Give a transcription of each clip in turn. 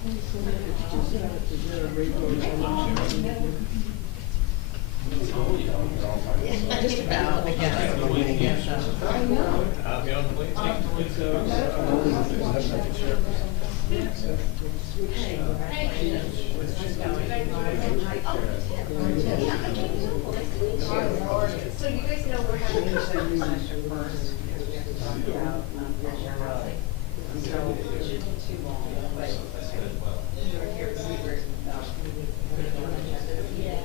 Just about, I guess. I know. So you guys know we're having a session first, because we have to talk about Fisher Raleigh. So it shouldn't be too long, but you're here, so we're, put it on the agenda. Yeah.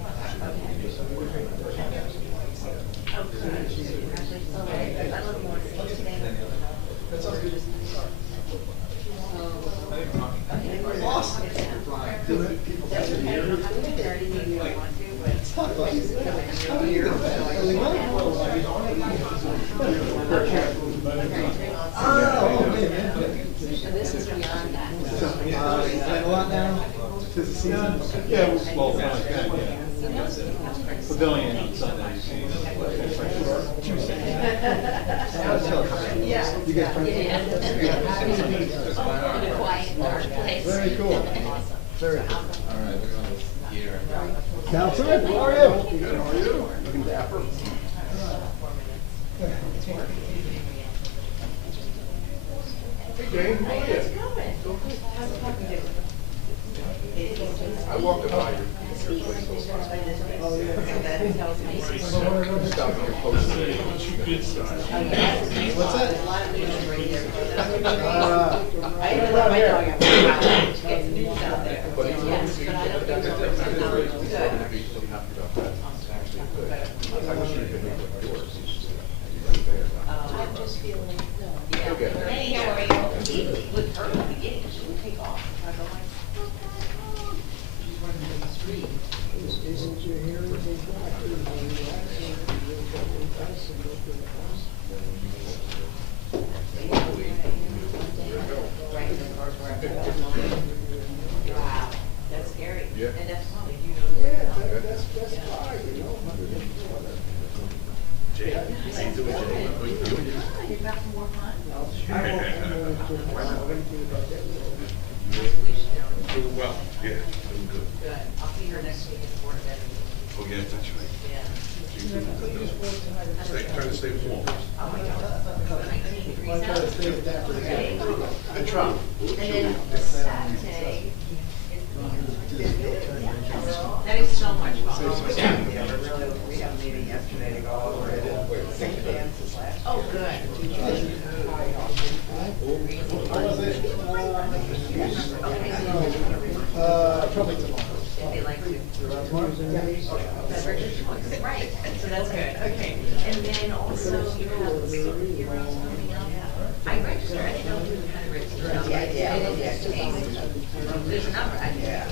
Okay. I love you want to see today. That sounds good. Awesome. That's okay. I'm not gonna hear anything you don't want to, but. How are you doing? Oh, man. So this is beyond that. Playing a lot now? Tis the season? Yeah, well, yeah. Pavilion on Sunday. Tuesday. Yeah. You guys playing? In a quiet, dark place. Very cool. Awesome. Very cool. All right, we're going here. Counselor, how are you? Good, how are you? Looking dapper. Hey, Jane, how are How's you? it going? How's the puppy doing? I walked by your place those times. Oh, yeah. That tells me. Stop at your post. What's that? There's a lot of news right there. I Right even let my here. dog out. Get some news out there. But it's Yes, but I don't think it's I'm good. happy about that. It's actually good. I wish you could make it yours. I'm just feeling, yeah. Okay. Hey, how are you? With her in the beginning, she would take off. I go like, she's running down the street. Isn't your hearing Right in the cars where I'm. Wow, that's scary. Yeah. And that's probably, you know. Yeah, that's fine, you know. Jay, how you doing, Jay? How you doing? You're back from more fun? I'm going to about that. Doing well. Yeah, doing good. Good. I'll see her next week at the Board of Ed. Oh, yeah, that's right. Yeah. Trying to stay warm. Oh my God. 19 degrees I try to out. stay with that for the day. I try. And then Saturday that is so much fun. We had a meeting yesterday to go over it and sing dances last. Oh, good. What was it? Probably tomorrow. If they like to. Beverages, right, so that's good, okay. And then also you have superheroes coming up. I registered, I didn't know who kind of registered. Yeah. There's a number, I Yeah.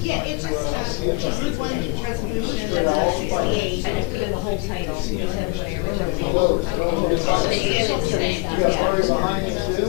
Yeah, it's just the one resolution that's 68, and I put in the whole title. You got stories behind it too.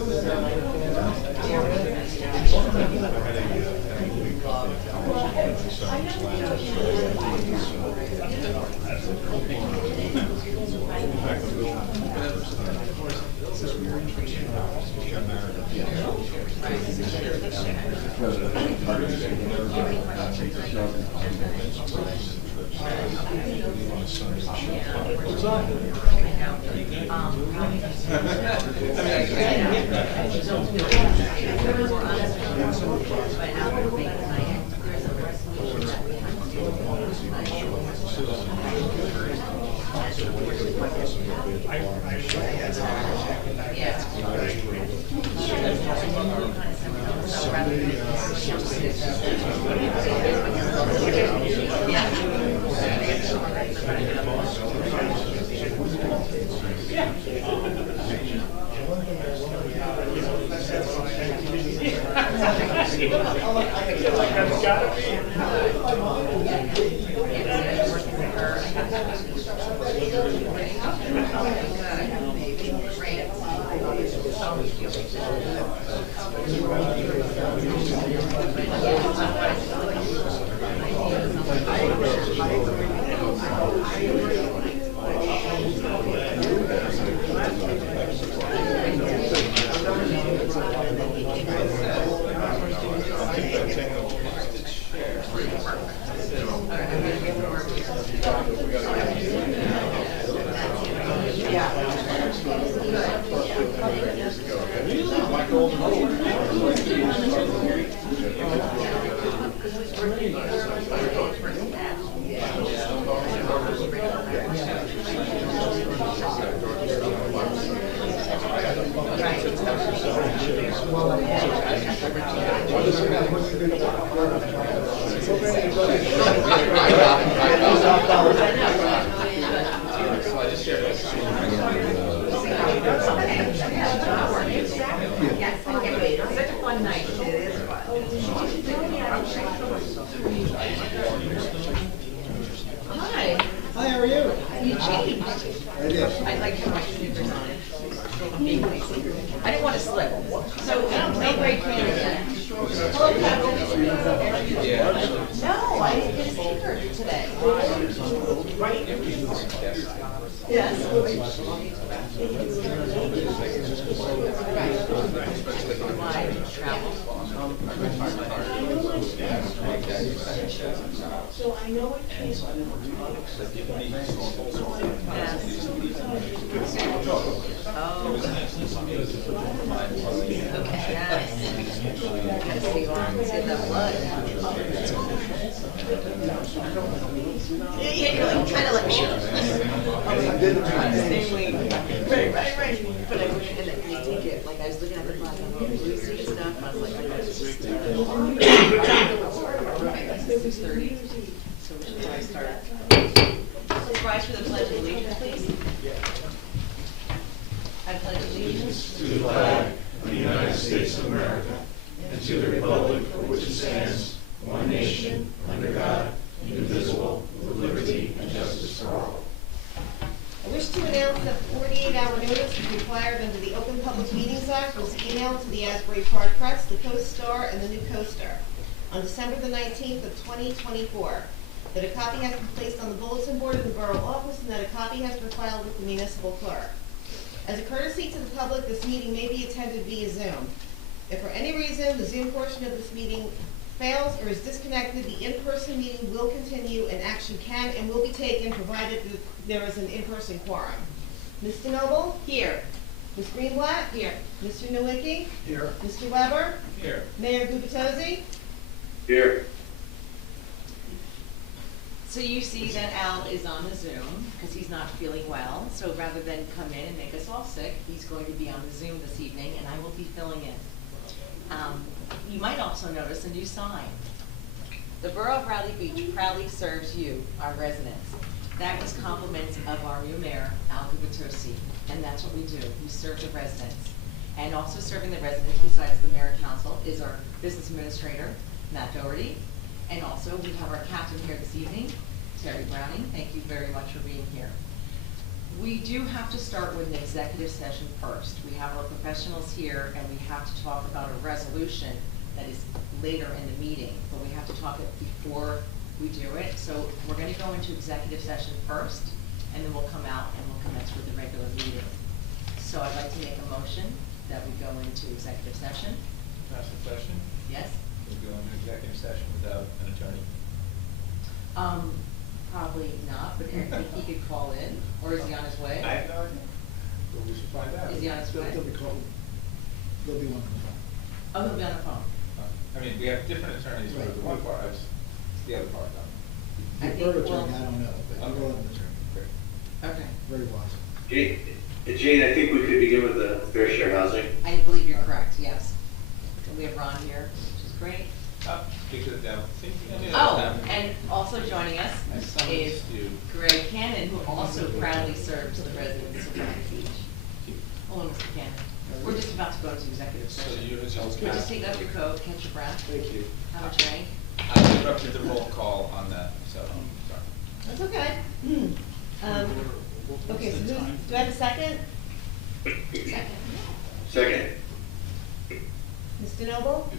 So I just shared my screen. Yes, okay, such a fun night. It is fun. Hi, Hi, how are you? you changed. I did. I like how my sneakers on it. Being lazy. I didn't want to slip. So, no break in again. Hello, Captain. No, I didn't get a sneaker today. Yes. Live travel. So I know it can't. Yes. Oh. Okay, nice. Gotta see that blood. Yeah, you're like, kind of like, sure. Same way. Right. But I wish, and then you take it, like, I was looking at the blood, and Lucy and stuff, I was like, I gotta just. 6:30, so we should probably start. Let's rise for the Pledge of Allegiance, please. I pledge allegiance To the flag of the United States of America and to the republic for which it stands, one nation, under God, indivisible, with liberty and justice for all. I wish to announce that the 48-hour notice required under the Open Public Meetings Act was emailed to the Asbury Park Press, the Coast Star, and the New Coaster on December the 19th of 2024. That a copy has been placed on the bulletin board of the borough office and that a copy has been filed with the municipal clerk. As a courtesy to the public, this meeting may be attended via Zoom. If for any reason the Zoom portion of this meeting fails or is disconnected, the in-person meeting will continue and action can and will be taken provided that there is an in-person quorum. Ms. DeNoble? Here. Ms. Greenblatt? Here. Mr. Nowicki? Here. Mr. Weber? Here. Mayor Gubitosi? Here. So you see that Al is on the Zoom because he's not feeling well. So rather than come in and make us all sick, he's going to be on the Zoom this evening, and I will be filling in. You might also notice a new sign. The Borough of Raleigh Beach proudly serves you, our residents. That was compliments of our new mayor, Al Gubitosi, and that's what we do. We serve the residents. And also serving the residents besides the mayor and council is our business administrator, Matt Doherty. And also, we have our captain here this evening, Terry Browning. Thank you very much for being here. We do have to start with an executive session first. We have our professionals here, and we have to talk about a resolution that is later in the meeting, but we have to talk it before we do it. So we're going to go into executive session first, and then we'll come out and we'll commence with the regular meeting. So I'd like to make a motion that we go into executive session. Ask the question. Yes? We go into executive session without an attorney. Probably not, but I think he could call in, or is he on his way? I have no idea. But we should find out. Is he on his way? They'll be called, there'll be one on the phone. Oh, he'll be on the phone. I mean, we have different attorneys for the one part, it's the other part, though. I The think, third well- attorney, I don't know, but Okay. we'll have an attorney. Okay. Very wise. Jane, I think we could begin with the fair share housing. I believe you're correct, yes. And we have Ron here, which is great. Speak to the devil. See? Oh, and also joining us I summoned is you. Greg Cannon, who also proudly serves the residents of Raleigh Beach. Hello, Mr. Cannon. We're just about to go to executive So session. you, Just take up your coat, catch your breath. Thank you. Have a drink. I interrupted the roll call on that, so, sorry. That's okay. Okay, so who's, do I have a second? Second. Ms. DeNoble?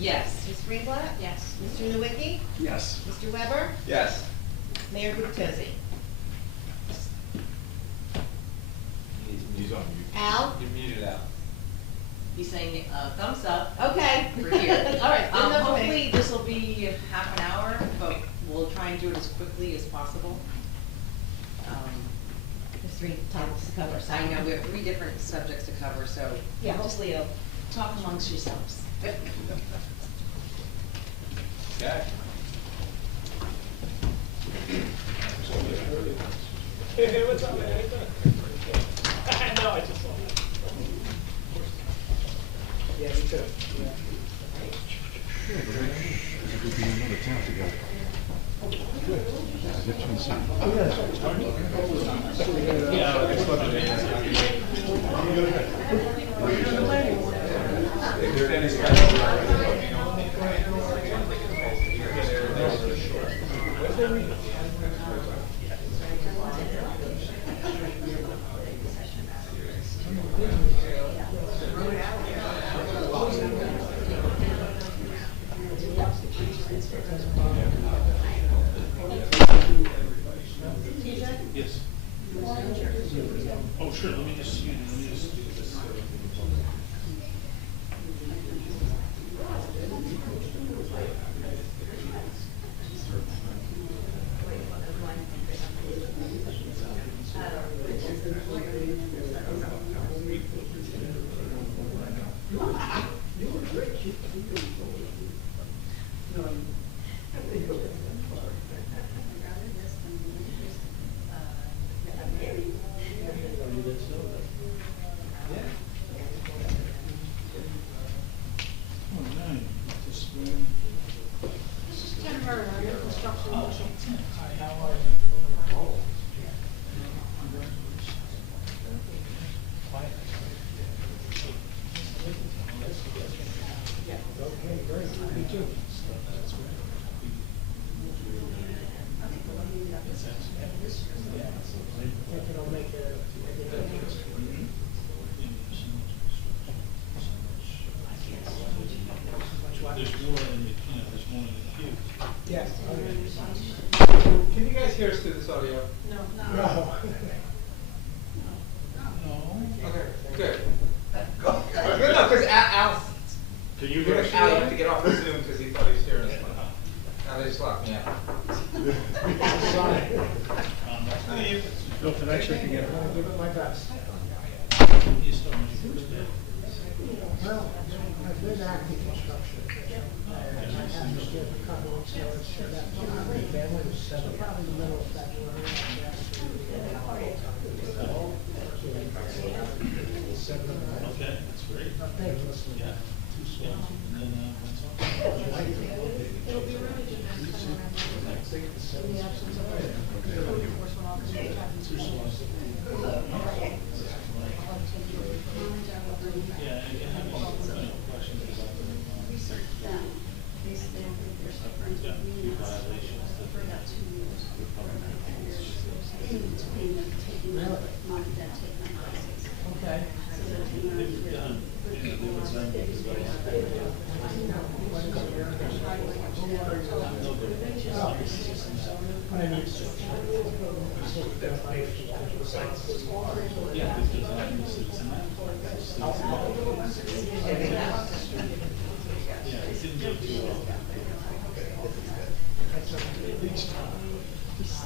Yes. Ms. Greenblatt? Yes. Mr. Nowicki? Yes. Mr. Weber? Yes. Mayor Gubitosi? He's on mute. Al? You're muted out. He's saying, thumbs up. Okay. We're here. All right, good enough for me. Hopefully this will be half an hour, but we'll try and do it as quickly as possible. There's 3 topics to cover, so. I know we have 3 different subjects to cover, so Yeah, hopefully it'll. talk amongst yourselves. Okay. Hey, what's up, man? How you doing? No, I just saw that. Yeah, me too. Yeah. We'll be in another town together. Good. Yeah, get you inside. Yes. Oh, sure, let me just do this. There's more in the, there's more in the queue. Yes. Can you guys hear us through this audio? No. No. Okay, good. Good enough, because Al, Can you hear us? Al, you have to get off the Zoom because he thought he was hearing us. Now they just locked me out. Go for that check again. I'll give it my best. Well, I've been acting construction. And I have to give a couple of hours for that. So probably the middle of February. Okay, that's great. Thank you. Yeah. Two swells, and then, two swells. Yeah, and you have any questions about the violations Okay. they were done, they were done because yeah, because I'm a citizen. Yeah, it didn't go too well. Just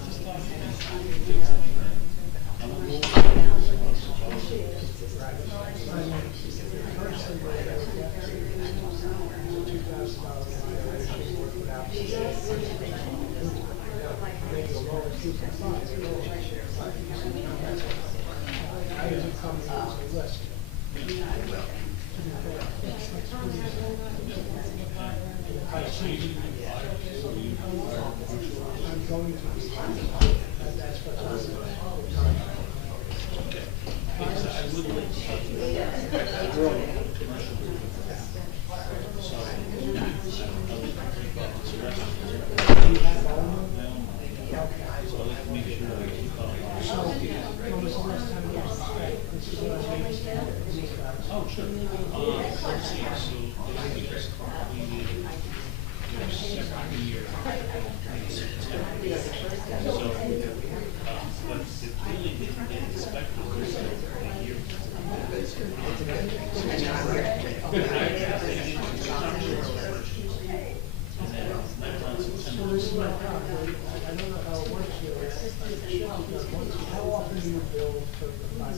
Oh, sure. Let's see, so they just completed their second year. So, but it really didn't get inspected until a year. And then that runs September. I don't know how it works here. How often do you bill for the fiber?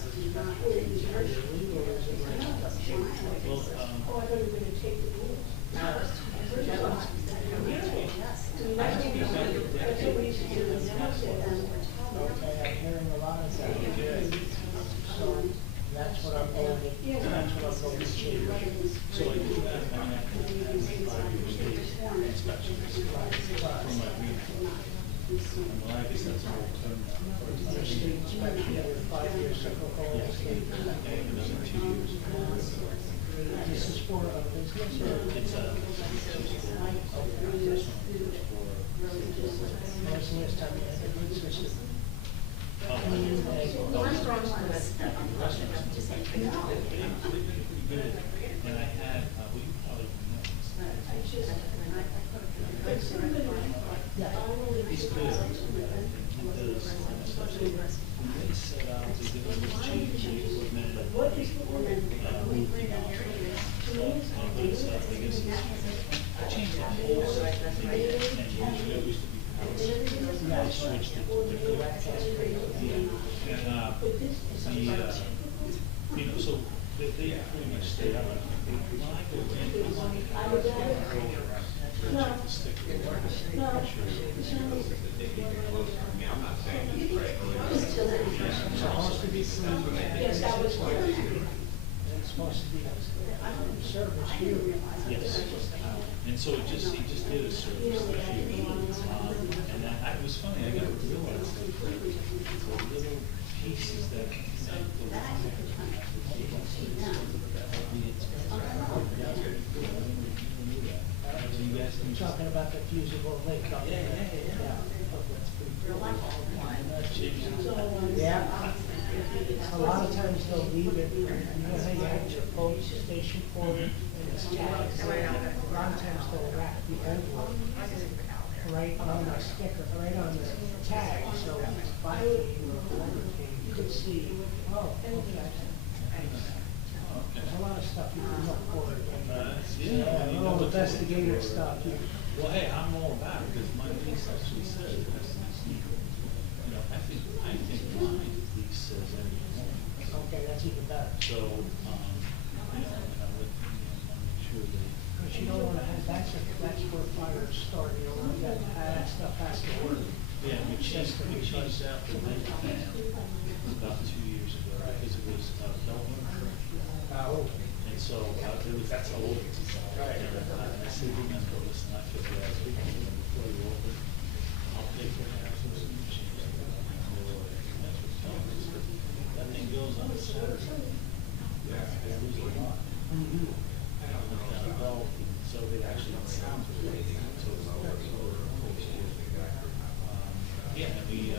Okay, I'm hearing a lot of that. So that's what I'm going to change. So I do that on that 5-year state inspection. from my greenhouse. Well, I guess that's an old term now. Your state inspection, your 5-year cyclical. Yeah, another 2 years. This is for a business or? It's a, When was the last time you had a good system? good. And I had, well, you probably know. He's good. He does such a, they set out to give us cheap equipment. But I guess I changed the whole system. 10 years ago, it used to be power. I switched it to different. Yeah. And, you know, so they pretty much stay out. When I go in, I'm like, I check the stick. Supposed to be free. Yes, that was one. It's supposed to be service here. Yes. And so it just did a service this year. And it was funny, I got to realize that the little pieces that connect the wire. Talking about the fusible link up there. Yeah. That's pretty cool. Yeah. A lot of times they'll leave it, you know how you have your post station for it, and it's tagged. A lot of times they'll wrap the envelope right on the sticker, right on the tag, so if it's 5 feet or 4 feet, you can see, oh, okay. There's a lot of stuff you can look for. Yeah, A little investigative stuff. Well, hey, I'm all about it because my lease actually says it has to be secret. You know, I think mine lease says everything. Okay, that's even better. So, you know, I would, make sure that. But you don't wanna have, that's where fires start, you know, that stuff has to work. Yeah, we changed out the link plan about 2 years ago because it was Belgium. Oh. And so that's how old it is. And I said, remember, listen, I feel bad. Before you open, I'll pay for half of the machines. That thing goes on Saturday. They lose a lot. So it actually sounds great. So yeah, and we,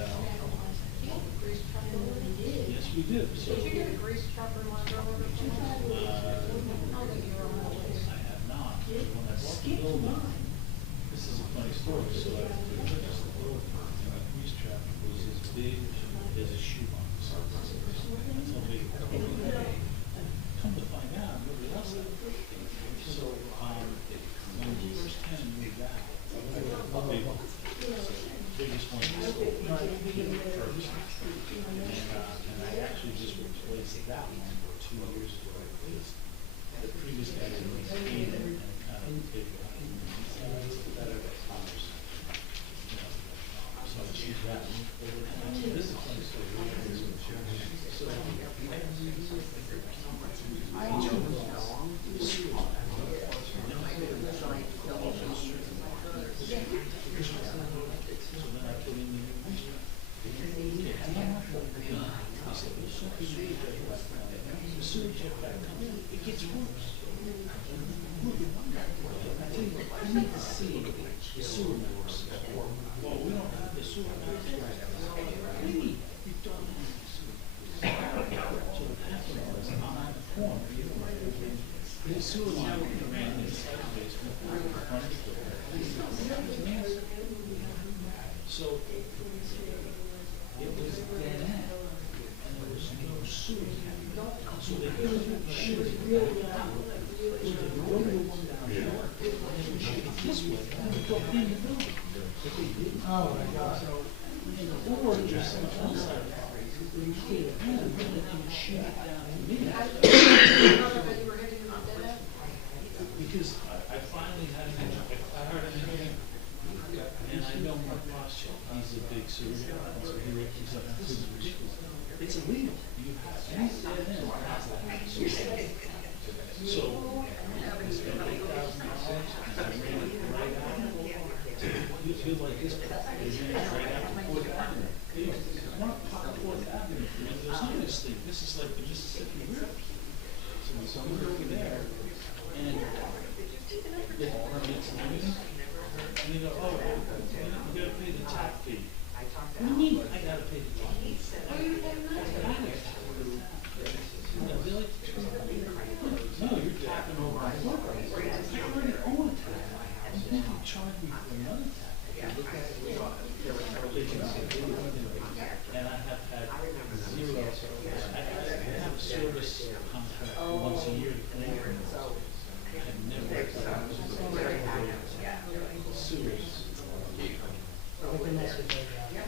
yes, we do. So, Did you get a grease trap in my brother? I have not. When I bought the building, this is a funny story. So I purchased the building, and my grease trap was as big as a shoebox. That's how big it was. Come to find out, nobody else had it. So, when the first tenant moved out, they just wanted to sold first. And I actually just replaced that one 2 years ago. The previous guy didn't maintain it and it kind of did better than ours. So I choose that one. This is a funny story. So then I put in the new rooster. The sewage back it gets worse. I tell you what, I need to see the sewer maps. Well, we don't have the sewer maps. We don't have the sewer maps. So what happened was, on the corner, the sewer line ran inside the basement, the front door. So it was dead end, and there was no sewer. So they couldn't shoot it out. So they rolled the one down here, and they would shoot it this way, and it would go in the building. But they didn't. Oh, my God. Or just on the outside, they would get it in, and then they would shoot it down in the middle. Because I finally had I heard an engineer, and I know Mark Rothschild, he's a big sewer guy, so he's up in sewer. It's illegal. You have to use that in. So, I spent $8,000 and I ran it right out. feel like this property is right out to Fourth Avenue. They want to pop Fourth Avenue for me, there's no this thing, this is like the Mississippi River. So we were there, and they permits and everything, and they go, oh, you gotta pay the tap fee. What do you mean, I gotta pay the tap fee? Oh, you gotta pay it. No, they're like, no, you're tapping over my book. I already own a tap. And then you charge me for another tap. And I have had zero, I have a service contract once a year to clean it. I have never sewers. With the message I got.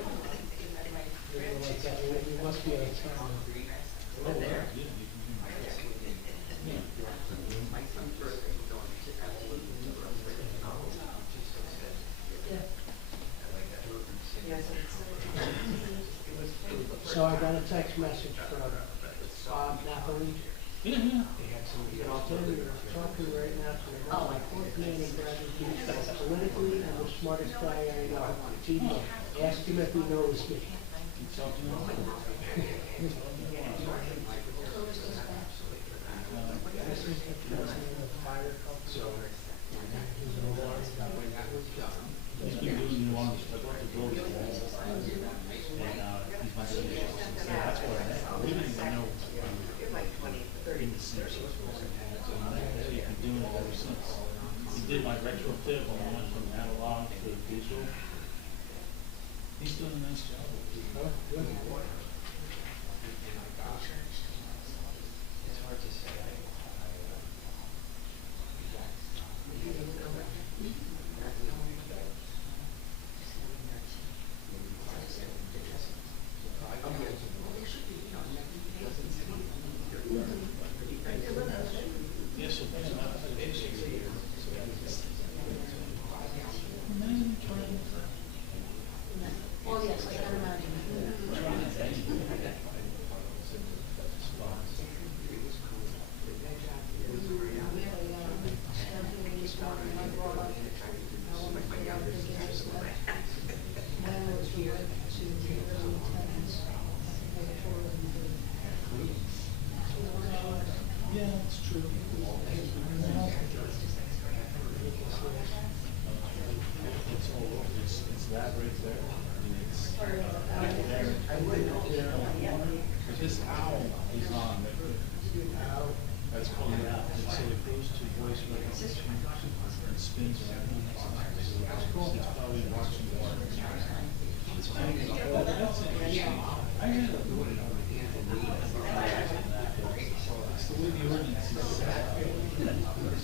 Like that, you must be a town. Oh, yeah, you can do it. So I got a text message from Bob Napoli. Yeah. I'll tell you, I'm talking right now to the fourth man in Bradley Beach, that's politically and the smartest guy I know. TV, ask him if he knows me. This is the president of the fire company. He's been doing new ones, but what the building is, and he's my relationship. So that's what I we didn't even know in the series. So he's been doing it ever since. He did my retrofit when I went from analog to digital. He's doing a nice job. Oh, good. It's hard to say. Yes, so that's not a issue. Oh, yes, I can imagine. Yeah, it's true. It's all over. It's that right there. I mean, it's right there. This owl is on there. That's pulling out. And so it goes to voice recognition and spins around. So it's probably watching the water. It's funny. Well, that's interesting. I had a it's the way the ordinance is set. The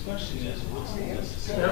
question is, what's the necessary?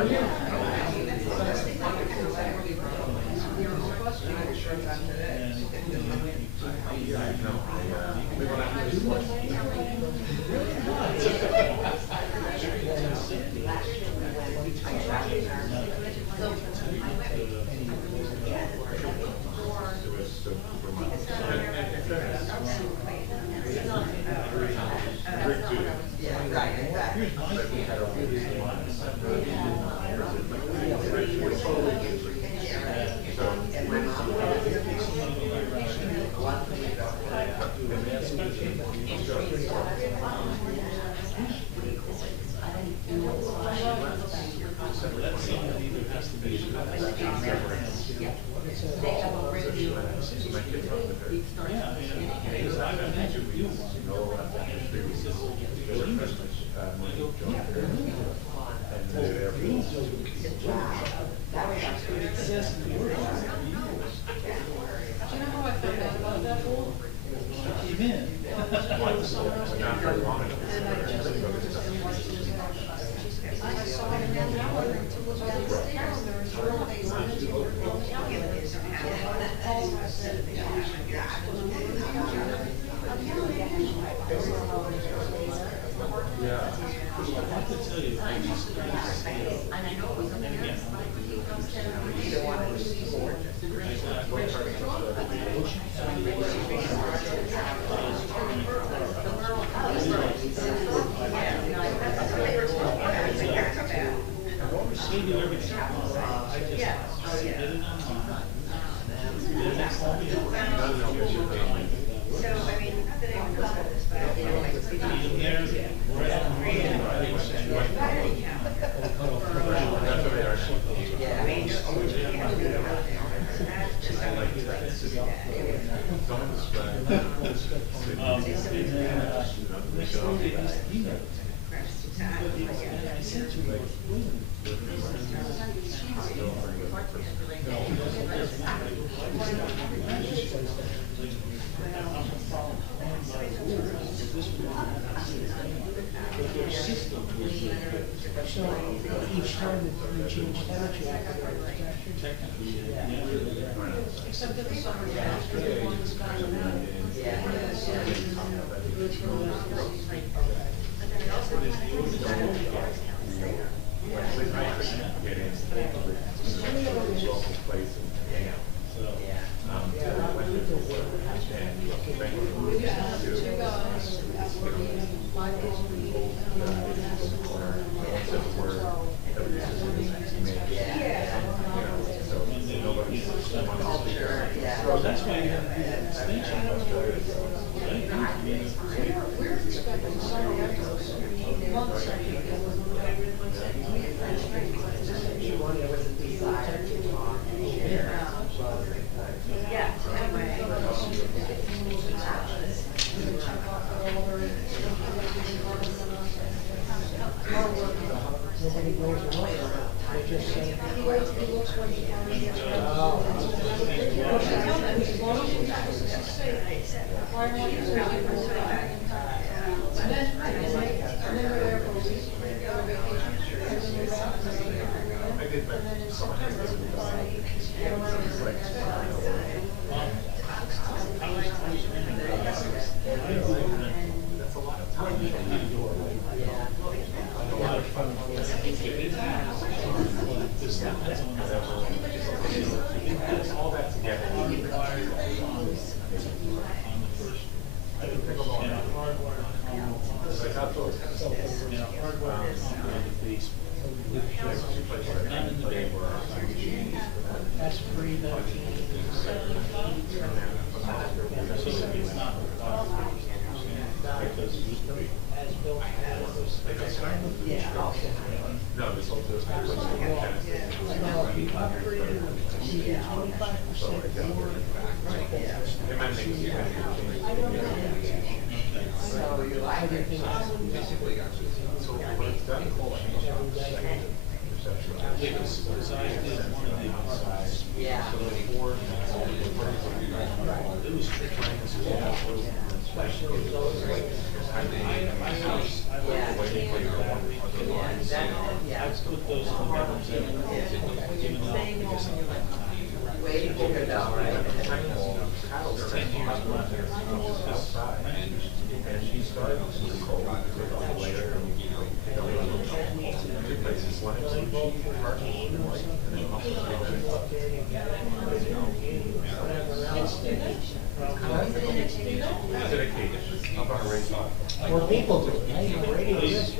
Someone described And then, next day they just emailed it to me. I sent you like, So each time that you change temperature, technically, Except that the summer gas, the one that's kind of, local place and hang out. well, that's why you have to do that extension. we're expecting summer rentals months ahead. There was a desire to talk. Yeah, anyway. nobody goes away. They just say, All that together. that's free, that. As built. No, this whole just. Now, if you upgraded, you get 25% more. So you like it? Basically, so when it's done, it's Because I did one of the apartments. Yeah. So the board, it was tricky. I put those in the bedrooms, even though, because Way to figure it out, right? it's 10 years left. outside, and she started to cold with all the layer and two places, one is cheap parking, and then also dedicated, how about a race off? Well, people do, right? Radio is.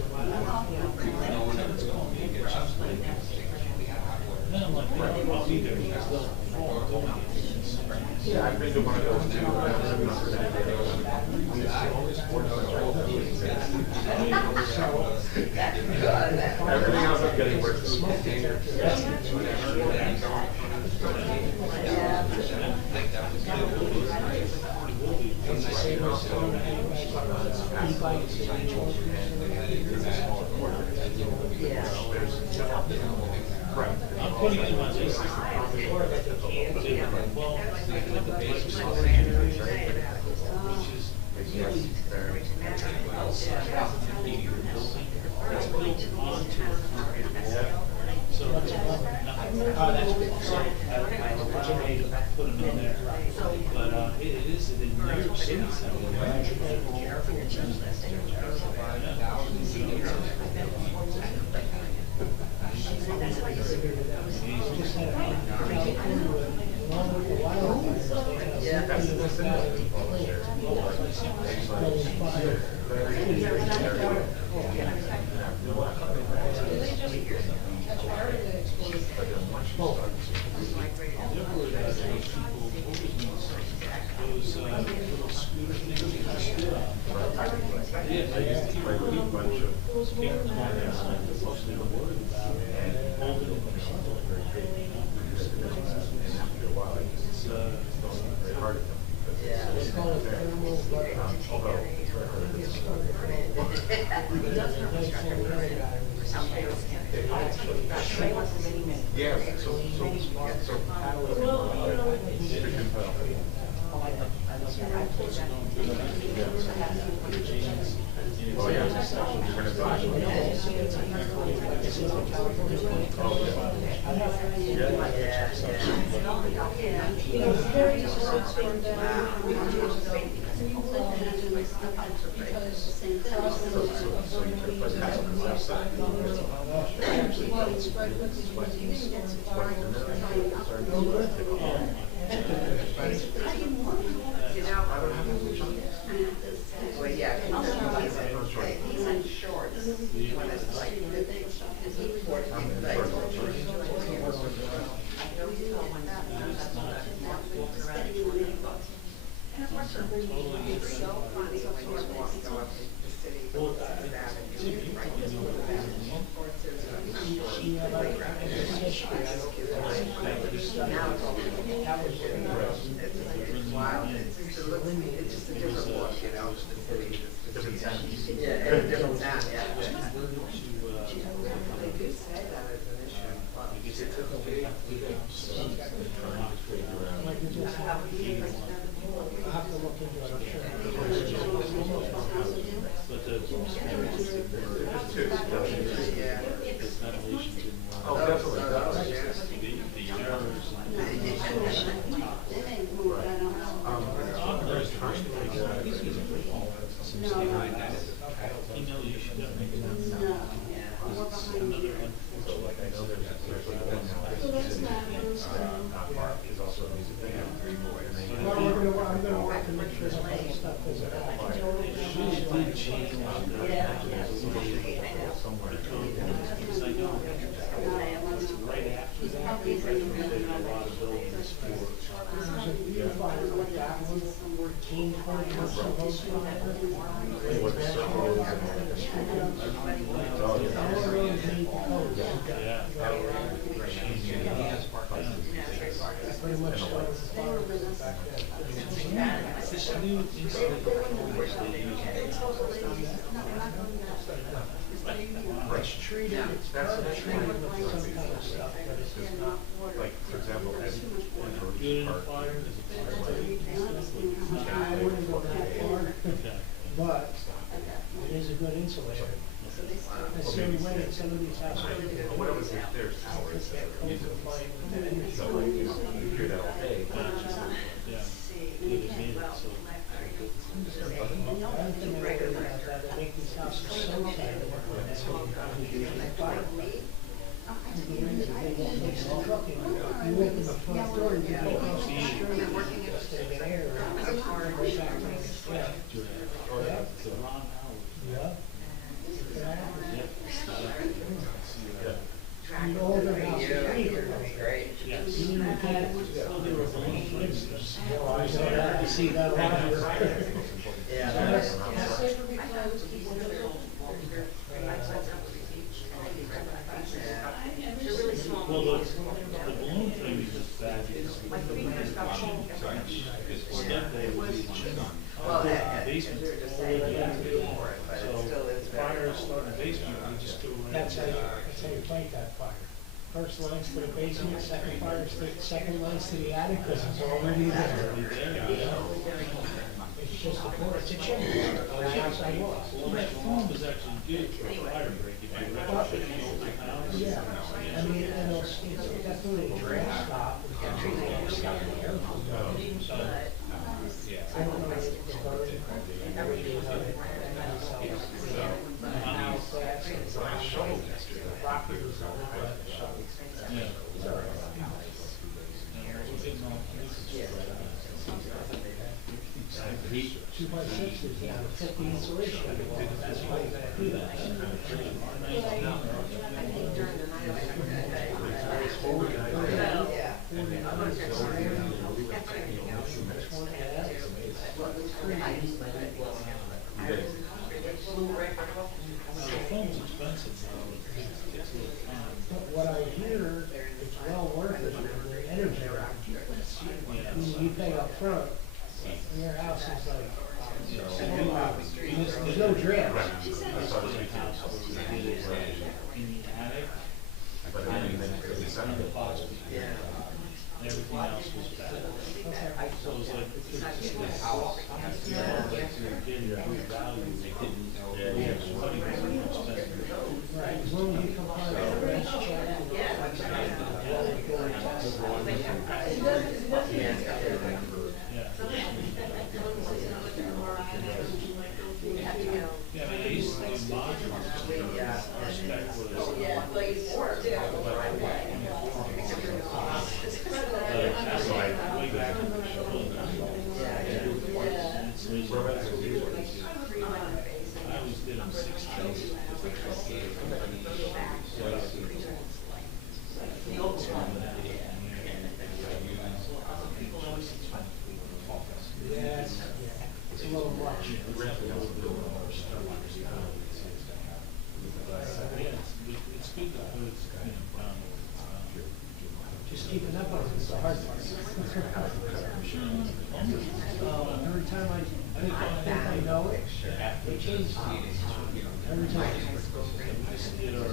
Then I'm like, well, I'll be there because they'll fall going. Yeah, I've been to one of those too, and I was in Amsterdam. Everything else I'm getting worse. The smoke danger. I'm putting in my list. Well, at the base of storage area, which is really it's built onto a concrete wall. So it's nothing. That's good. So I originally put them in there. But it is in New York City. Oh, yeah. Turn it back. You know, very interesting that, Well, yeah, he's in shorts when it's like 14 It's so funny when you walk up the city, it's wild, it's just a different look, you know, the city. Different sound. Yeah, it's a different sound, yeah. They do say that as an issue. I'll have to look into it, I'm sure. But the ventilation didn't work. Oh, definitely. The errors you know you should make it. Another Is also a music video. Well, I'm gonna work to make sure that kind of stuff is right after that, we recommended a lot of buildings for. like that one, 14, 20 months of those pretty much started the fire back then. This new incident controls they use. It's treated, it's not treated with some kind of stuff, but it's not. Like, for example, at Good in a fire, is a fire. I wouldn't go that far, Okay. but it is a good insulator. That's the only way that some of these houses. what was it, there's hours that are music. So like, you hear that all day. Yeah. Good as needed, so. The other thing I worry about that, they make these houses so tight. You open the front door and you go across the street, just to get air. Yeah. It's a Ron Howard. Yeah. Yeah. The older house is bigger. Great. Yes. You look at it, Well, they were balloon flames. I saw that, you see that a lot. Yeah. Well, the balloon flames is bad because step there was Well, the they're basement. just saying you have to do for it, but it So still is very. fires start in the basement, we just go right. That's how you fight that fire. First line's to the basement, second fire's to, second line's to the attic, because it's already there. It's just it's a chimney. Yes, I was. Well, that foam is actually good for a fire break if you retrofit the old house. Yeah, I mean, and it's definitely a drain stop. It's got the air from going. So, I don't know if it's going, everything of it. How fast it's the property is on it. Yeah. We're getting all kinds of heat. 2x6 is down to 50 insulation. That's why you gotta do that. The foam's expensive now, it takes a little time. But what I hear, it's well worth it for the energy. You pay up front, and your house is like, there's no drip. In the attic, But then it's and the box was Yeah. and everything else was bad. So it was like, It's not just the house. you know, like to get a good value, they didn't know. Yeah, money was more expensive. Right, as long as you comply with the rest check. Yeah. Yeah, I mean, I used to do modules, Yeah. our spec was. That's like way back in the show. I always did them 6 Yeah, it's a little much. It's good to put, Just keeping up with it, it's the hard part. Every time I think I know it, they change things. Every time. did our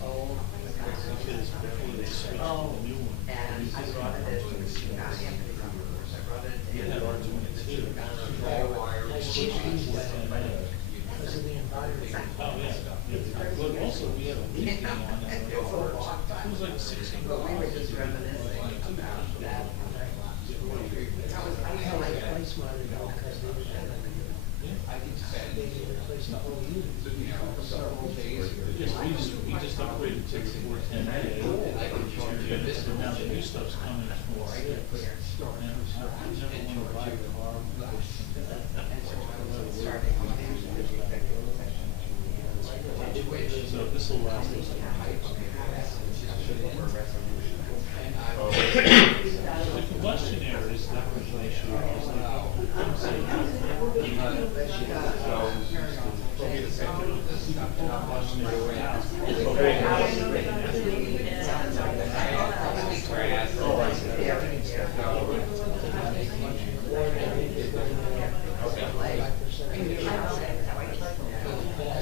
whole, because before they switched to the new one. And I brought it in, not him, I brought it We in. had R22. I switch these because of the environment. Oh, yeah. But also, we had a leaking on it. It was like 600. But we were just reminiscing about that. I had to replace mine because they were they replaced the whole unit. Yes, we just upgraded to the 410A. And now the new stuff's coming from Civic. And I never want to buy a car. So this will last us the combustion air is definitely an issue.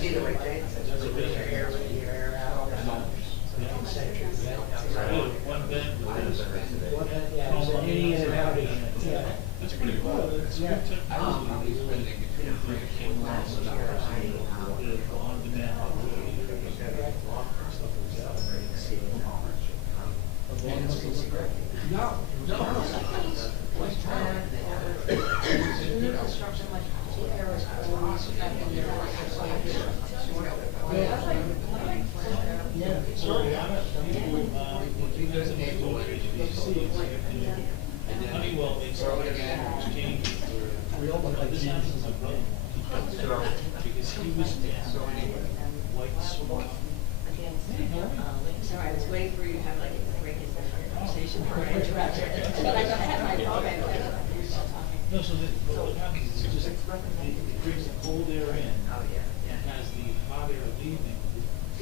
Either way, Jane says, air in, air out. One bed with this. Yeah, it's an in and out. Yeah. That's pretty cool. It's good technology. Came along with the on-demand. Yeah. Honeywell makes all the changes where this happens to my brother. Because he was white smoke. Sorry, I was waiting for you to have like a break in the conversation before I interrupted. But I had my comment. No, so what happens is it just, it brings the cold air in Oh, yeah, and has the hot air leaving.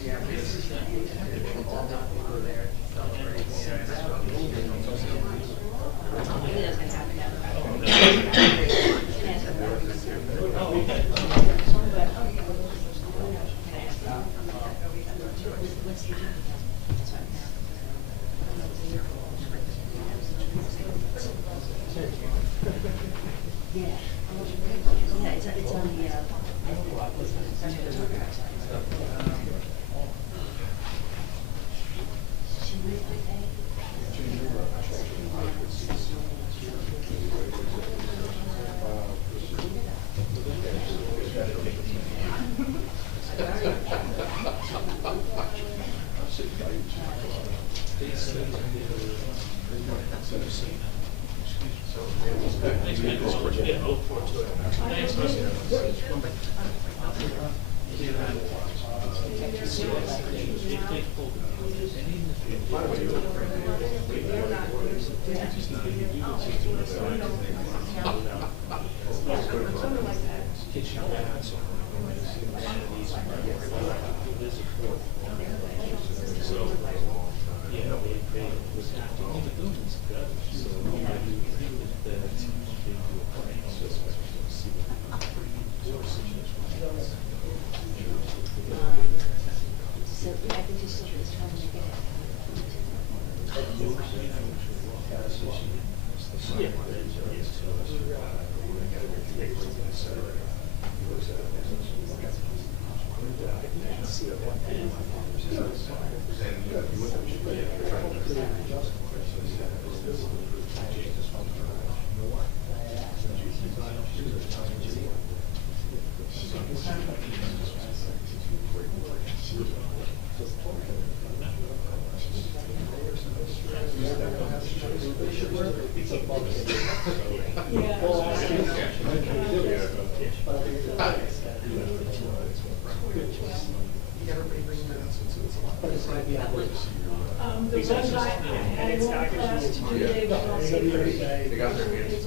yeah. We This is that temperature. all know people there celebrating. Maybe that's gonna happen now. Oh, okay. Yeah, it's on the, Thanks, man. Yeah, look forward to it. Thanks, Rusty. So, yeah, they was acting in the buildings together, so so I think you still The ones I had one class to do, they were all secret. They got their hands in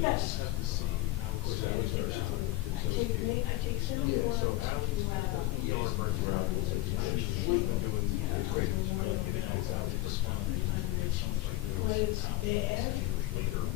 Yes. I take 71 when it's bad, then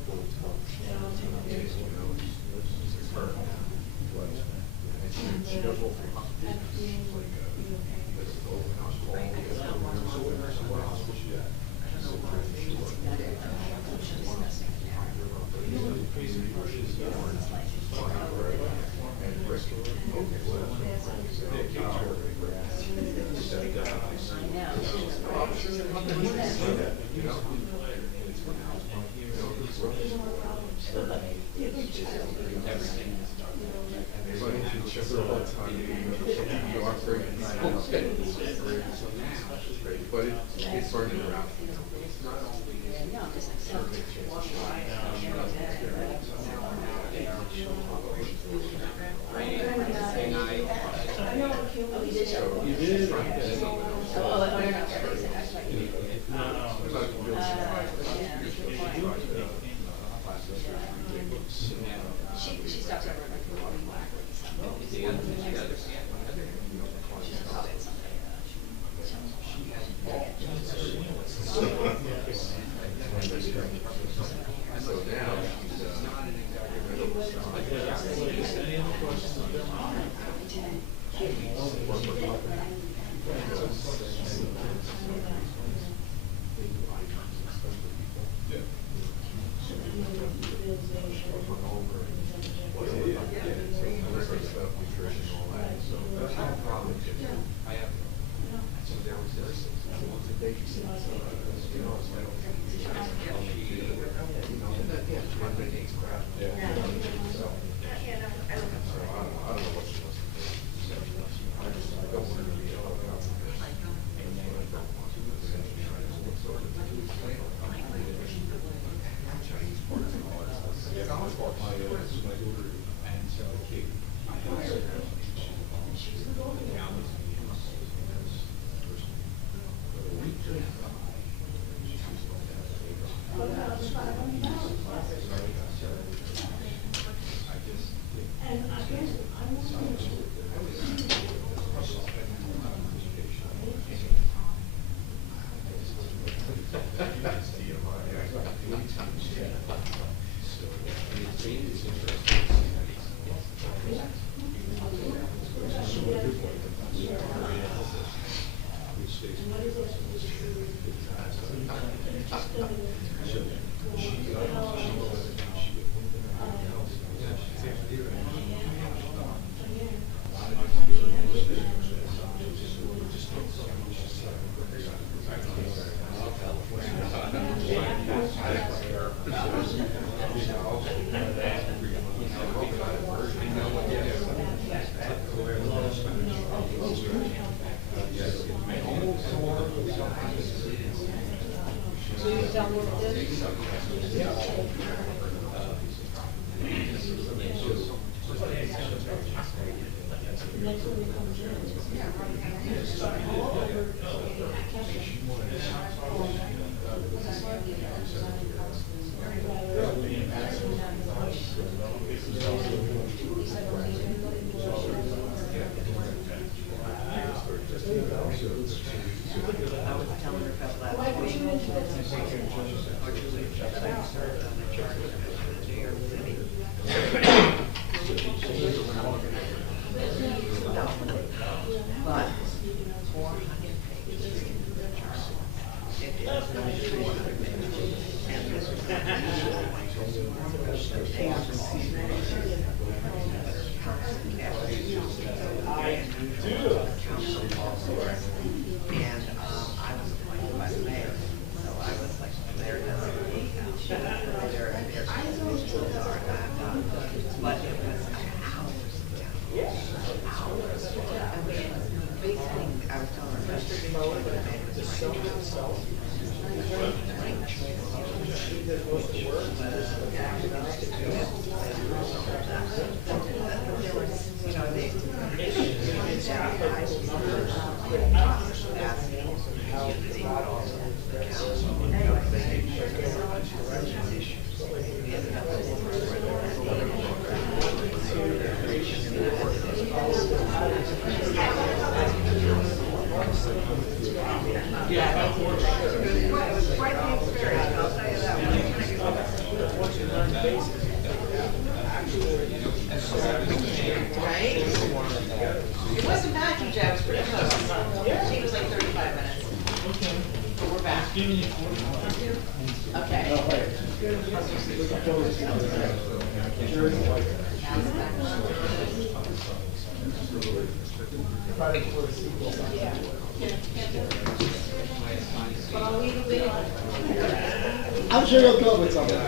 I'll take it. But it's burning around. You did? She stops over like for one black So now you tell me what it is? I was telling her about last week. Or Julie served on the charter of New York City. But 400 pages. It is 300 pages. And this was the and I was appointed by the mayor, so I was like, the mayor doesn't their institutions are not, but it was hours of time. Hours. I mean, basically, I was telling her, Mr. Lower, but I made it was you know, they yeah, it was quite the experience, I'll tell you that one. Right? It wasn't bad, you Jeff, it was pretty close. She was like 35 minutes. But we're back. Giving you 41. Okay. I'm sure you'll come up with something. All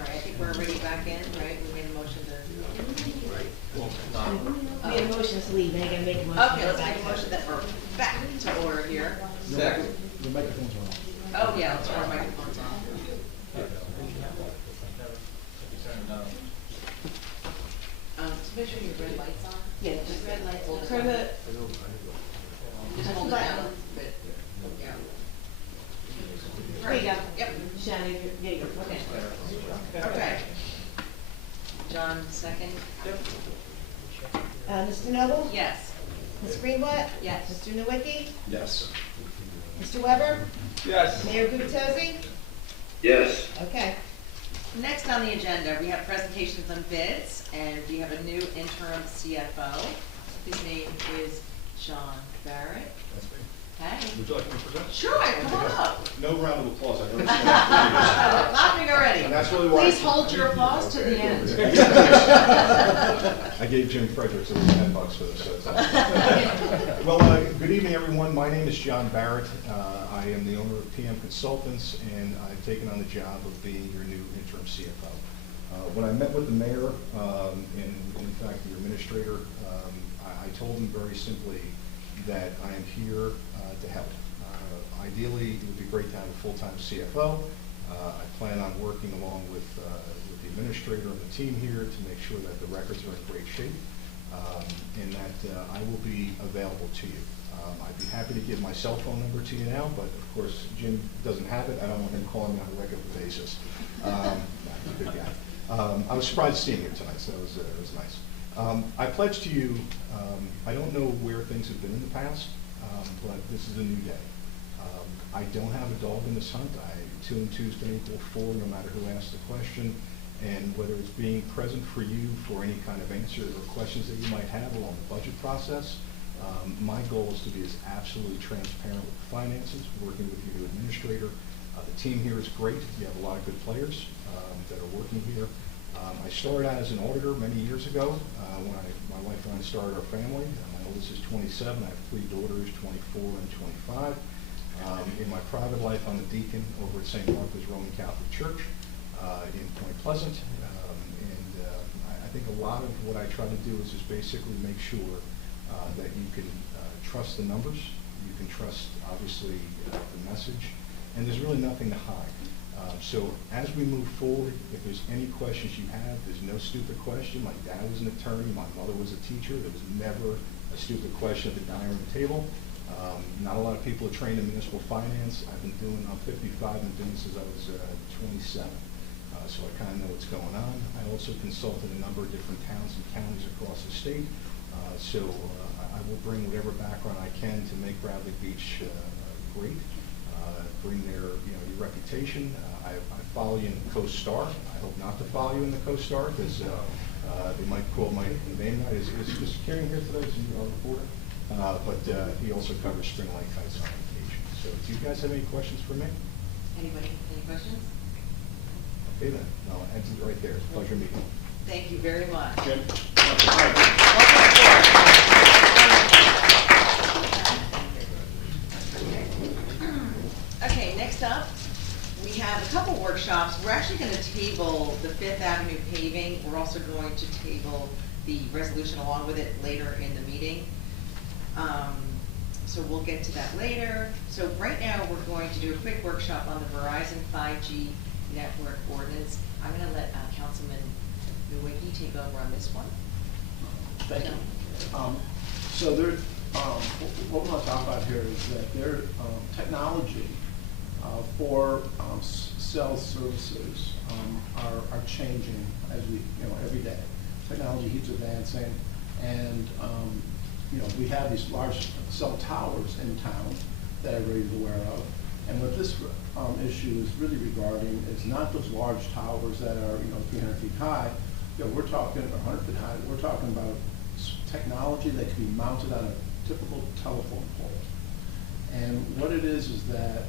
right, I think we're already back in, right? We made a motion to. We have motions to leave, and I gotta make a motion. Okay, let's make a motion that we're back to order here. Second. The microphone's on. Oh, yeah, let's turn our microphones on. Just make sure your red light's on. Yeah, Just red lights. Hold turn the, Just hold it down, but, yeah. there you go. Yep. Shannon, there you go, okay. Okay. John, second? Mr. Noble? Yes. Ms. Greenblatt? Yes. Mr. Nowicki? Yes. Mr. Weber? Yes. Mayor Gubitosi? Yes. Okay. Next on the agenda, we have presentations on bids, and we have a new interim CFO. His name is John Barrett. That's me. Hey. Would you like me to present? Sure, come on up. No round of applause, I know it's We're clapping already. And that's really why. Please hold your applause to the end. I gave Jim Fredericks $10 for this, so it's all right. Well, good evening, everyone. My name is John Barrett. I am the owner of PM Consultants, and I've taken on the job of being your new interim CFO. When I met with the mayor, and in fact the administrator, I told him very simply that I am here to help. Ideally, it would be great to have a full-time CFO. I plan on working along with the administrator and the team here to make sure that the records are in great shape, and that I will be available to you. I'd be happy to give my cell phone number to you now, but of course Jim doesn't have it. I don't want him calling me on a regular basis. He's a good guy. I was surprised to see him here tonight, so it was nice. I pledge to you, I don't know where things have been in the past, but this is a new day. I don't have a dog in this hunt. 2 and 2 is going to equal 4, no matter who asks the question. And whether it's being present for you for any kind of answer or questions that you might have along the budget process, my goal is to be as absolutely transparent with finances, working with your new administrator. The team here is great. You have a lot of good players that are working here. I started out as an auditor many years ago when my wife and I started our family. My oldest is 27. I have 3 daughters, 24 and 25. In my private life, I'm a deacon over at St. Martha's Roman Catholic Church in Point Pleasant. I think a lot of what I try to do is just basically make sure that you can trust the numbers, you can trust, obviously, the message, and there's really nothing to hide. So as we move forward, if there's any questions you have, there's no stupid question. My dad was an attorney, my mother was a teacher. There was never a stupid question at the dining room table. Not a lot of people are trained in municipal finance. I'm 55, and doing this since I was 27. So I kind of know what's going on. I also consulted a number of different towns and counties across the state. So I will bring whatever background I can to make Bradley Beach great. Bring their, your reputation. I follow you in the Coast Star. I hope not to follow you in the Coast Star because they might call my name out. Is Mr. Kieran here today? Is he our reporter? But he also covers Spring Lake Heights on occasion. So do you guys have any questions for me? Anybody, any questions? Okay then, no, Ed's right there. It's a pleasure meeting you. Thank you very much. Jim? Okay, next up, we have a couple workshops. We're actually going to table the Fifth Avenue paving. We're also going to table the resolution along with it later in the meeting. So we'll get to that later. So right now, we're going to do a quick workshop on the Verizon 5G network ordinance. I'm going to let Councilman Nowicki take over on this one. Thank you. So there, what we want to talk about here is that their technology for cell services are changing as we, every day. Technology keeps advancing, and we have these large cell towers in town that everybody's aware of. And what this issue is really regarding is not those large towers that are 300 feet high. We're talking 100 feet high. We're talking about technology that can be mounted on a typical telephone pole. And what it is that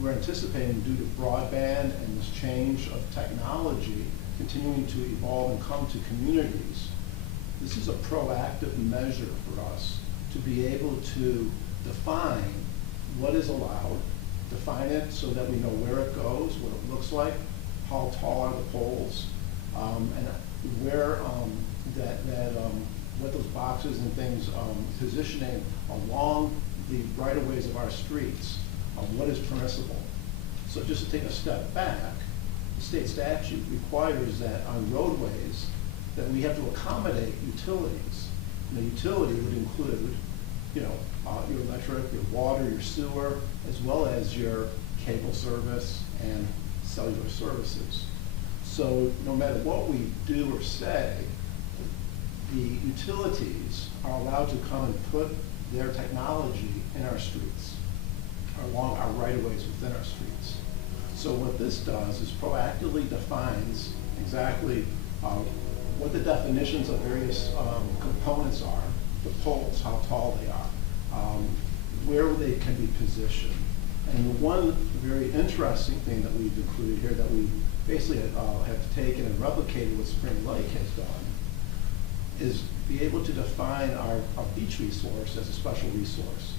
we're anticipating due to broadband and this change of technology continuing to evolve and come to communities. This is a proactive measure for us to be able to define what is allowed, define it so that we know where it goes, what it looks like, how tall are the poles, and where what those boxes and things positioning along the right-of-ways of our streets, what is permissible. So just to take a step back, the state statute requires that on roadways that we have to accommodate utilities. And the utility would include, your electric, your water, your sewer, as well as your cable service and cellular services. So no matter what we do or say, the utilities are allowed to come and put their technology in our streets, along our right-of-ways within our streets. So what this does is proactively defines exactly what the definitions of various components are, the poles, how tall they are, where they can be positioned. And the one very interesting thing that we've included here that we basically have taken and replicated what Spring Lake has done is be able to define our beach resource as a special resource.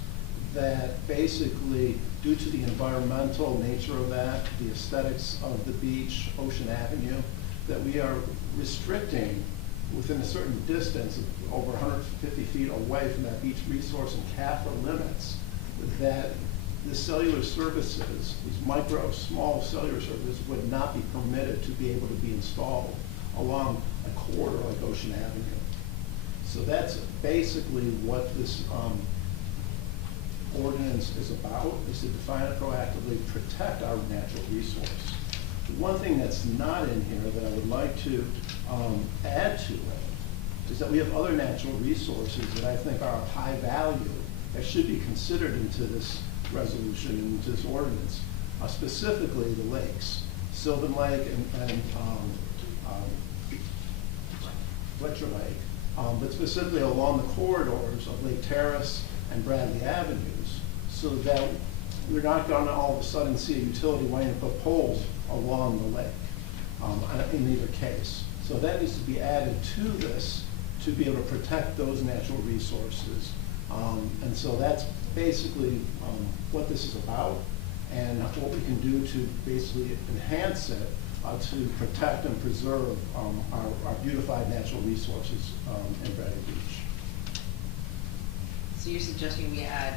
That basically, due to the environmental nature of that, the aesthetics of the beach, Ocean Avenue, that we are restricting within a certain distance of over 150 feet away from that beach resource and CAFRA limits, that the cellular services, these micro, small cellular services, would not be permitted to be able to be installed along a corridor like Ocean Avenue. So that's basically what this ordinance is about, is to define it proactively, protect our natural resource. The one thing that's not in here that I would like to add to it is that we have other natural resources that I think are of high value that should be considered into this resolution, into this ordinance, specifically the lakes, Sylvan Lake and Fletcher Lake, but specifically along the corridors of Lake Terrace and Bradley Avenues, so that we're not going to all of a sudden see a utility wanting to put poles along the lake in either case. So that needs to be added to this to be able to protect those natural resources. And so that's basically what this is about and what we can do to basically enhance it to protect and preserve our beautified natural resources in Bradley Beach. So you're suggesting we add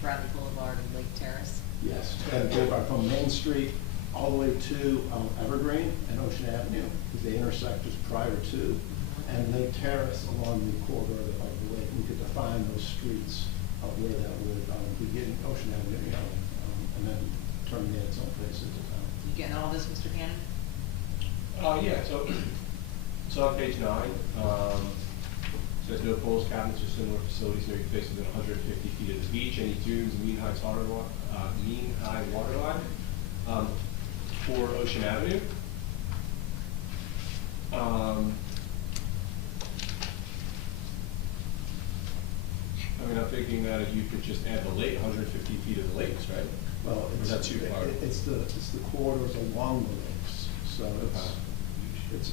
Bradley Boulevard and Lake Terrace? Yes, and go from Main Street all the way to Evergreen and Ocean Avenue, because they intersect just prior to, and Lake Terrace along the corridor of the lake. We could define those streets of where that would begin, Ocean Avenue, and then terminate its own place into town. You getting all this, Mr. Cannon? Yeah, so on page 9, says no poles, cabinets, or similar facilities may be placed within 150 feet of the beach, any dunes, mean high water line, for Ocean Avenue. I mean, I'm thinking that you could just add the lake, 150 feet of the lakes, right? Well, Or is that too far? it's the corridors along the lakes, so it's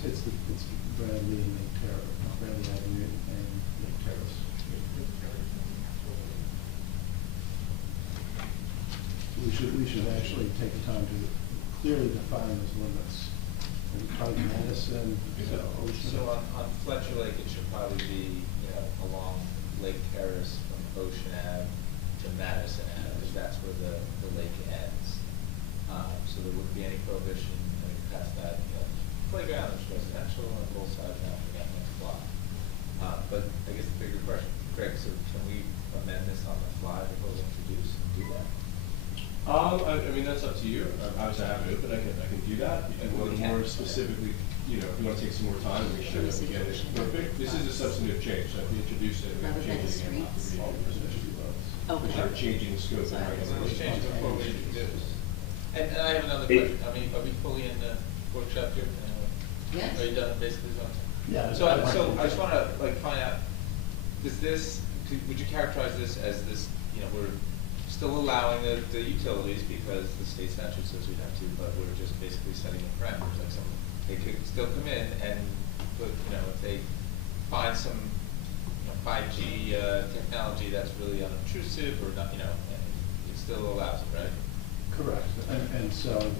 Bradley and Lake Terrace, Bradley Avenue and Lake Terrace. We should actually take the time to clearly define those limits. And probably Madison, Ocean. So on Fletcher Lake, it should probably be, along Lake Terrace from Ocean Ave to Madison Ave, because that's where the lake ends. So there wouldn't be any prohibition, past that, playground is residential on both sides now, forget next block. But I guess the bigger question, Greg, so can we amend this on the fly before we introduce and do that? I mean, that's up to you. Obviously, I have it open. I can do that. If you want more specifically, if you want to take some more time and make sure that we get it perfect. This is a substantive change, so if we introduce it, we have to change it again. Oh, Because you're changing the scope and So let's regulations. change it before we introduce. And I have another question. I mean, are we fully in the workshop here? Yes. Are you done basically? Yeah. So I just want to find out, would you characterize this as this, we're still allowing the utilities because the state statute says we have to, but we're just basically setting the parameters, like they could still come in and put, if they find some 5G technology that's really unobtrusive or not, it still allows it, right? Correct, and so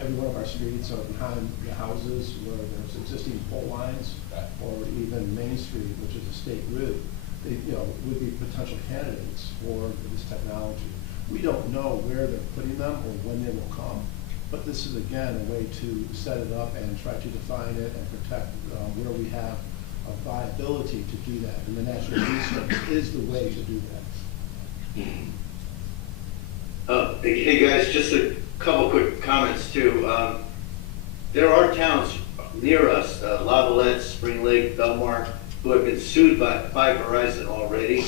every one of our streets are behind the houses where there's existing pole lines, Right. or even Main Street, which is a state route, they, would be potential candidates for this technology. We don't know where they're putting them or when they will come, but this is again a way to set it up and try to define it and protect where we have a viability to do that, and the natural resource is the way to do that. Hey guys, just a couple quick comments too. There are towns near us, Lavalette, Spring Lake, Belmar, who have been sued by Verizon already.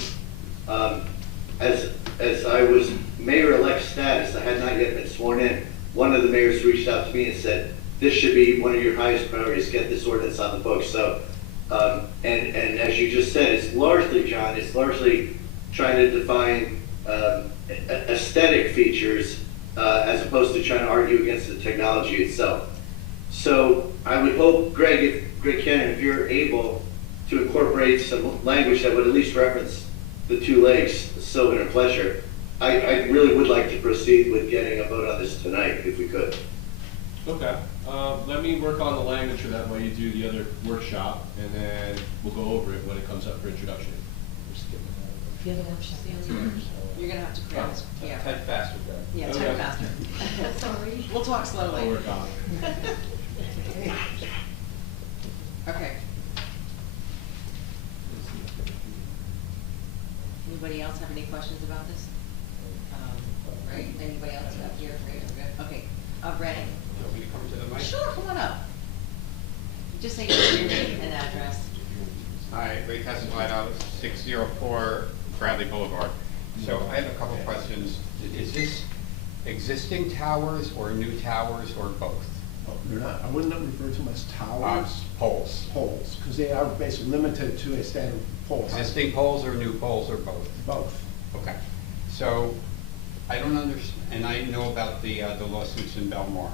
As I was mayor-elect status, I had not yet been sworn in. One of the mayors reached out to me and said, this should be one of your highest priorities, get this ordinance on the books. So, and as you just said, it's largely, John, it's largely trying to define aesthetic features as opposed to trying to argue against the technology itself. So I would hope, Greg Cannon, if you're able to incorporate some language that would at least reference the two lakes, Sylvan and Fletcher, I really would like to proceed with getting a vote on this tonight, if we could. Okay. Let me work on the language for that while you do the other workshop, and then we'll go over it when it comes up for introduction. The other workshop. You're gonna have to create this, yeah. Type faster, Greg. Yeah, Okay. type faster. Sorry. We'll talk slowly. I'll work on it. Okay. Anybody else have any questions about this? Right, anybody else up here? Right, we're good. Okay, Brandon. Want me to come to the mic? Sure, come on up. Just say your name and address. Hi, Ray Castellano, 604 Bradley Boulevard. So I have a couple questions. Is this existing towers or new towers or both? They're not, I wouldn't refer to them as towers. Poles. Poles, because they are basically limited to a standard pole. height. Existing poles or new poles or both? Both. Okay. So I don't understand, and I know about the lawsuits in Belmar.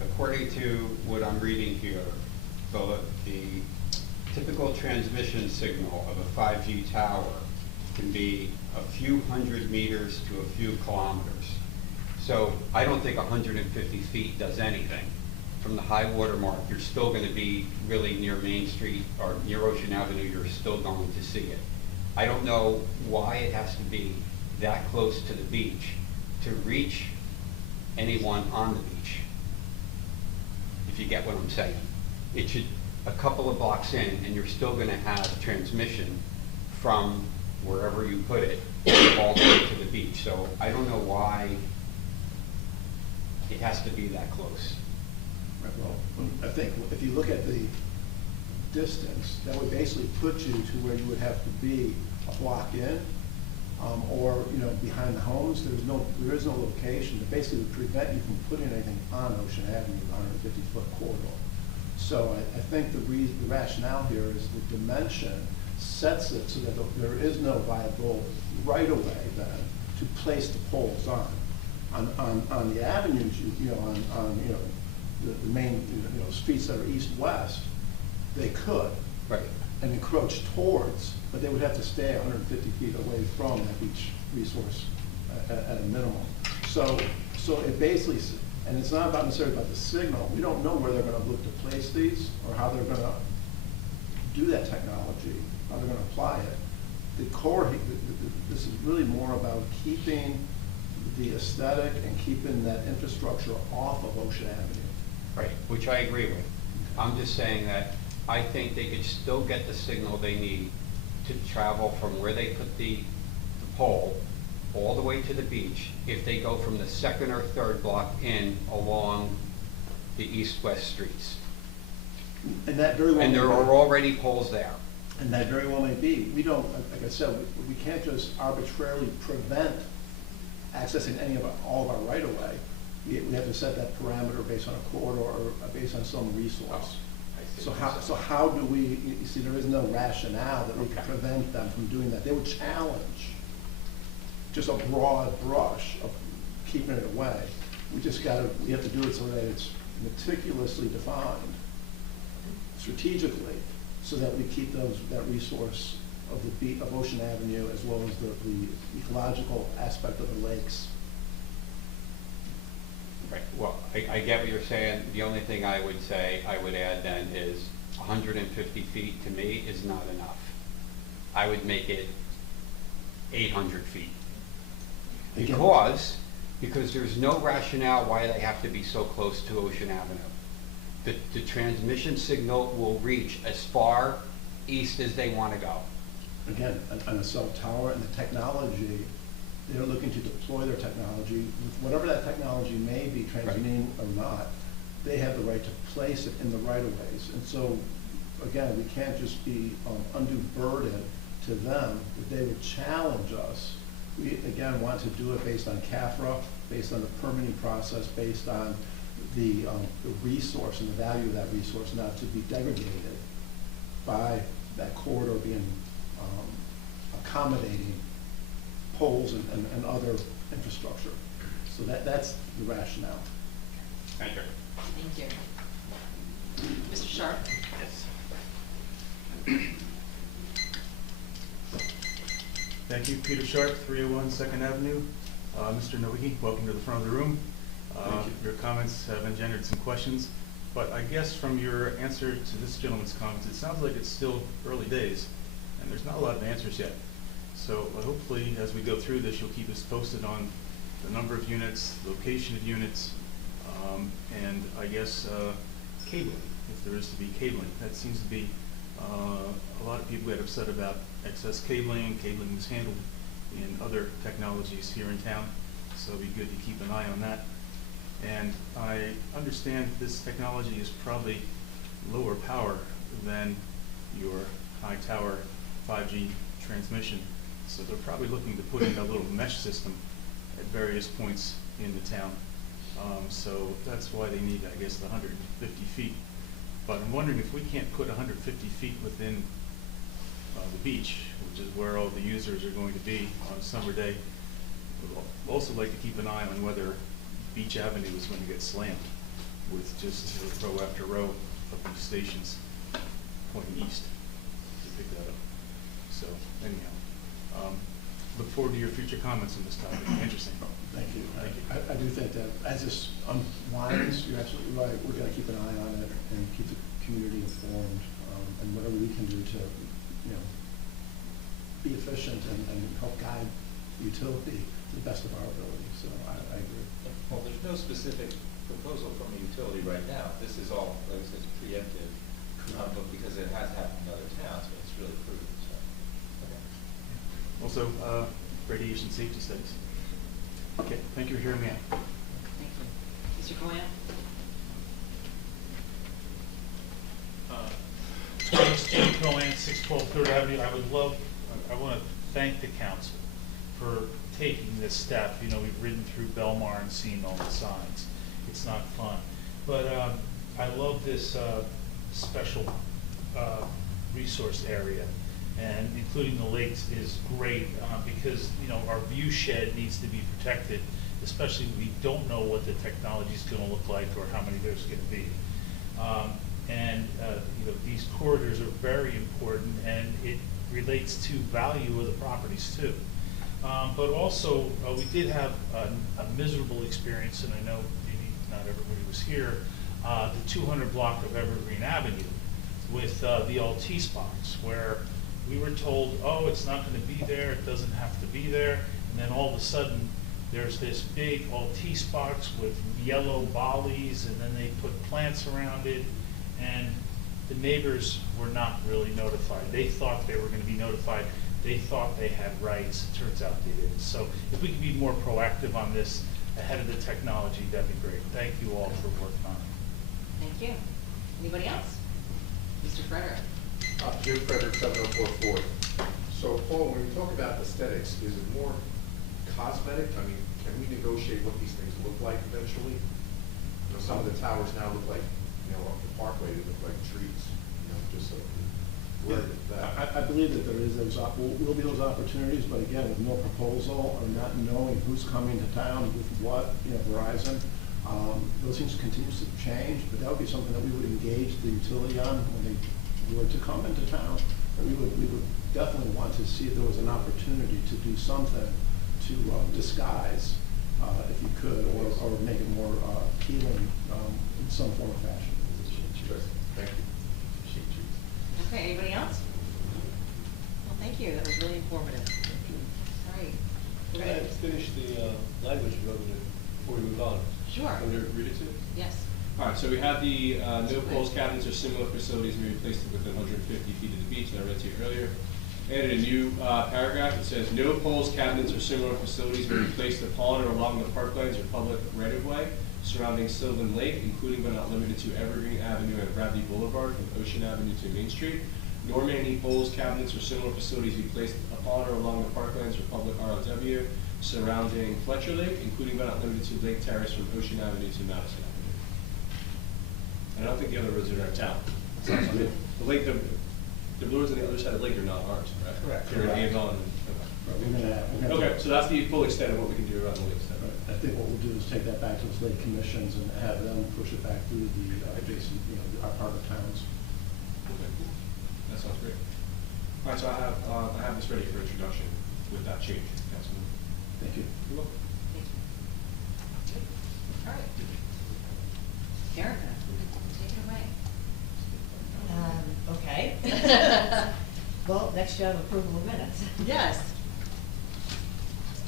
According to what I'm reading here, the typical transmission signal of a 5G tower can be a few hundred meters to a few kilometers. So I don't think 150 feet does anything from the high water mark, you're still gonna be really near Main Street or near Ocean Avenue, you're still going to see it. I don't know why it has to be that close to the beach to reach anyone on the beach, if you get what I'm saying. It should, a couple of blocks in, and you're still gonna have transmission from wherever you put it, all the way to the beach. So I don't know why it has to be that close. Right, well, I think if you look at the distance, that would basically put you to where you would have to be a block in, or, you know, behind the homes. There is no location that basically would prevent you from putting anything on Ocean Avenue, the 150-foot corridor. So I think the rationale here is the dimension sets it so that there is no viable right-of-way then to place the poles on. On the avenues, on the main, streets that are east-west, they could. Right. And encroach towards, but they would have to stay 150 feet away from that beach resource at a minimum. So it basically, and it's not necessarily about the signal. We don't know where they're going to look to place these or how they're going to do that technology, how they're going to apply it. The core, this is really more about keeping the aesthetic and keeping that infrastructure off of Ocean Avenue. Right, which I agree with. I'm just saying that I think they could still get the signal they need to travel from where they put the pole all the way to the beach if they go from the second or third block in along the east-west streets. And that very well. And there are already poles there. And that very well may be. We don't, like I said, we can't just arbitrarily prevent accessing all of our right-of-way. We have to set that parameter based on a corridor or based on some resource. So how do we, you see, there is no rationale that we can prevent them from doing that. They would challenge just a broad brush of keeping it away. We have to do it so that it's meticulously defined strategically so that we keep that resource of Ocean Avenue as well as the ecological aspect of the lakes. Right, well, I get what you're saying. The only thing I would add then is 150 feet to me is not enough. I would make it 800 feet. Because there's no rationale why they have to be so close to Ocean Avenue. The transmission signal will reach as far east as they want to go. Again, on a cell tower and the technology, they're looking to deploy their technology, whatever that technology may be, transmitting or not, they have the right to place it in the right-of-ways. And so, again, we can't just be undue burden to them that they would challenge us. We, again, want to do it based on CAFRA, based on the permitting process, based on the resource and the value of that resource, not to be degraded by that corridor being accommodating poles and other infrastructure. So that's the rationale. Thank you. Thank you. Mr. Sharp? Yes. Thank you, Peter Sharp, 301 Second Avenue. Mr. Nowicki, welcome to the front of the room. Thank you. Your comments have engendered some questions, but I guess from your answer to this gentleman's comments, it sounds like it's still early days, and there's not a lot of answers yet. So hopefully, as we go through this, you'll keep us posted on the number of units, location of units, and I guess cabling, if there is to be cabling. That seems to be a lot of people get upset about excess cabling. Cabling was handled in other technologies here in town, so it'd be good to keep an eye on that. And I understand this technology is probably lower power than your high tower 5G transmission. So they're probably looking to put in a little mesh system at various points in the town. So that's why they need, I guess, the 150 feet. But I'm wondering if we can't put 150 feet within the beach, which is where all the users are going to be on a summer day. We'd also like to keep an eye on whether Beach Avenue is going to get slammed with just row after row of these stations pointing east to pick that up. So anyhow, look forward to your future comments on this topic. Interesting. Thank you. Thank you. I do think that as this unwinds, you're absolutely right, we're gonna keep an eye on it and keep the community informed, and whatever we can do to, you know, be efficient and help guide the utility to the best of our ability, so I agree. Well, there's no specific proposal from a utility right now. This is all, like I said, preemptive, but because it has happened in other towns, but it's really proven, so. Okay. Also, radiation safety studies. Okay, thank you for hearing me out. Thank you. Mr. Coyle? Steve Cohen, 612 Third Avenue. I want to thank the council for taking this step. You know, we've ridden through Belmar and seen all the signs. It's not fun. But I love this special resource area, and including the lakes is great because, you know, our view shed needs to be protected, especially when we don't know what the technology is going to look like or how many there's going to be. You know, these corridors are very important, and it relates to value of the properties too. But also, we did have a miserable experience, and I know maybe not everybody was here, the 200 block of Evergreen Avenue with the Altice box, where we were told, oh, it's not going to be there, it doesn't have to be there, and then all of a sudden, there's this big Altice box with yellow bollies, and then they put plants around it, and the neighbors were not really notified. They thought they were going to be notified. They thought they had rights. It turns out they didn't. So if we could be more proactive on this ahead of the technology, that'd be great. Thank you all for working on it. Thank you. Anybody else? Mr. Frederick? Jim Frederick, 704 So, Paul, when we talk about aesthetics, is it more cosmetic? I mean, can we negotiate what these things look like eventually? You know, some of the towers now look like, you know, up the parkway, they look like trees, you know, just so where that. I believe that there is will be those opportunities, but again, with no proposal or not knowing who's coming to town with what, you know, Verizon, those things continue to change, but that would be something that we would engage the utility on when they were to come into town. And we would definitely want to see if there was an opportunity to do something to disguise, if you could, or make it more appealing in some form or fashion. Thank you. Okay, anybody else? Well, thank you. That was really informative. All right. We're Can I gonna- finish the language of it before we move on? Sure. Want me to read it to you? Yes. All right, so we have the no poles, cabins, or similar facilities may be placed within 150 feet of the beach that I read to you earlier. Added a new paragraph. It says, no poles, cabinets, or similar facilities may be placed upon or along the parklands or public right-of-way surrounding Sylvan Lake, including but not limited to Evergreen Avenue and Bradley Boulevard from Ocean Avenue to Main Street. Nor may any poles, cabinets, or similar facilities be placed upon or along the parklands or public ROW surrounding Fletcher Lake, including but not limited to Lake Terrace from Ocean Avenue to Madison Avenue. And I don't think the other roads are in our town. The lake, the roads on the other side of the lake are not ours, right? Correct. They're in Correct. Avon and, We're gonna okay. Okay, so that's the full extent of what we can do around the lakes then. I think what we'll do is take that back to the state commissions and have them push it back through the adjacent, you know, our partner towns. Okay, cool. That sounds great. All right, so I have this ready for introduction with that change, Councilman. Thank you. You're welcome. Thank you. All right. Erica, take it away. Okay. Well, next you have approval of minutes. Yes.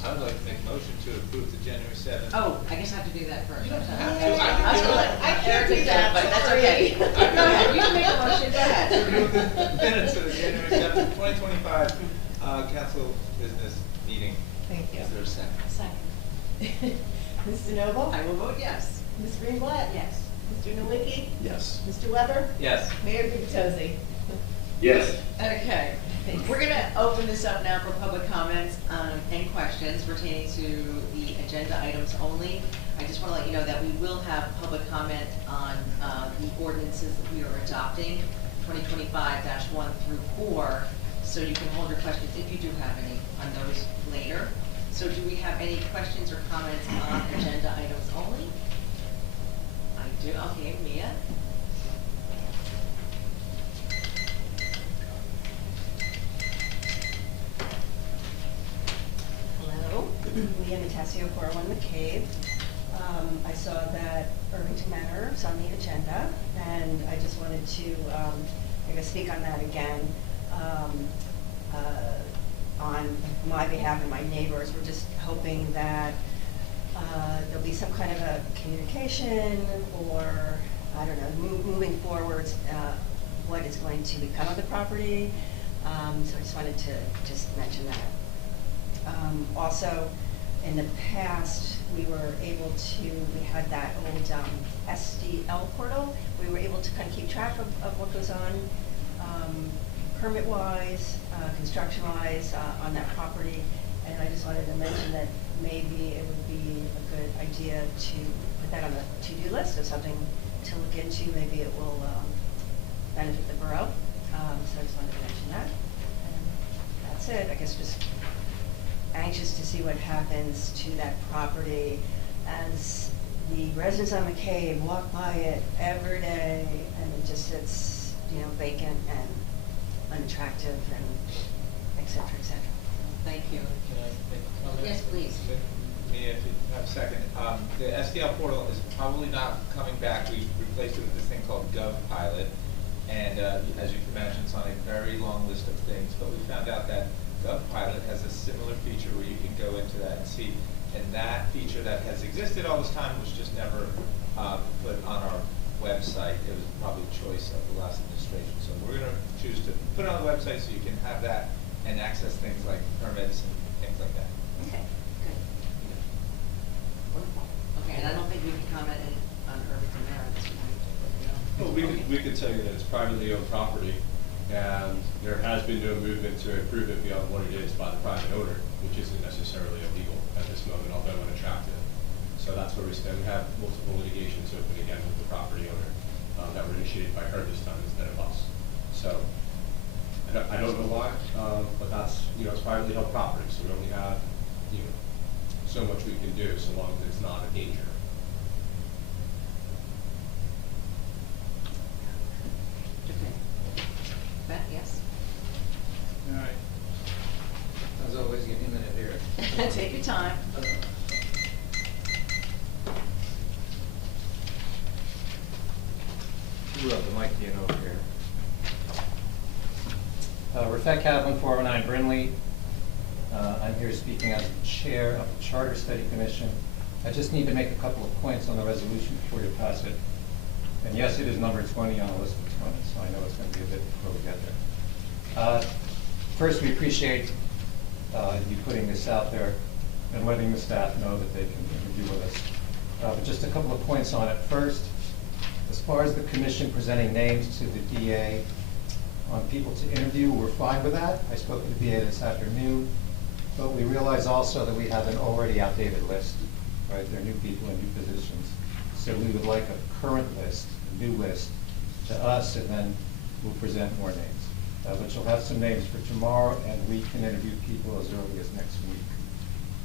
I would like to make a motion to approve the January 7th. Oh, I guess I have to do that first. You don't I'm have sorry. to. I can I was do gonna it. let I can't Erica do do that, it, but that's sorry. okay. Go ahead, you can make a motion, go ahead. Approve the minutes of the January 7th, 2025 council business meeting. Thank you. Is there a second? Second. Mr. Noble? I will vote yes. Ms. Greenblatt? Yes. Mr. Nowicki? Yes. Mr. Weber? Yes. Mayor Gubitosi? Yes. Okay, we're gonna open this up now for public comments and questions pertaining to the agenda items only. I just wanna let you know that we will have public comment on the ordinances that we are adopting, 2025-1 through 4, so you can hold your questions if you do have any on those later. So do we have any questions or comments on agenda items only? I do, okay, Mia? Leah Natasio, 401 McCabe. I saw that Irvington Manor is on the agenda, and I just wanted to, I guess, speak on that again. On my behalf and my neighbors, we're just hoping that there'll be some kind of a communication, or, I don't know, moving forwards, what is going to become of the property. So I just wanted to just mention that. Also, in the past, we had that old SDL portal. We were able to kind of keep track of what goes on permit-wise, construction-wise on that property. And I just wanted to mention that maybe it would be a good idea to put that on the to-do list of something to look into. Maybe it will benefit the borough. So I just wanted to mention that. And that's it. I guess just anxious to see what happens to that property as the residents on McCabe walk by it every day, and it just sits, vacant and unattractive, and et cetera, et cetera. Thank you. Can I make a comment? Yes, please. Mia, if you have a second. The SDL portal is probably not coming back. We replaced it with this thing called GovPilot. And as you can imagine, it's on a very long list of things. But we found out that GovPilot has a similar feature where you can go into that and see. And that feature that has existed all this time was just never put on our website. It was probably a choice of the last administration. So we're going to choose to put it on the website so you can have that and access things like permits and things like that. Okay, good. Wonderful. Okay, and I don't think we can comment on Irvington Manor at this point. Well, we could tell you that it's privately owned property, and there has been no movement to improve it beyond what it is by the private owner, which isn't necessarily illegal at this moment, although unattractive. So that's where we stand. We have multiple litigations open again with the property owner that were initiated by her this time instead of us. So I don't know why, but that's, it's privately held property, so we only have, so much we can do so long as it's not a danger. Okay. Beth, yes? All right. As always, give me a minute here. Take your time. The mic being over here. Rafet Kaplan, 409 Brinley. I'm here speaking as the chair of the Charter Study Commission. I just need to make a couple of points on the resolution before you pass it. And yes, it is number 20 on the list of 20, so I know it's going to be a bit before we get there. First, we appreciate you putting this out there and letting the staff know that they can interview with us. But just a couple of points on it. First, as far as the commission presenting names to the DA on people to interview, we're fine with that. I spoke to the DA this afternoon, but we realize also that we have an already outdated list, right? There are new people in new positions. So we would like a current list, a new list to us, and then we'll present more names. But you'll have some names for tomorrow, and we can interview people as early as next week.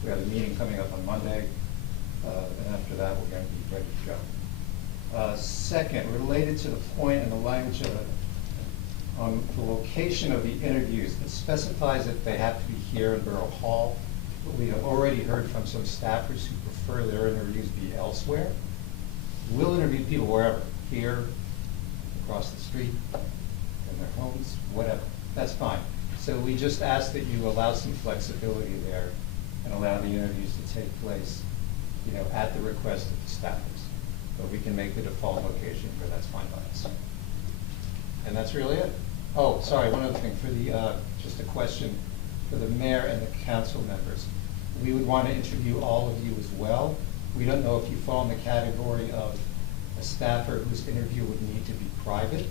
We have a meeting coming up on Monday, and after that we're going to be ready to go. Second, related to the point and the language of it, on the location of the interviews, it specifies that they have to be here in Borough Hall, but we have already heard from some staffers who prefer their interviews be elsewhere. We'll interview people wherever, here, across the street, in their homes, whatever. That's fine. So we just ask that you allow some flexibility there and allow the interviews to take place, at the request of the staffers. But we can make the default location where that's fine by us. And that's really it. Oh, sorry, one other thing for the, just a question for the mayor and the council members. We would want to interview all of you as well. We don't know if you fall in the category of a staffer whose interview would need to be private.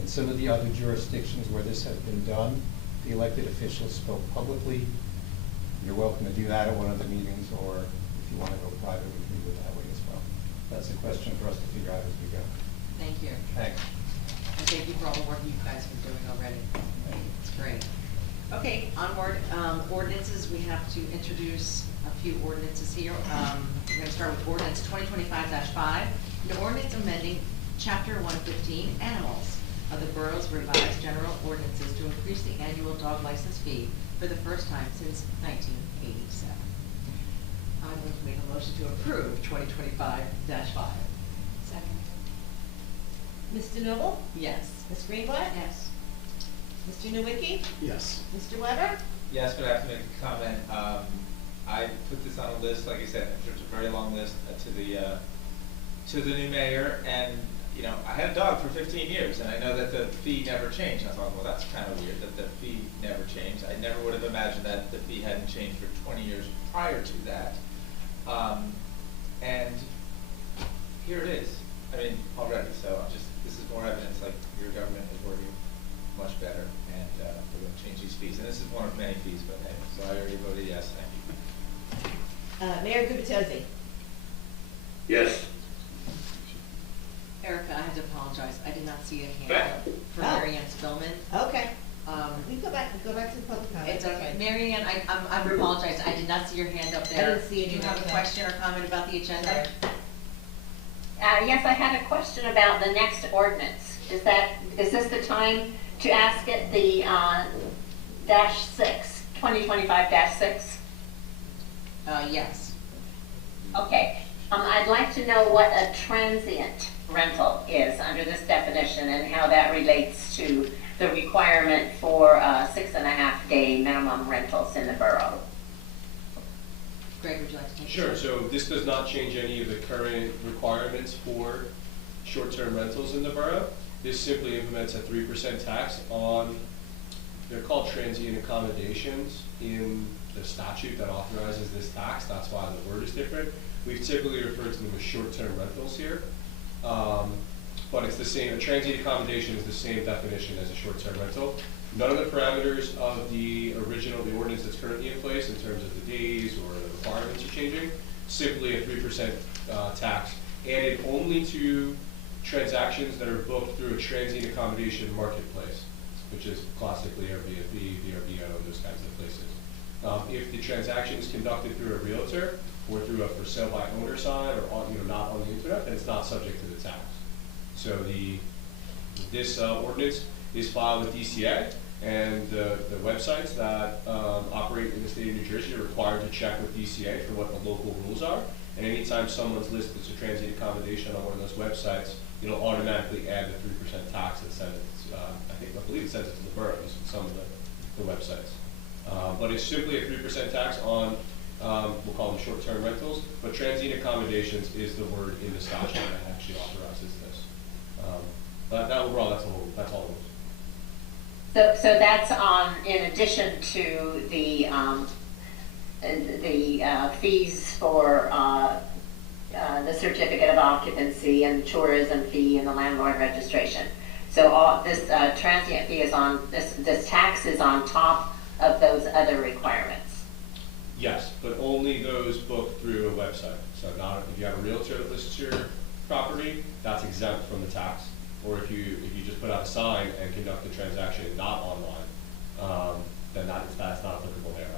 In some of the other jurisdictions where this has been done, the elected officials spoke publicly. You're welcome to do that at one of the meetings, or if you want to go private, we can do it that way as well. That's a question for us to figure out as we go. Thank you. Thanks. And thank you for all the work you guys have been doing already. It's great. Okay, onward, ordinances. We have to introduce a few ordinances here. We're going to start with ordinance 2025-5, an ordinance amending Chapter 115, Animals, of the Borough's Revised General Ordinances to increase the annual dog license fee for the first time since 1987. I'm going to make a motion to approve 2025-5. Second. Mr. Noble? Yes. Ms. Greenblatt? Yes. Mr. Nowicki? Yes. Mr. Weber? Yes, but I have to make a comment. I put this on a list, like I said, it's a very long list to the new mayor, and you know, I had a dog for 15 years, and I know that the fee never changed. I thought, well, that's kind of weird that the fee never changed. I never would have imagined that the fee hadn't changed for 20 years prior to that. And here it is. I mean, already. So this is more evidence, like your government is working much better, and we're going to change these fees. And this is one of many fees, but anyway, so I already voted yes. Thank you. Mayor Gubitosi? Yes. Erica, I had to apologize. I did not see a hand up for Oh. Mary Ann Spillman. Okay. We go back to the public comment. It's okay. Mary Ann, I apologize. I did not see your hand up there. I didn't see it Do you have a either. question or comment about the agenda? Yes, I had a question about the next ordinance. Is this the time to ask it, the -6, 2025-6? Yes. Okay. I'd like to know what a transient rental is under this definition and how that relates to the requirement for 6.5-day minimum rentals in the borough. Greg, would you like to take it? Sure, so this does not change any of the current requirements for short-term rentals in the borough. This simply implements a 3% tax on, they're called transient accommodations in the statute that authorizes this tax. That's why the word is different. We've typically referred to them as short-term rentals here. But it's the same, a transient accommodation is the same definition as a short-term rental. None of the parameters of the ordinance that's currently in place in terms of the days or the requirements are changing. Simply a 3% tax added only to transactions that are booked through a transient accommodation marketplace, which is classically Airbnb, VRBO, those kinds of places. If the transaction is conducted through a realtor or through a for sale by owner side or on, not on the internet, then it's not subject to the tax. So this ordinance is filed with DCA, and the websites that operate in the state of New Jersey are required to check with DCA for what the local rules are. And anytime someone's listed as a transient accommodation on one of those websites, it'll automatically add the 3% tax and send it. I believe it sends it to the boroughs and some of the websites. But it's simply a 3% tax on, we'll call them short-term rentals, but transient accommodations is the word in the statute that actually authorizes this. But overall, that's all it is. So that's in addition to the fees for the certificate of occupancy and tourism fee and the landlord registration. So all this transient fee is on this tax is on top of those other requirements. Yes, but only those booked through a website. So not if you have a realtor that lists your property, that's exempt from the tax. Or if you just put out a sign and conduct the transaction not online, then that's not applicable there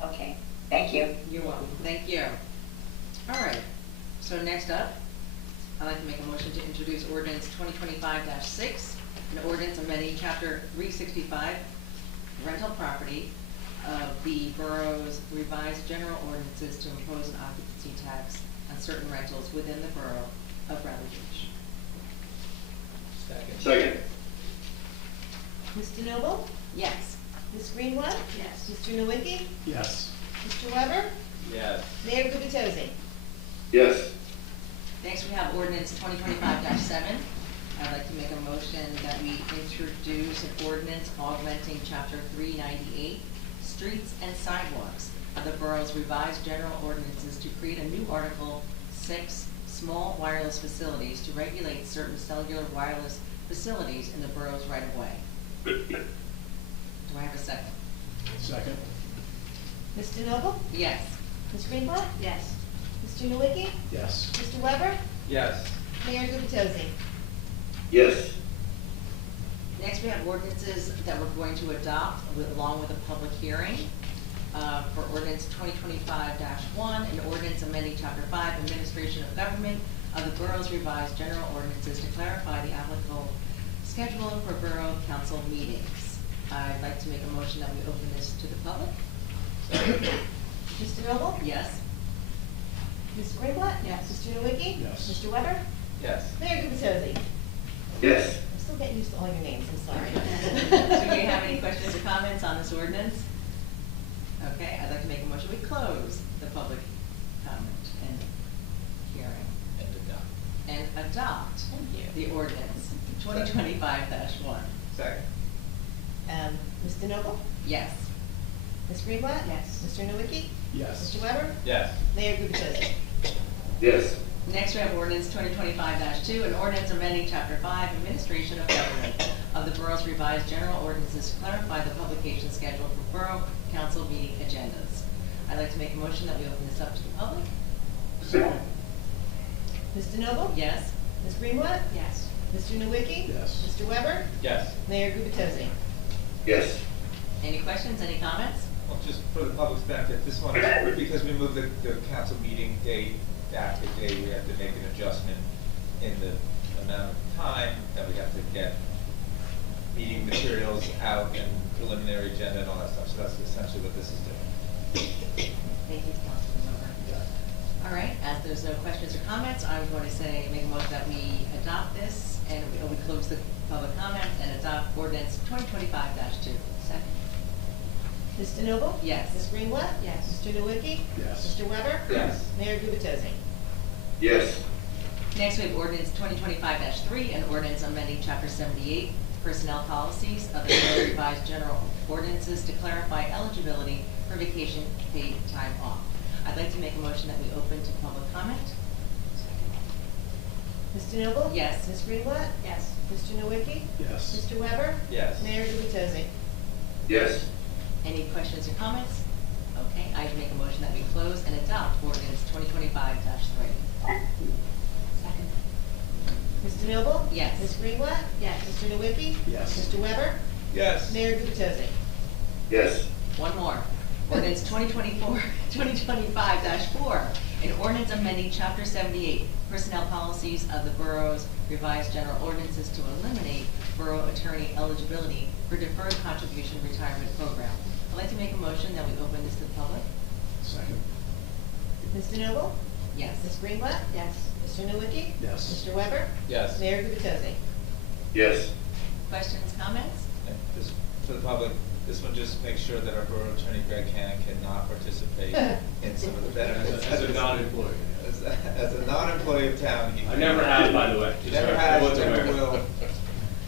either. Okay, thank you. You're welcome. Thank you. All right. So next up, I'd like to make a motion to introduce ordinance 2025-6, an ordinance amending chapter 365, rental property of the borough's revised general ordinances to impose an occupancy tax on certain rentals within the borough of Bradley Beach. Second. Mr. Noble? Yes. Ms. Greenblatt? Yes. Mr. Nowicki? Yes. Mr. Weber? Yes. Mayor Gubitosi? Yes. Next, we have ordinance 2025-7. I'd like to make a motion that we introduce an ordinance augmenting chapter 398, streets and sidewalks of the borough's revised general ordinances to create a new article 6, small wireless facilities, to regulate certain cellular wireless facilities in the borough's right of way. Do I have a second? Second. Mr. Noble? Yes. Ms. Greenblatt? Yes. Mr. Nowicki? Yes. Mr. Weber? Yes. Mayor Gubitosi? Yes. Next, we have ordinances that we're going to adopt along with a public hearing. For ordinance 2025-1, an ordinance amending chapter 5, administration of government of the borough's revised general ordinances to clarify the applicable schedule for borough council meetings. I'd like to make a motion that we open this to the public. Mr. Noble? Yes. Ms. Greenblatt? Yes. Mr. Nowicki? Yes. Mr. Weber? Yes. Mayor Gubatose? Yes. I'm still getting used to all your names, I'm sorry. Do we have any questions or comments on this ordinance? Okay, I'd like to make a motion, we close the public comment and hearing and adopt the ordinance 2025-1. Second. Mr. Noble? Yes. Ms. Greenblatt? Yes. Mr. Nowicki? Yes. Mr. Weber? Yes. Mayor Gubatose? Yes. Next, we have ordinance 2025-2, an ordinance amending Chapter 5, Administration of Government of the Borough's Revised General Ordinances to clarify the publication schedule for Borough Council meeting agendas. I'd like to make a motion that we open this up to the public. Mr. Noble? Yes. Ms. Greenblatt? Yes. Mr. Nowicki? Yes. Mr. Weber? Yes. Mayor Gubatose? Yes. Any questions, any comments? Well, just for the public's benefit, this one, because we moved the council meeting date back a day, we have to make an adjustment in the amount of time that we have to get meeting materials out and preliminary agenda and all that stuff. So that's essentially what this is doing. Thank you, Councilman Weber. All right, as there's no questions or comments, I'm going to say, make a motion that we adopt this, and we close the public comment and adopt ordinance 2025-2. Second. Mr. Noble? Yes. Ms. Greenblatt? Yes. Mr. Nowicki? Yes. Mr. Weber? Yes. Mayor Gubatose? Yes. Next, we have ordinance 2025-3, an ordinance amending Chapter 78, Personnel Policies of the Borough Revised General Ordinances to clarify eligibility for vacation paid time off. I'd like to make a motion that we open to public comment. Mr. Noble? Yes. Ms. Greenblatt? Yes. Mr. Nowicki? Yes. Mr. Weber? Yes. Mayor Gubatose? Yes. Any questions or comments? Okay, I make a motion that we close and adopt ordinance 2025-3. Second. Mr. Noble? Yes. Ms. Greenblatt? Yes. Mr. Nowicki? Yes. Mr. Weber? Yes. Mayor Gubatose? Yes. One more. Ordinance 2025-4, an ordinance amending Chapter 78, Personnel Policies of the Borough's Revised General Ordinances to eliminate borough attorney eligibility for deferred contribution retirement program. I'd like to make a motion that we open this to the public. Second. Mr. Noble? Yes. Ms. Greenblatt? Yes. Mr. Nowicki? Yes. Mr. Weber? Yes. Mayor Gubatose? Yes. Questions, comments? And just for the public, this one just makes sure that our borough attorney Greg Cannon cannot participate in some of the benefits. As a non-employee. As a non-employee of town, he. I never have, by the way. He never has, never will,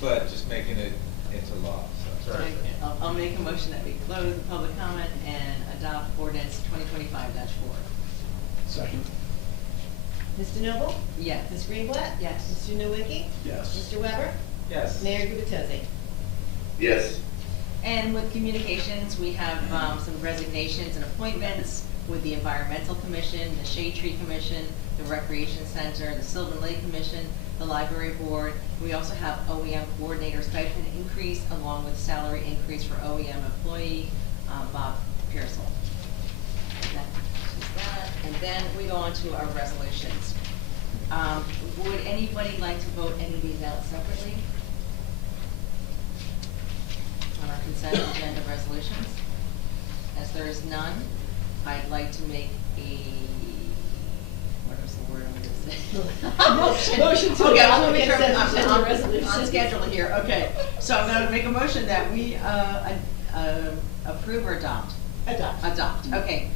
but just making it into law, so. Okay, I'll make a motion that we close the public comment and adopt ordinance 2025-4. Second. Mr. Noble? Yes. Ms. Greenblatt? Yes. Mr. Nowicki? Yes. Mr. Weber? Yes. Mayor Gubatose? Yes. And with communications, we have some resignations and appointments with the Environmental Commission, the Shade Tree Commission, the Recreation Center, the Sylvan Lake Commission, the Library Board. We also have OEM Coordinator stipend increase along with salary increase for OEM employee Bob Pearsall. And then we go on to our resolutions. Would anybody like to vote any of these out separately? On our consent agenda resolutions? As there is none, I'd like to make a, what was the word I'm gonna say? Motion to Okay, adopt I'm gonna make sure consent I'm agenda resolutions. on schedule here, okay. So I'm gonna make a motion that we, approve or adopt? Adopt. Adopt, okay.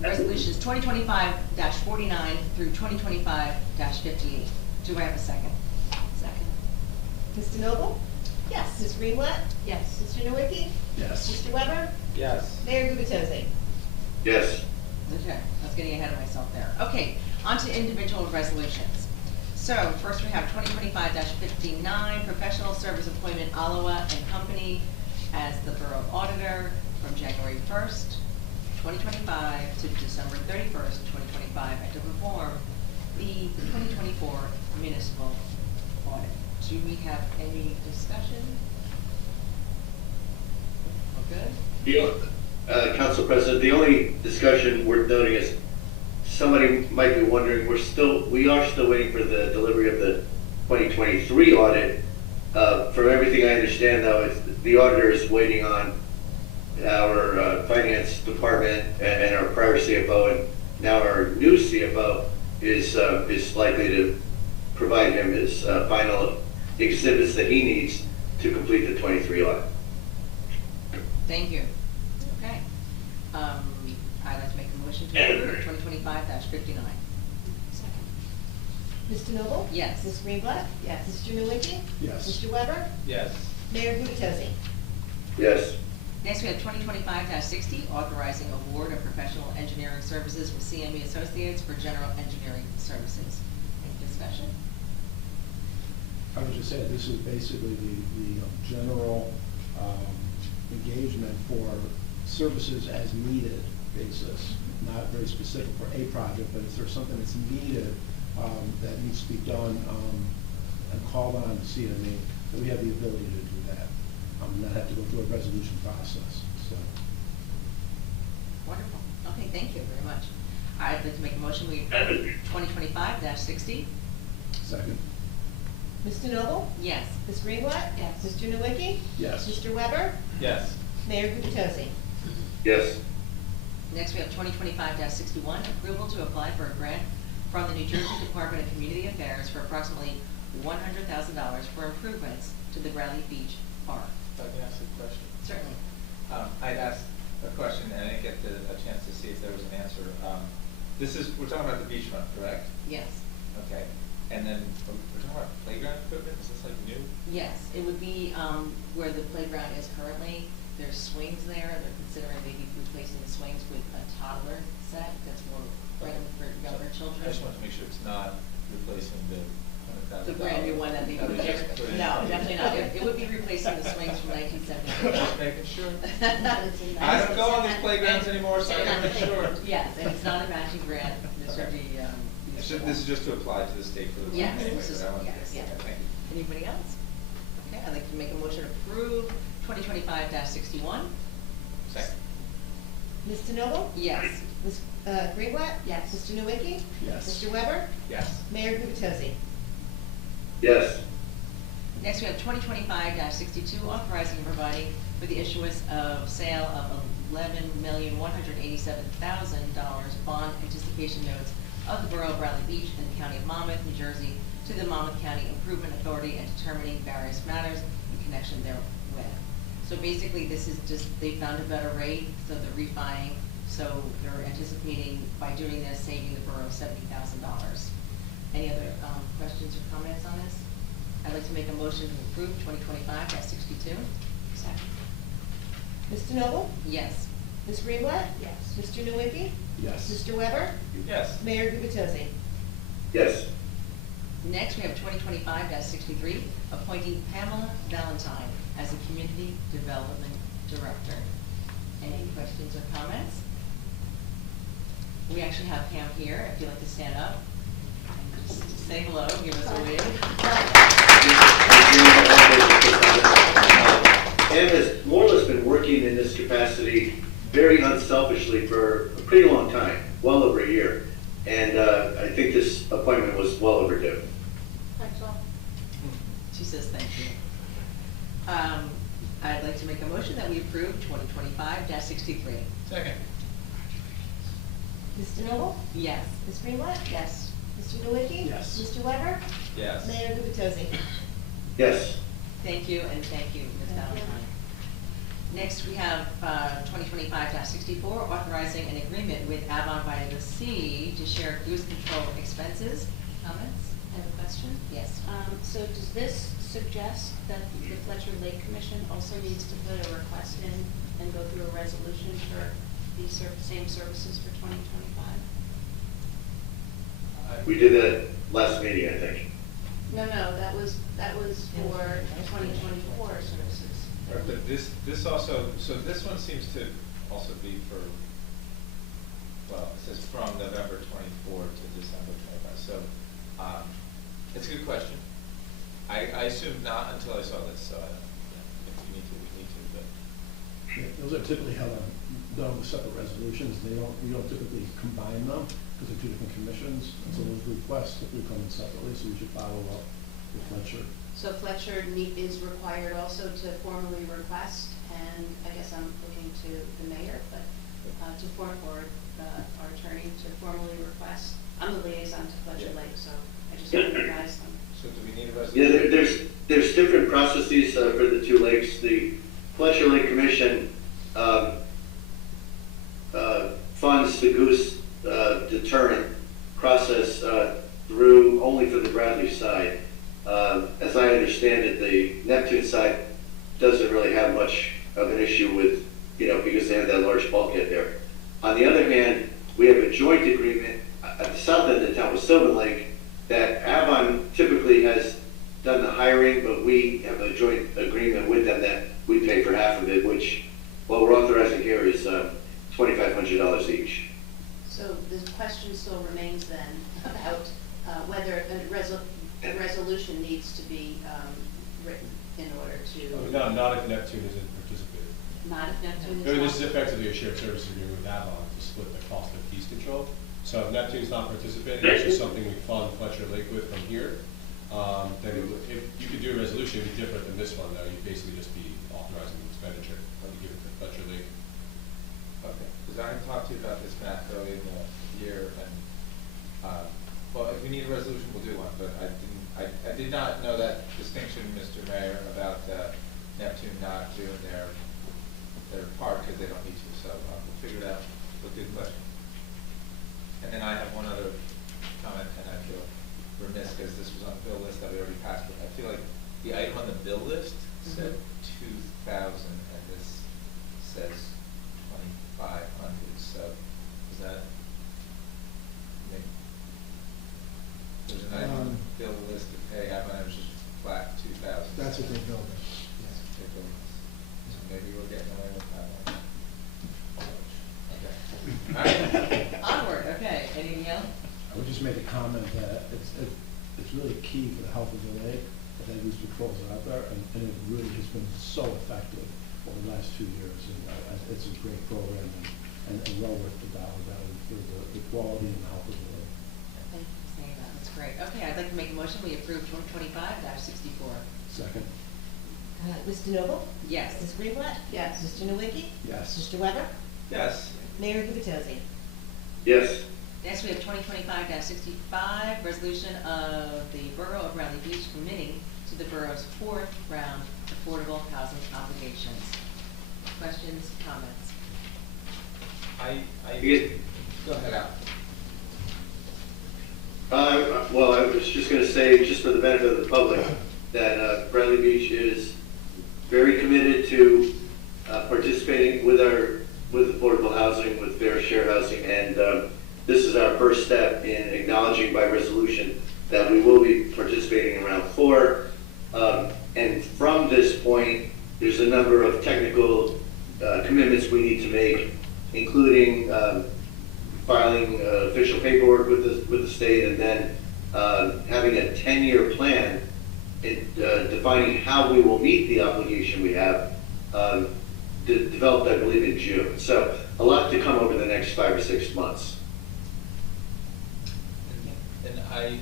Resolutions 2025-49 through 2025-58. Do I have a second? Second. Mr. Noble? Yes. Ms. Greenblatt? Yes. Mr. Nowicki? Yes. Mr. Weber? Yes. Mayor Gubatose? Yes. Okay, I was getting ahead of myself there. Okay, on to individual resolutions. So first we have 2025-59, professional service appointment Alawa and Company as the Borough Auditor from January 1st, 2025 to December 31st, 2025, and to perform the 2024 municipal audit. Do we have any discussion? We're good? Council President, the only discussion worth noting is somebody might be wondering, we are still waiting for the delivery of the 2023 audit. From everything I understand, though, the auditor is waiting on our finance department and our prior CFO, and now our new CFO is likely to provide him his final exhibits that he needs to complete the 23 audit. Thank you. Okay. I'd like to make a motion to approve 2025-59. Mr. Noble? Yes. Ms. Greenblatt? Yes. Mr. Nowicki? Yes. Mr. Weber? Yes. Mayor Gubatosi? Yes. Next, we have 2025-60, authorizing award of professional engineering services with CME Associates for general engineering services. Any discussion? I would just say, this is basically the general engagement for services as needed basis, not very specific for a project, but if there's something that's needed that needs to be done and called on to CME, that we have the ability to do that, not have to go through a resolution process. So. Wonderful. Okay, thank you very much. I'd like to make a motion, we approve 2025-60. Second. Mr. Noble? Yes. Ms. Greenblatt? Yes. Mr. Nowicki? Yes. Mr. Weber? Yes. Mayor Gubatosi? Yes. Next, we have 2025-61, approval to apply for a grant from the New Jersey Department of Community Affairs for approximately $100,000 for improvements to the Bradley Beach Park. If I can ask a question. Certainly. I'd asked a question and I didn't get a chance to see if there was an answer. We're talking about the beachfront, correct? Yes. Okay. And then we're talking about playground equipment? Is this like new? Yes, it would be where the playground is currently. There's swings there. They're considering maybe replacing the swings with a toddler set that's more friendly for younger children. I just want to make sure it's not replacing the $100,000. The brand new one that they would just put in. No, definitely not. It would be replacing the swings from 1974. Just making sure. I don't go on these playgrounds anymore, so I gotta make sure. Yes, and it's not a matching grant. This would be. This is just to apply to the state for the. Yes, anyway, this is, but I wanted to yes, get yeah. that. Thank you. Anybody else? Okay, I'd like to make a motion to approve 2025-61. Second. Mr. Noble? Yes. Ms. Greenblatt? Yes. Mr. Nowicki? Yes. Mr. Weber? Yes. Mayor Gubatosi? Yes. Next, we have 2025-62, authorizing and providing for the issuance of sale of $11,187,000 bond anticipation notes of the Borough of Bradley Beach and the County of Monmouth, New Jersey, to the Monmouth County Improvement Authority and determining various matters in connection therewith. So basically, this is just, they found a better rate, so they're refining, so they're anticipating by doing this, saving the borough $70,000. Any other questions or comments on this? I'd like to make a motion to approve 2025-62. Second. Mr. Noble? Yes. Ms. Greenblatt? Yes. Mr. Nowicki? Yes. Mr. Weber? Yes. Mayor Gubatosi? Yes. Next, we have 2025-63, appointing Pamela Valentine as the Community Development Director. Any questions or comments? We actually have Pam here, if you'd like to stand up and just say hello, give us a wave. Pam has more or less been working in this capacity very unselfishly for a pretty long time, well over a year. And I think this appointment was well overdue. Thanks all. She says thank you. I'd like to make a motion that we approve 2025-63. Second. Mr. Noble? Yes. Ms. Greenblatt? Yes. Mr. Nowicki? Yes. Mr. Weber? Yes. Mayor Gubatosi? Yes. Thank you, and thank you, Ms. Valentine. Next, we have 2025-64, authorizing an agreement with Avon by the Sea to share cruise control expenses. Comments? I have a question. Yes. So does this suggest that the Fletcher Lake Commission also needs to put a request in and go through a resolution for these same services for 2025? We did that last meeting, I think. No, that was for 2024 services. Right, but this also, so this one seems to also be for, well, it says from November 24 to December 25. So it's a good question. I assumed not until I saw this. So if we need to, we need to. But Yeah, those are typically held on, done with separate resolutions. We don't typically combine them because they're two different commissions. And so those requests typically come in separately, so we should follow up with Fletcher. So Fletcher is required also to formally request, and I guess I'm looking to the mayor, but our attorney to formally request. I'm the liaison to Fletcher Lake, so I just want to advise them. So do we need a Yeah, resolution? there's different processes for the two lakes. The Fletcher Lake Commission funds the goose deterrent process through only for the Bradley side. As I understand it, the Neptune side doesn't really have much of an issue with, because they have that large bulkhead there. On the other hand, we have a joint agreement at the south end of town with Sylvan Lake that Avon typically has done the hiring, but we have a joint agreement with them that we pay for half of it, which, what we're authorizing here is $2,500 each. So the question still remains then about whether a resolution needs to be written in order to. Not if Neptune isn't participating. Not if Neptune is I mean, not. this is effectively a shared services agreement with Avon to split the cost of fees control. So if Neptune's not participating, it's just something we fund Fletcher Lake with from here. Then if you could do a resolution, it'd be different than this one, though. You'd basically just be authorizing the expenditure when you give it to Fletcher Lake. Okay, because I talked to you about this, Matt, early in the year, and, well, if we need a resolution, we'll do one, but I did not know that distinction, Mr. Mayor, about Neptune not doing their part because they don't need to, so we'll figure it out. We'll do the question. And then I have one other comment, and I feel remiss because this was on the bill list that we already passed, but I feel like the item on the bill list said 2,000, and this says 2,500, so is that, there's an item on the bill list to pay, Avon, it was just flat 2,000. That's what they billed us, yes. They billed us. So maybe we're getting away with that one. Okay. All right. Onward, okay, anything else? I would just make a comment that it's really key for the health of the lake that these patrols are out there, and it really has been so effective over the last 2 years. And it's a great program and well worth the dollar value for the quality and the health of the lake. Thank you for saying that, that's great. Okay, I'd like to make a motion, we approve 2025-64. Second. Ms. DeNoble? Yes. Ms. Greenblatt? Yes. Mr. Nowicki? Yes. Mr. Weber? Yes. Mayor Gubitosi? Yes. Next, we have 2025-65, resolution of the Borough of Bradley Beach committing to the borough's 4th round affordable housing obligations. Questions, comments? Go ahead, Al. Well, I was just going to say, just for the benefit of the public, that Bradley Beach is very committed to participating with affordable housing, with fair share housing, and this is our first step in acknowledging by resolution that we will be participating in round 4. And from this point, there's a number of technical commitments we need to make, including filing official paperwork with the state, and then having a 10-year plan defining how we will meet the obligation we have, developed, I believe, in June. So a lot to come over the next 5 or 6 months. And I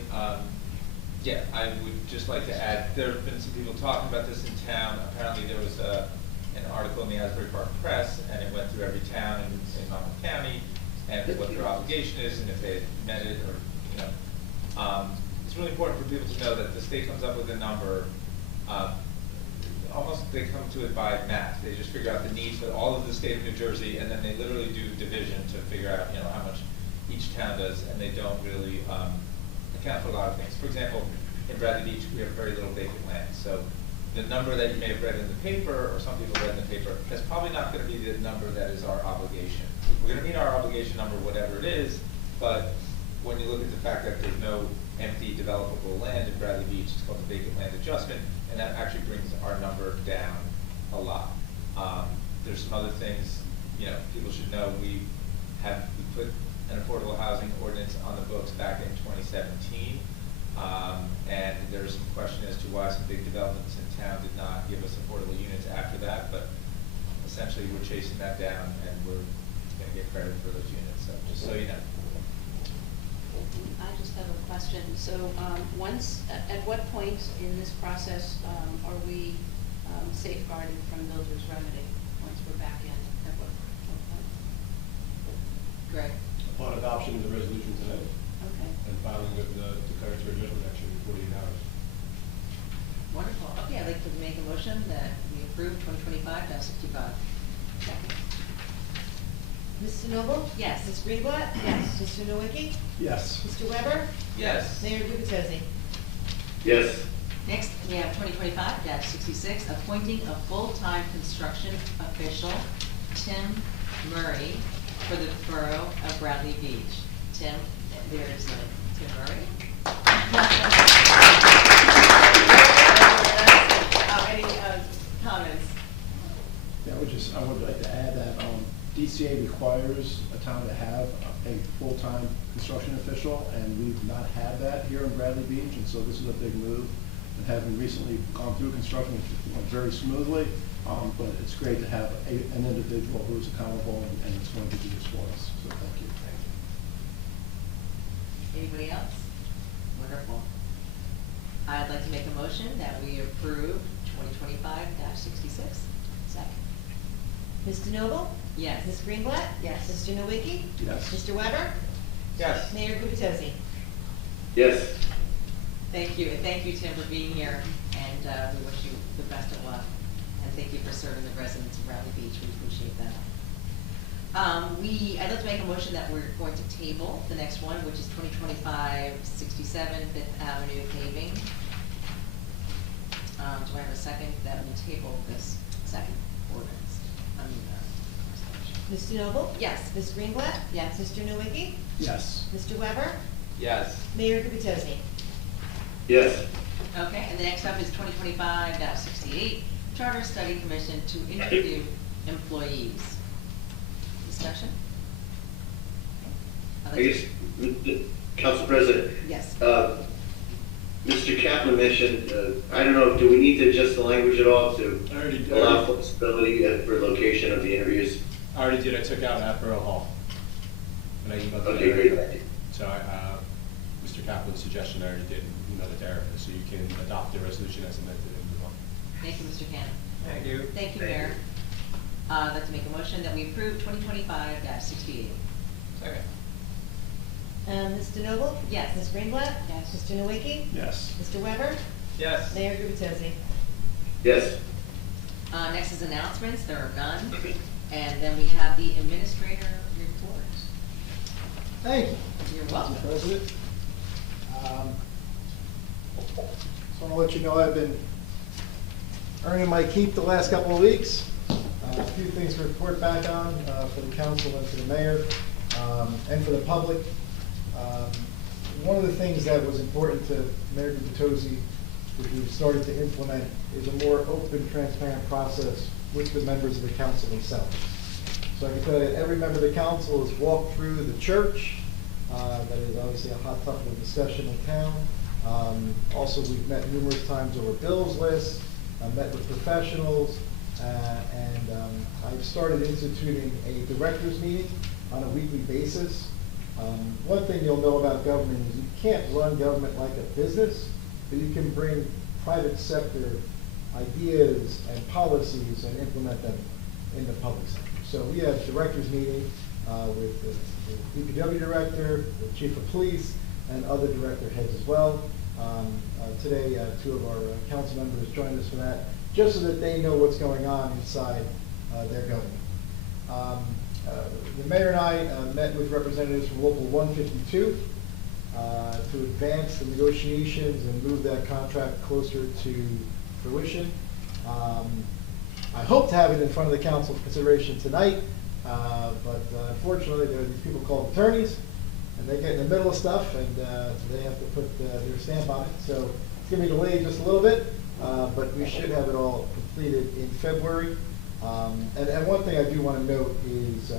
would just like to add, there have been some people talking about this in town. Apparently there was an article in the Asbury Park Press, and it went through every town in Monmouth County, and what their obligation is, and if they had met it, or, it's really important for people to know that the state comes up with a number, almost they come to it by math. They just figure out the needs for all of the state of New Jersey, and then they literally do division to figure out, how much each town does, and they don't really account for a lot of things. For example, in Bradley Beach, we have very little vacant land, so the number that you may have read in the paper, or some people read in the paper, is probably not going to be the number that is our obligation. We're going to meet our obligation number, whatever it is, but when you look at the fact that there's no empty developable land in Bradley Beach, it's called the vacant land adjustment, and that actually brings our number down a lot. There's some other things, people should know. We put an affordable housing ordinance on the books back in 2017, and there's some question as to why some big developments in town did not give us affordable units after that, but essentially we're chasing that down, and we're going to get credit for those units, so just so you know. I just have a question. So, at what point in this process, are we safeguarded from builder's remedy? Once we're back in, at what point? Greg? Upon adoption of the resolution today Okay. and filing of the declaratory judgment action in 48 hours. Wonderful. Okay, I'd like to make a motion that we approve 2025-65. Second. Mrs. Noble? Yes. Ms. Greenblatt? Yes. Mr. Nowicki? Yes. Mr. Weber? Yes. Mayor Gubitosi? Yes. Next, we have 2025-66, appointing a full-time construction official, Tim Murray, for the borough of Bradley Beach. Tim, there's Tim Murray. Any comments? Yeah, I would like to add that DCA requires a town to have a full-time construction official, and we've not had that here in Bradley Beach, and so this is a big move. And having recently gone through construction, it went very smoothly, but it's great to have an individual who's accountable and is going to do this for us, so thank you. Anybody else? Wonderful. I'd like to make a motion that we approve 2025-66. Second. Mr. Noble? Yes. Ms. Greenblatt? Yes. Mr. Nowicki? Yes. Mr. Weber? Yes. Mayor Gubitosi? Yes. Thank you, and thank you, Tim, for being here, and we wish you the best of luck. And thank you for serving the residents of Bradley Beach, we appreciate that. I'd like to make a motion that we're going to table the next one, which is 2025-67 Fifth Avenue paving. Do I have a second that we table this second ordinance? Mr. Noble? Yes. Ms. Greenblatt? Yes. Mr. Nowicki? Yes. Mr. Weber? Yes. Mayor Gubitosi? Yes. Okay, and the next up is 2025-68 Charter Study Commission to interview employees. Discussion? I guess, Council President. Yes. Mr. Kaplan mentioned, I don't know, do we need to adjust the language at all to allow flexibility for location of the interviews? I already did. I took out Atboro Hall. And I emailed it. Okay, great. So Mr. Kaplan's suggestion, I already did email it to Erica, so you can adopt the resolution as amended and move on. Thank you, Mr. Cannon. Thank you. Thank you, Mayor. I'd like to make a motion that we approve 2025-68. Second. Mr. Noble? Yes. Ms. Greenblatt? Yes. Mr. Nowicki? Yes. Mr. Weber? Yes. Mayor Gubitosi? Yes. Next is announcements. There are none. And then we have the administrator report. Thank you. You're welcome. Mr. President. Just want to let you know I've been earning my keep the last couple of weeks. A few things to report back on for the council and for the mayor and for the public. One of the things that was important to Mayor Gubitosi, which we've started to implement, is a more open, transparent process with the members of the council themselves. So I can tell you that every member of the council has walked through the church. That is obviously a hot topic of discussion in town. Also, we've met numerous times over bills lists, met with professionals, and I've started instituting a directors meeting on a weekly basis. One thing you'll know about government is you can't run government like a business, but you can bring private sector ideas and policies and implement them in the public sector. So we have directors meeting with the DPW director, the chief of police, and other director heads as well. Today, two of our council members joined us for that, just so that they know what's going on inside their government. The mayor and I met with representatives from Local 152 to advance the negotiations and move that contract closer to fruition. I hope to have it in front of the council for consideration tonight, but unfortunately there are these people called attorneys, and they get in the middle of stuff, and they have to put their stamp on it. So it's going to be delayed just a little bit, but we should have it all completed in February. And one thing I do want to note is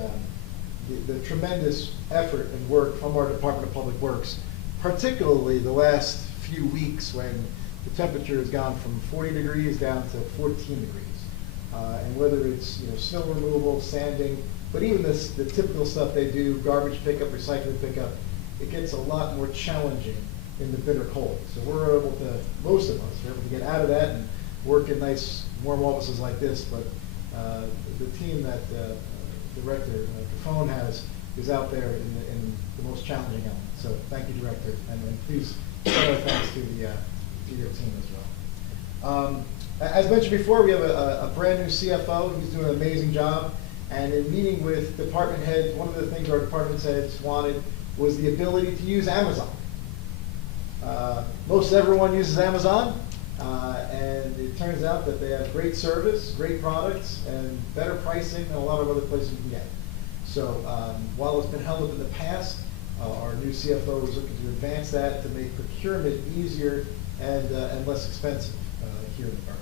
the tremendous effort and work from our Department of Public Works, particularly the last few weeks when the temperature has gone from 40 degrees down to 14 degrees. And whether it's snow removal, sanding, but even the typical stuff they do, garbage pickup, recycling pickup, it gets a lot more challenging in the bitter cold. So we're able to, most of us, are able to get out of that and work in nice warm offices like this, but the team that Director Cafone has is out there in the most challenging element. So thank you, Director, and please send our thanks to your team as well. As mentioned before, we have a brand new CFO. He's doing an amazing job. And in meeting with department heads, one of the things our department heads wanted was the ability to use Amazon. Most everyone uses Amazon, and it turns out that they have great service, great products, and better pricing than a lot of other places you can get. So while it's been held up in the past, our new CFO is looking to advance that to make procurement easier and less expensive here in the borough.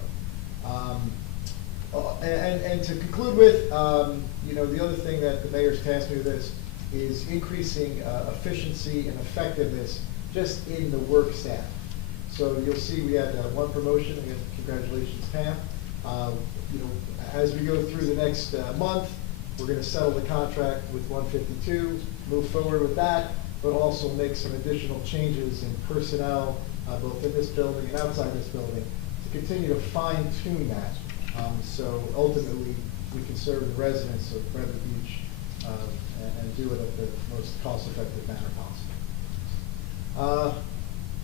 And to conclude with, the other thing that the mayor's tasked me with this is increasing efficiency and effectiveness just in the work staff. So you'll see we had one promotion. Again, congratulations, Pam. As we go through the next month, we're going to settle the contract with 152, move forward with that, but also make some additional changes in personnel, both in this building and outside this building, to continue to fine tune that. So ultimately, we can serve the residents of Brentwood Beach and do it at the most cost-effective manner possible.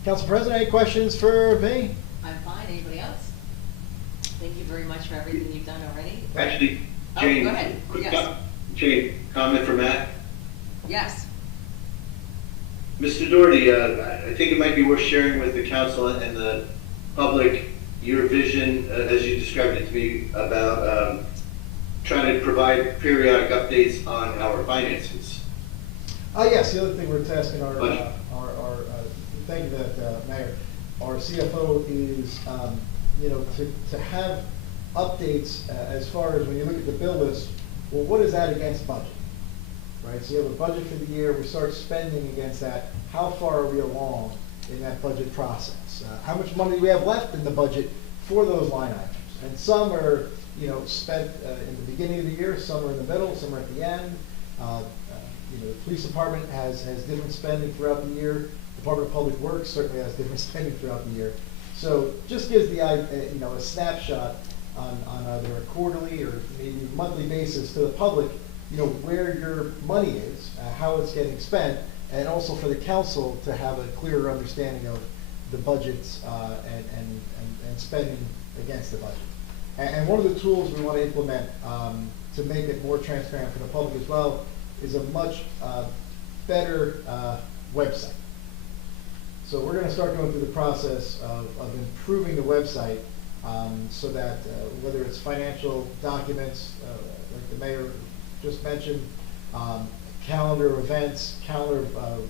Council President, any questions for me? I'm fine. Anybody else? Thank you very much for everything you've done already. Actually, Jane, go ahead. Yes. Jane, comment for Matt. Yes. Mr. Doherty, I think it might be worth sharing with the council and the public your vision, as you described it to me, about trying to provide periodic updates on our finances. Yes, the other thing we're tasking our thank you that, Mayor, our CFO is, to have updates as far as when you look at the bill list, well, what is that against budget? Right, so you have a budget for the year, we start spending against that, how far are we along in that budget process? How much money do we have left in the budget for those line items? And some are, spent in the beginning of the year, some are in the middle, some are at the end. The police department has different spending throughout the year. Department of Public Works certainly has different spending throughout the year. So just gives the a snapshot on either a quarterly or maybe monthly basis to the public, where your money is, how it's getting spent, and also for the council to have a clearer understanding of the budgets and spending against the budget. And one of the tools we want to implement to make it more transparent for the public as well is a much better website. So we're going to start going through the process of improving the website so that whether it's financial documents, like the mayor just mentioned, calendar events, calendar of,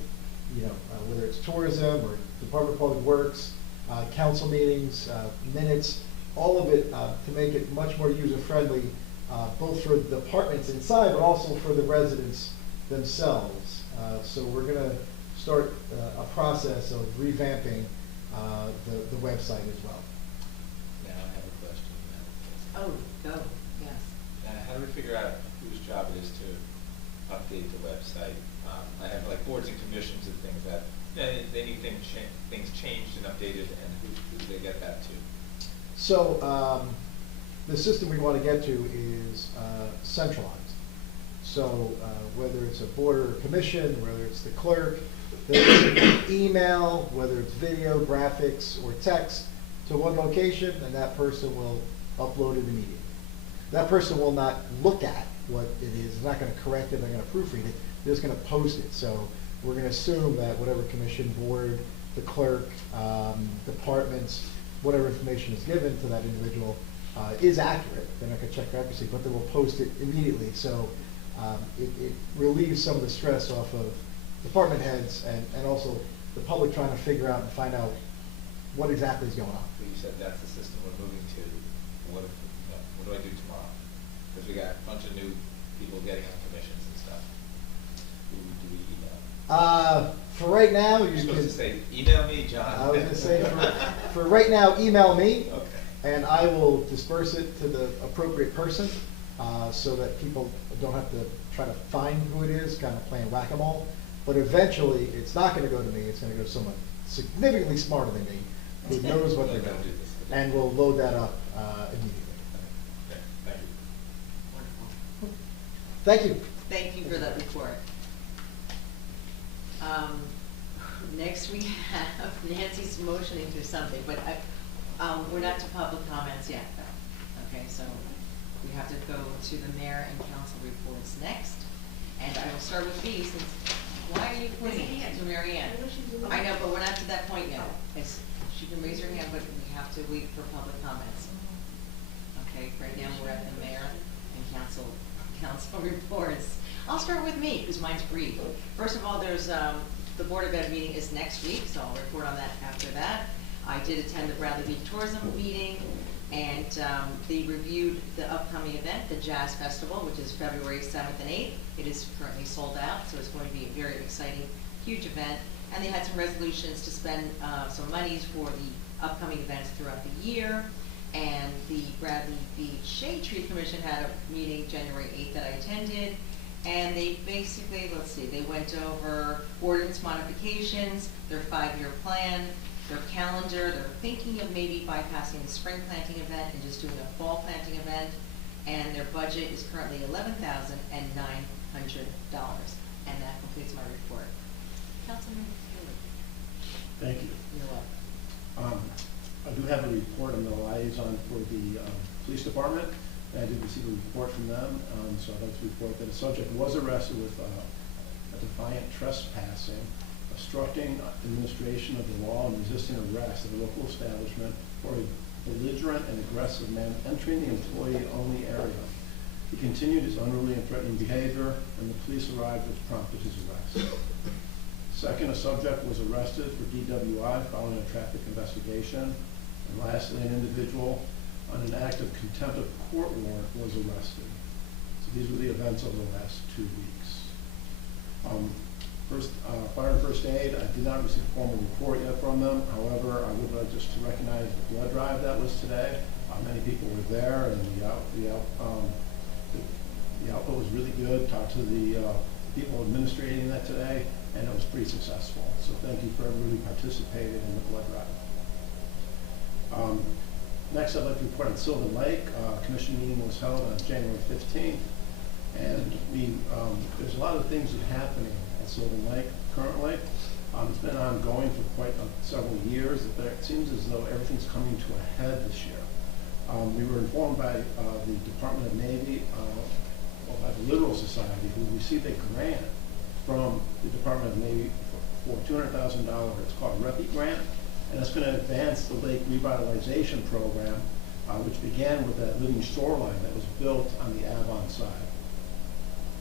whether it's tourism or Department of Public Works, council meetings, minutes, all of it to make it much more user-friendly, both for the departments inside, but also for the residents themselves. So we're going to start a process of revamping the website as well. Now I have a question. Oh, go. Yes. How do we figure out whose job it is to update the website? I have like boards and commissions and things that they need things changed and updated, and who do they get that to? So the system we want to get to is centralized. So whether it's a board or commission, whether it's the clerk, email, whether it's video, graphics, or text to one location, and that person will upload it immediately. That person will not look at what it is. They're not going to correct it. They're going to proofread it. They're just going to post it. So we're going to assume that whatever commission, board, the clerk, departments, whatever information is given to that individual is accurate. They're not going to check for accuracy, but they will post it immediately. So it relieves some of the stress off of department heads and also the public trying to figure out and find out what exactly is going on. So you said that's the system we're moving to. What do I do tomorrow? Because we got a bunch of new people getting on commissions and stuff. Who do we email? For right now, You're supposed to say, email me, John. I was going to say, for right now, email me, okay, and I will disperse it to the appropriate person so that people don't have to try to find who it is, kind of playing whack-a-mole. But eventually, it's not gonna go to me, it's gonna go to someone significantly smarter than me, who knows what they're doing, and will load that up immediately. Thank you. Thank you. Thank you for that report. Next we have Nancy's motioning for something, but we're not to public comments yet, though. Okay, so we have to go to the mayor and council reports next. And I will start with B, since, why are you pointing to Mary Ann? I know, but we're not to that point yet. She can raise her hand, but we have to wait for public comments. Okay, right now we're at the mayor and council reports. I'll start with me, because mine's brief. First of all, there's, the Board of Ed meeting is next week, so I'll report on that after that. I did attend the Bradley Beach Tourism meeting, and they reviewed the upcoming event, the Jazz Festival, which is February 7th and 8th. It is currently sold out, so it's going to be a very exciting, huge event. And they had some resolutions to spend some monies for the upcoming events throughout the year. And the Bradley Beach Shade Tree Commission had a meeting January 8th that I attended. And they basically, let's see, they went over ordinance modifications, their 5-year plan, their calendar. They're thinking of maybe bypassing the spring planting event and just doing a fall planting event. And their budget is currently $11,900. And that completes my report. Councilman Taylor. Thank you. You're welcome. I do have a report on the liaison for the police department. I did receive a report from them, so I'd like to report that a subject was arrested with a defiant trespassing, obstructing administration of the law, and resisting arrest at a local establishment for a belligerent and aggressive man entering the employee-only area. He continued his unruly and threatening behavior, and the police arrived, which prompted his arrest. Second, a subject was arrested for DWI following a traffic investigation. And lastly, an individual on an act of contempt of court warrant was arrested. So these were the events over the last 2 weeks. Fire and first aid, I did not receive a formal report yet from them. However, I would like just to recognize the blood drive that was today. Many people were there, and the output was really good. Talked to the people administrating that today, and it was pretty successful. So thank you for everybody who participated in the blood drive. Next, I'd like to report on Sylvan Lake. Commission meeting was held on January 15th, and there's a lot of things that are happening at Sylvan Lake currently. It's been ongoing for quite several years. It seems as though everything's coming to a head this year. We were informed by the Department of Navy, by the Liberal Society, who received a grant from the Department of Navy for $200,000. It's called REPI grant. And it's going to advance the lake revitalization program, which began with that living shoreline that was built on the Avon side.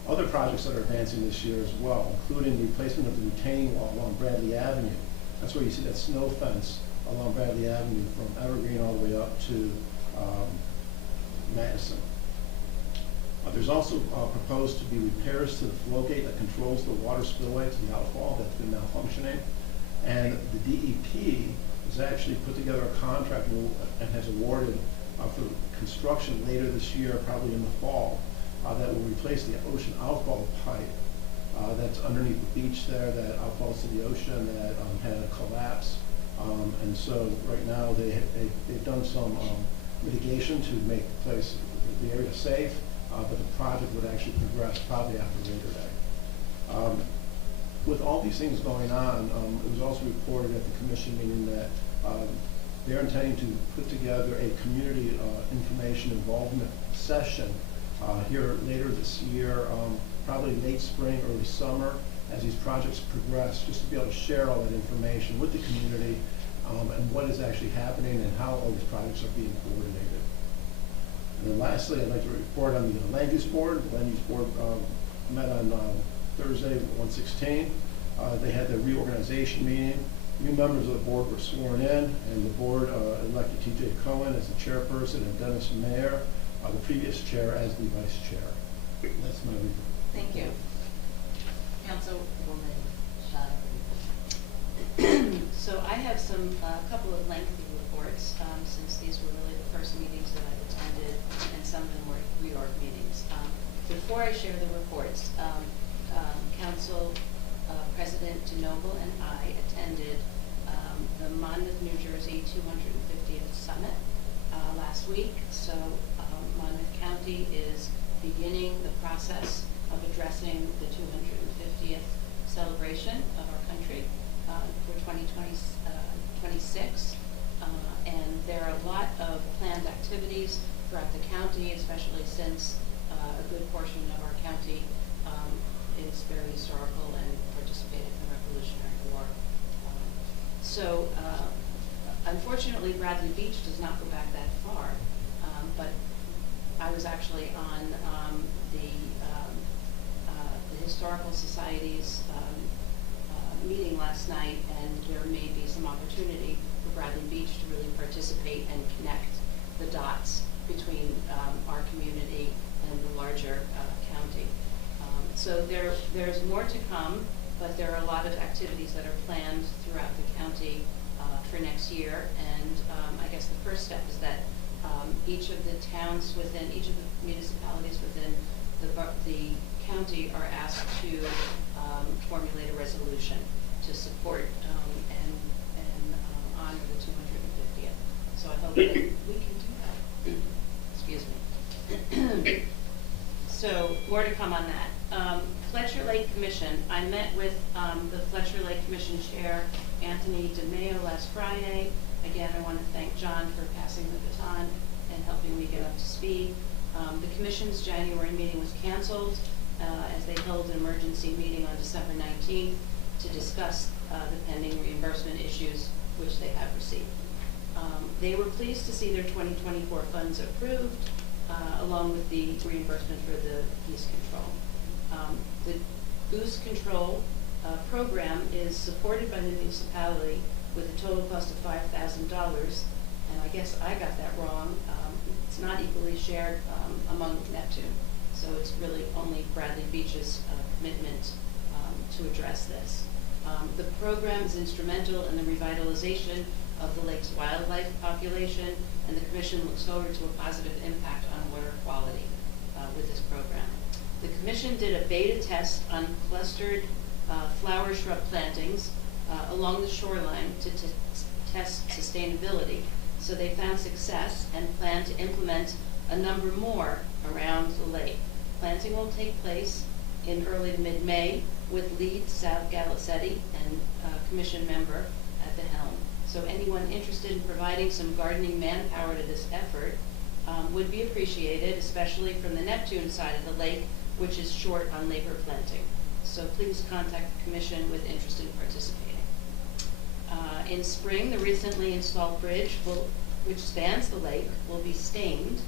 Other projects that are advancing this year as well, including the replacement of the retaining wall along Bradley Avenue. That's where you see that snow fence along Bradley Avenue from Evergreen all the way up to Madison. There's also proposed to be repairs to the flow gate that controls the water spillway to the outfall that's been malfunctioning. And the DEP has actually put together a contract and has awarded for construction later this year, probably in the fall, that will replace the ocean outfall pipe that's underneath the beach there that outfalls to the ocean that had a collapse. And so right now they've done some mitigation to make the area safe, but the project would actually progress probably after Labor Day. With all these things going on, it was also reported at the commission meeting that they're intending to put together a community information involvement session here later this year, probably late spring, early summer, as these projects progress, just to be able to share all that information with the community and what is actually happening and how all these projects are being coordinated. And then lastly, I'd like to report on the Land Use Board. The Land Use Board met on Thursday, 1/16. They had their reorganization meeting. New members of the board were sworn in, and the board elected T.J. Cohen as the chairperson and Dennis Mayer, the previous chair, as the vice chair. That's my report. Thank you. Councilwoman Shah. So I have a couple of lengthy reports, since these were really the first meetings that I've attended, and some of them were reorg meetings. Before I share the reports, Council to Noble and I attended the Monmouth, New Jersey 250th Summit last week. So Monmouth County is beginning the process of addressing the 250th celebration of our country for 2026. And there are a lot of planned activities throughout the county, especially since a good portion of our county is very historical and participated in the Revolutionary War. Unfortunately, Bradley Beach does not go back that far, but I was actually on the Historical Society's meeting last night, and there may be some opportunity for Bradley Beach to really participate and connect the dots between our community and the larger county. So there's more to come, but there are a lot of activities that are planned throughout the county for next year. And I guess the first step is that each of the towns within, each of the municipalities within the county are asked to formulate a resolution to support and honor the 250th. So I hope that we can do that. Excuse me. So more to come on that. Fletcher Lake Commission. I met with the Fletcher Lake Commission Chair, Anthony DeMeo, last Friday. Again, I want to thank John for passing the baton and helping me get up to speed. The Commission's January meeting was canceled as they held an emergency meeting on December 19th to discuss the pending reimbursement issues which they have received. They were pleased to see their 2024 funds approved, along with the reimbursement for the geese control. The goose control program is supported by the municipality with a total cost of $5,000, and I guess I got that wrong. It's not equally shared among Neptune, so it's really only Bradley Beach's commitment to address this. The program is instrumental in the revitalization of the lake's wildlife population, and the Commission looks forward to a positive impact on water quality with this program. The Commission did a beta test on clustered flower shrub plantings along the shoreline to test sustainability. So they found success and plan to implement a number more around the lake. Planting will take place in early to mid-May with lead Sal Galicetti and Commission member at the helm. So anyone interested in providing some gardening manpower to this effort would be appreciated, especially from the Neptune side of the lake, which is short on labor planting. So please contact the Commission with interest in participating. In spring, the recently installed bridge, which spans the lake, will be stained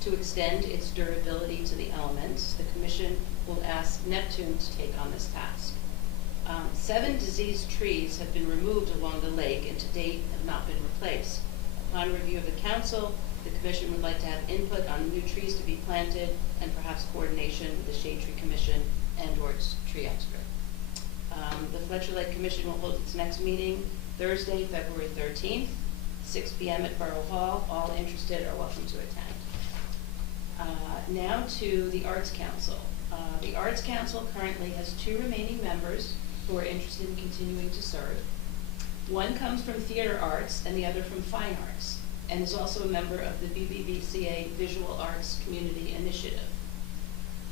to extend its durability to the elements. The Commission will ask Neptune to take on this task. 7 diseased trees have been removed along the lake and to date have not been replaced. Upon review of the Council, the Commission would like to have input on new trees to be planted and perhaps coordination with the Shade Tree Commission and/or its tree expert. The Fletcher Lake Commission will hold its next meeting Thursday, February 13th, 6 p.m. at Borough Hall. All interested are welcome to attend. Now to the Arts Council. The Arts Council currently has 2 remaining members who are interested in continuing to serve. One comes from theater arts and the other from fine arts, and is also a member of the BBVCA Visual Arts Community Initiative.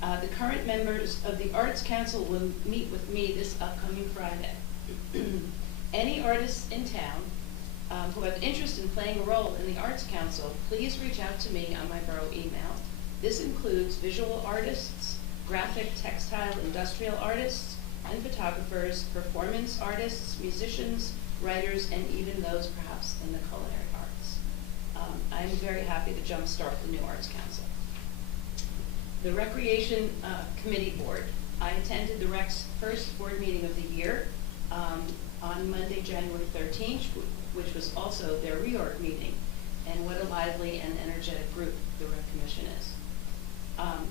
The current members of the Arts Council will meet with me this upcoming Friday. Any artists in town who have interest in playing a role in the Arts Council, please reach out to me on my borough email. This includes visual artists, graphic, textile, industrial artists, and photographers, performance artists, musicians, writers, and even those perhaps in the culinary arts. I'm very happy to jumpstart the new Arts Council. The Recreation Committee Board. I attended the Rec's first board meeting of the year on Monday, January 13th, which was also their reorg meeting. And what a lively and energetic group the Rec Commission is.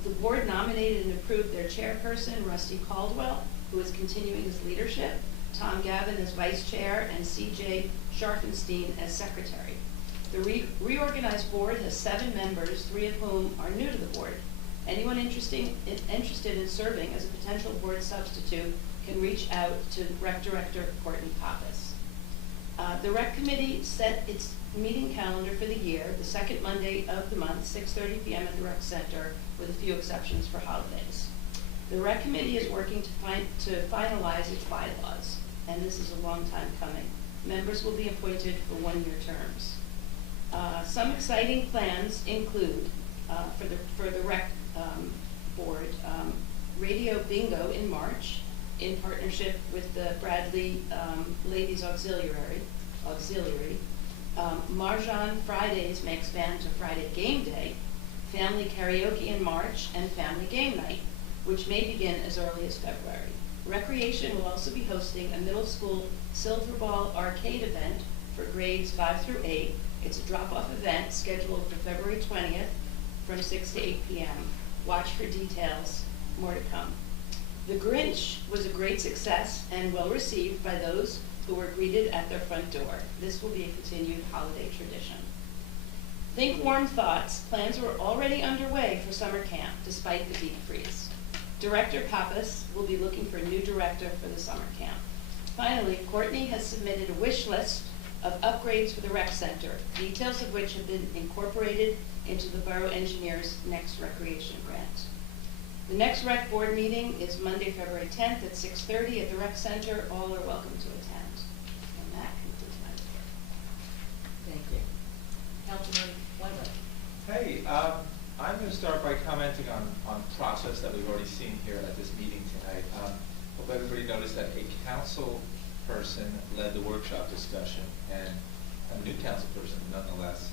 The board nominated and approved their chairperson, Rusty Caldwell, who is continuing his leadership, Tom Gavin as vice chair, and C.J. Scharfenstein as secretary. The reorganized board has 7 members, 3 of whom are new to the board. Anyone interested in serving as a potential board substitute can reach out to Rec Director Courtney Pappas. The Rec Committee set its meeting calendar for the year, the second Monday of the month, 6:30 p.m. at the Rec Center, with a few exceptions for holidays. The Rec Committee is working to finalize its bylaws, and this is a long time coming. Members will be appointed for one-year terms. Some exciting plans include, for the Rec Board, radio bingo in March in partnership with the Bradley Ladies Auxiliary. Marjan Fridays may expand to Friday Game Day, family karaoke in March, and family game night, which may begin as early as February. Recreation will also be hosting a middle school Silver Ball arcade event for grades 5 through 8. It's a drop-off event scheduled for February 20th from 6 to 8 p.m. Watch for details, more to come. The Grinch was a great success and well received by those who were greeted at their front door. This will be a continued holiday tradition. Think Warm Thoughts. Plans were already underway for summer camp despite the deep freeze. Director Pappas will be looking for a new director for the summer camp. Finally, Courtney has submitted a wish list of upgrades for the rec center, details of which have been incorporated into the borough engineer's next recreation grant. The next rec board meeting is Monday, February 10th at 6:30 at the rec center. All are welcome to attend. And that concludes my report. Thank you. Councilman Wendell. Hey, I'm going to start by commenting on process that we've already seen here at this meeting tonight. Hope everybody noticed that a council person led the workshop discussion, and a new council person nonetheless.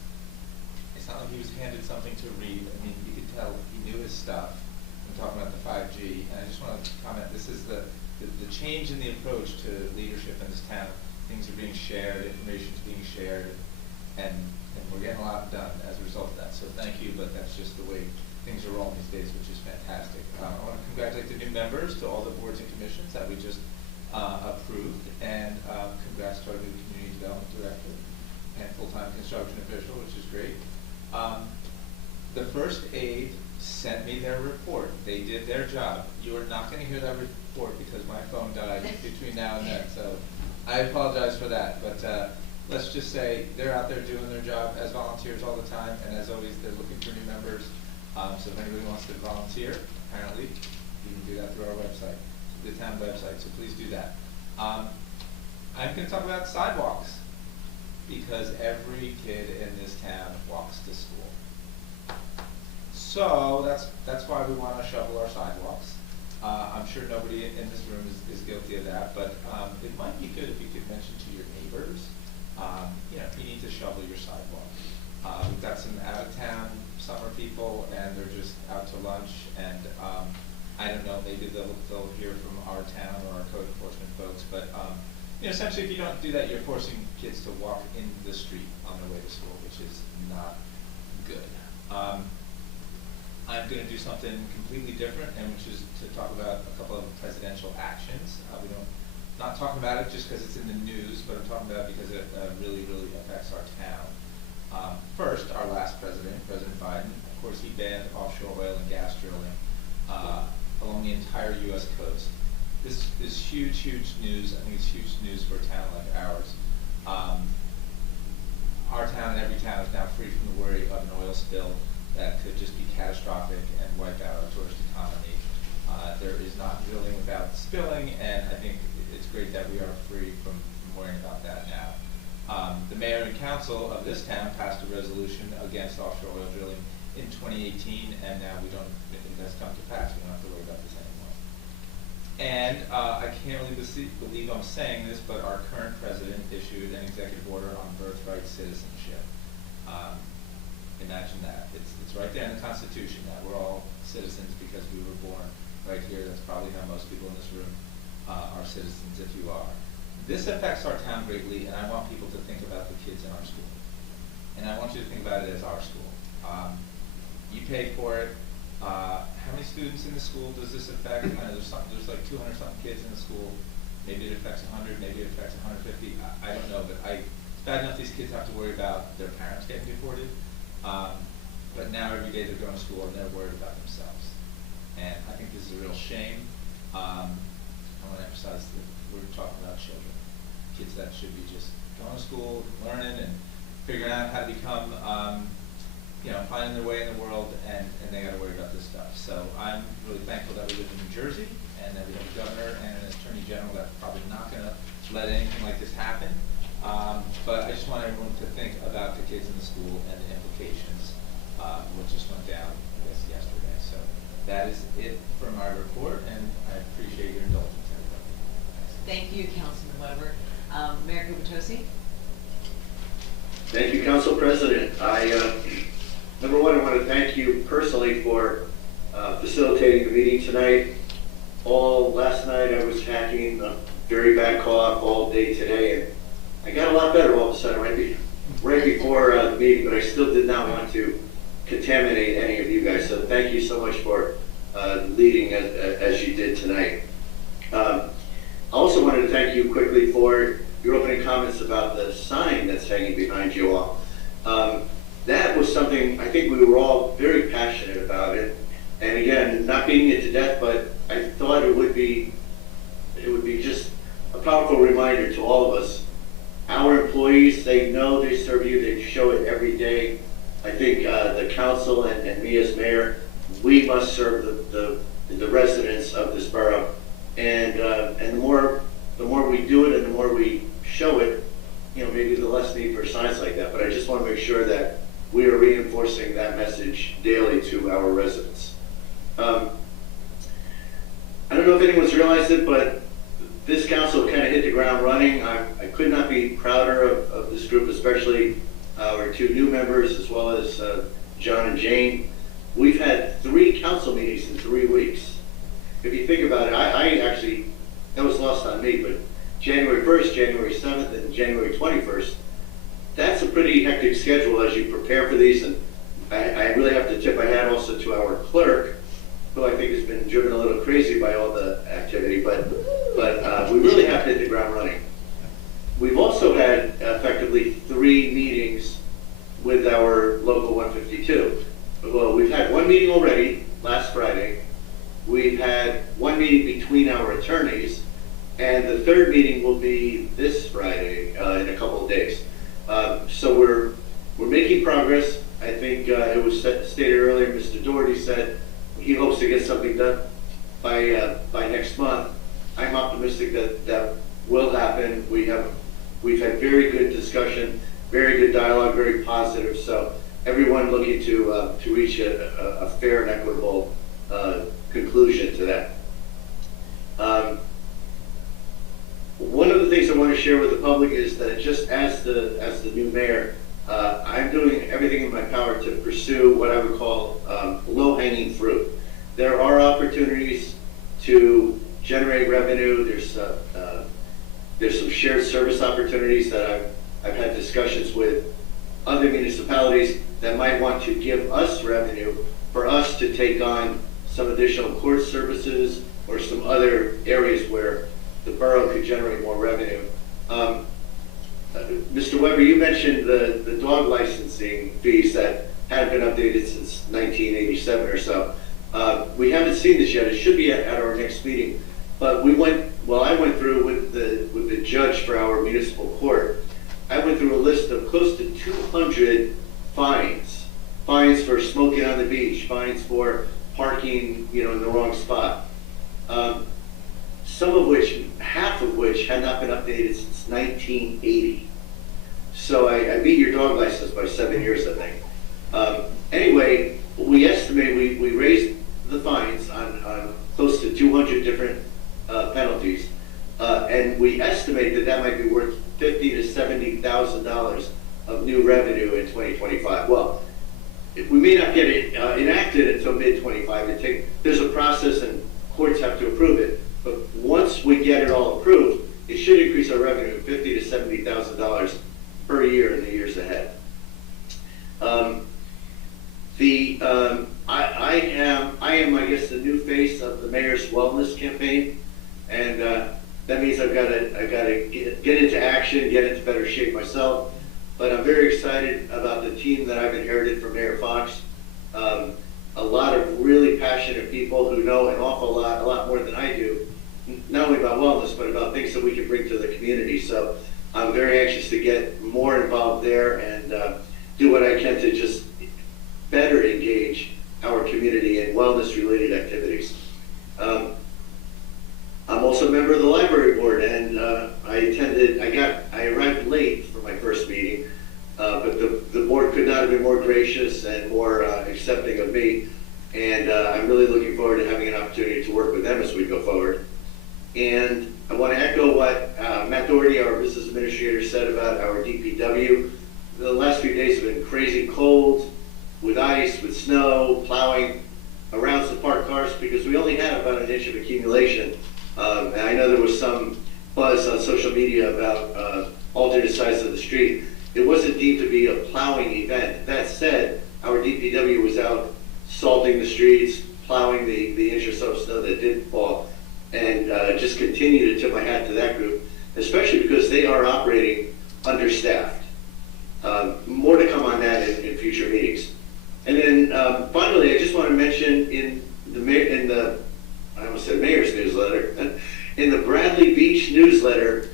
It's not like he was handed something to read. I mean, you could tell he knew his stuff. I'm talking about the 5G, and I just want to comment, this is the change in the approach to leadership in this town. Things are being shared, information's being shared, and we're getting a lot done as a result of that. So thank you, but that's just the way things are rolling these days, which is fantastic. I want to congratulate the new members to all the boards and commissions that we just approved, and congrats to our new community development director and full-time construction official, which is great. The first aid sent me their report. They did their job. You are not going to hear that report because my phone died between now and then, so I apologize for that. But let's just say they're out there doing their job as volunteers all the time, and as always, they're looking for new members. So if anybody wants to volunteer, apparently, you can do that through our website, the town website, so please do that. I'm going to talk about sidewalks, because every kid in this town walks to school. So that's why we want to shovel our sidewalks. I'm sure nobody in this room is guilty of that, but it might be good if you could mention to your neighbors, if you need to shovel your sidewalk. We've got some out-of-town summer people, and they're just out to lunch, and I don't know, maybe they'll hear from our town or our code enforcement folks, but essentially if you don't do that, you're forcing kids to walk in the street on their way to school, which is not good. I'm going to do something completely different, and which is to talk about a couple of presidential actions. Not talking about it just because it's in the news, but I'm talking about it because it really, really affects our town. First, our last president, President Biden, of course, he banned offshore oil and gas drilling along the entire U.S. coast. This is huge, huge news. I think it's huge news for a town like ours. Our town and every town is now free from the worry of an oil spill that could just be catastrophic and wipe out our tourist economy. There is not drilling without spilling, and I think it's great that we are free from worrying about that now. The mayor and council of this town passed a resolution against offshore oil drilling in 2018, and now it has come to pass. We don't have to worry about this anymore. And I can't really believe I'm saying this, but our current president issued an executive order on birthright citizenship. Imagine that. It's right there in the Constitution that we're all citizens because we were born right here. That's probably how most people in this room are citizens, if you are. This affects our town greatly, and I want people to think about the kids in our school. And I want you to think about it as our school. You pay for it. How many students in the school does this affect? There's like 200-something kids in the school. Maybe it affects 100, maybe it affects 150. I don't know, but it's bad enough these kids have to worry about their parents getting deported. But now every day they're going to school and they're worried about themselves. And I think this is a real shame. I want to emphasize that we're talking about children, kids that should be just going to school, learning, and figuring out how to become, finding their way in the world, and they got to worry about this stuff. So I'm really thankful that we live in New Jersey, and that we have a governor and an attorney general that's probably not going to let anything like this happen. But I just want everyone to think about the kids in the school and the implications, what just went down, I guess, yesterday. So that is it for my report, and I appreciate your indulgence, everybody. Thank you, Councilman Weber. Mayor Kubutosi? Thank you, Council President. Number one, I want to thank you personally for facilitating the meeting tonight. All last night I was hacking a very bad cough all day today, and I got a lot better all of a sudden right before the meeting, but I still did not want to contaminate any of you guys. So thank you so much for leading as you did tonight. I also wanted to thank you quickly for your opening comments about the sign that's hanging behind you all. That was something I think we were all very passionate about it. And again, not beating it to death, but I thought it would be just a powerful reminder to all of us. Our employees, they know they serve you, they show it every day. I think the council and me as mayor, we must serve the residents of this borough. And the more we do it and the more we show it, maybe the less need for signs like that. But I just want to make sure that we are reinforcing that message daily to our residents. I don't know if anyone's realized it, but this council kind of hit the ground running. I could not be prouder of this group, especially our two new members, as well as John and Jane. We've had 3 council meetings in 3 weeks. If you think about it, I actually, that was lost on me, but January 1st, January 7th, and January 21st, that's a pretty hectic schedule as you prepare for these. And I really have to tip my hat also to our clerk, who I think has been driven a little crazy by all the activity, but we really have hit the ground running. We've also had effectively 3 meetings with our local 152. Well, we've had 1 meeting already last Friday. We've had 1 meeting between our attorneys, and the 3rd meeting will be this Friday in a couple of days. So we're making progress. I think it was stated earlier, Mr. Doherty said he hopes to get something done by next month. I'm optimistic that will happen. We've had very good discussion, very good dialogue, very positive. So everyone looking to reach a fair and equitable conclusion to that. One of the things I want to share with the public is that just as the new mayor, I'm doing everything in my power to pursue what I would call low-hanging fruit. There are opportunities to generate revenue. There's some shared service opportunities that I've had discussions with other municipalities that might want to give us revenue for us to take on some additional court services or some other areas where the borough could generate more revenue. Mr. Weber, you mentioned the dog licensing fees that had been updated since 1987 or so. We haven't seen this yet. It should be at our next meeting. But I went through with the judge for our municipal court. I went through a list of close to 200 fines for smoking on the beach, fines for parking, in the wrong spot. Half of which had not been updated since 1980. So I beat your dog license by 7 years, I think. Anyway, we estimate we raised the fines on close to 200 different penalties, and we estimate that might be worth $50,000 to $70,000 of new revenue in 2025. Well, we may not get it enacted until mid-25. There's a process, and courts have to approve it. But once we get it all approved, it should increase our revenue $50,000 to $70,000 per year in the years ahead. I am, I guess, the new face of the mayor's wellness campaign, and that means I've got to get into action, get into better shape myself. But I'm very excited about the team that I've inherited from Mayor Fox. A lot of really passionate people who know an awful lot, a lot more than I do, not only about wellness, but about things that we can bring to the community. So I'm very anxious to get more involved there and do what I can to just better engage our community in wellness-related activities. I'm also a member of the library board, and I arrived late for my first meeting, but the board could not have been more gracious and more accepting of me, and I'm really looking forward to having an opportunity to work with them as we go forward. And I want to echo what Matt Doherty, our business administrator, said about our DPW. The last few days have been crazy cold, with ice, with snow, plowing around some parked cars, because we only had about an inch of accumulation. And I know there was some buzz on social media about alternate sides of the street. It wasn't deemed to be a plowing event. That said, our DPW was out salting the streets, plowing the inch or so of snow that did fall, and just continue to tip my hat to that group, especially because they are operating understaffed. More to come on that in future meetings. And then finally, I just want to mention in the I almost said mayor's newsletter, in the Bradley Beach newsletter,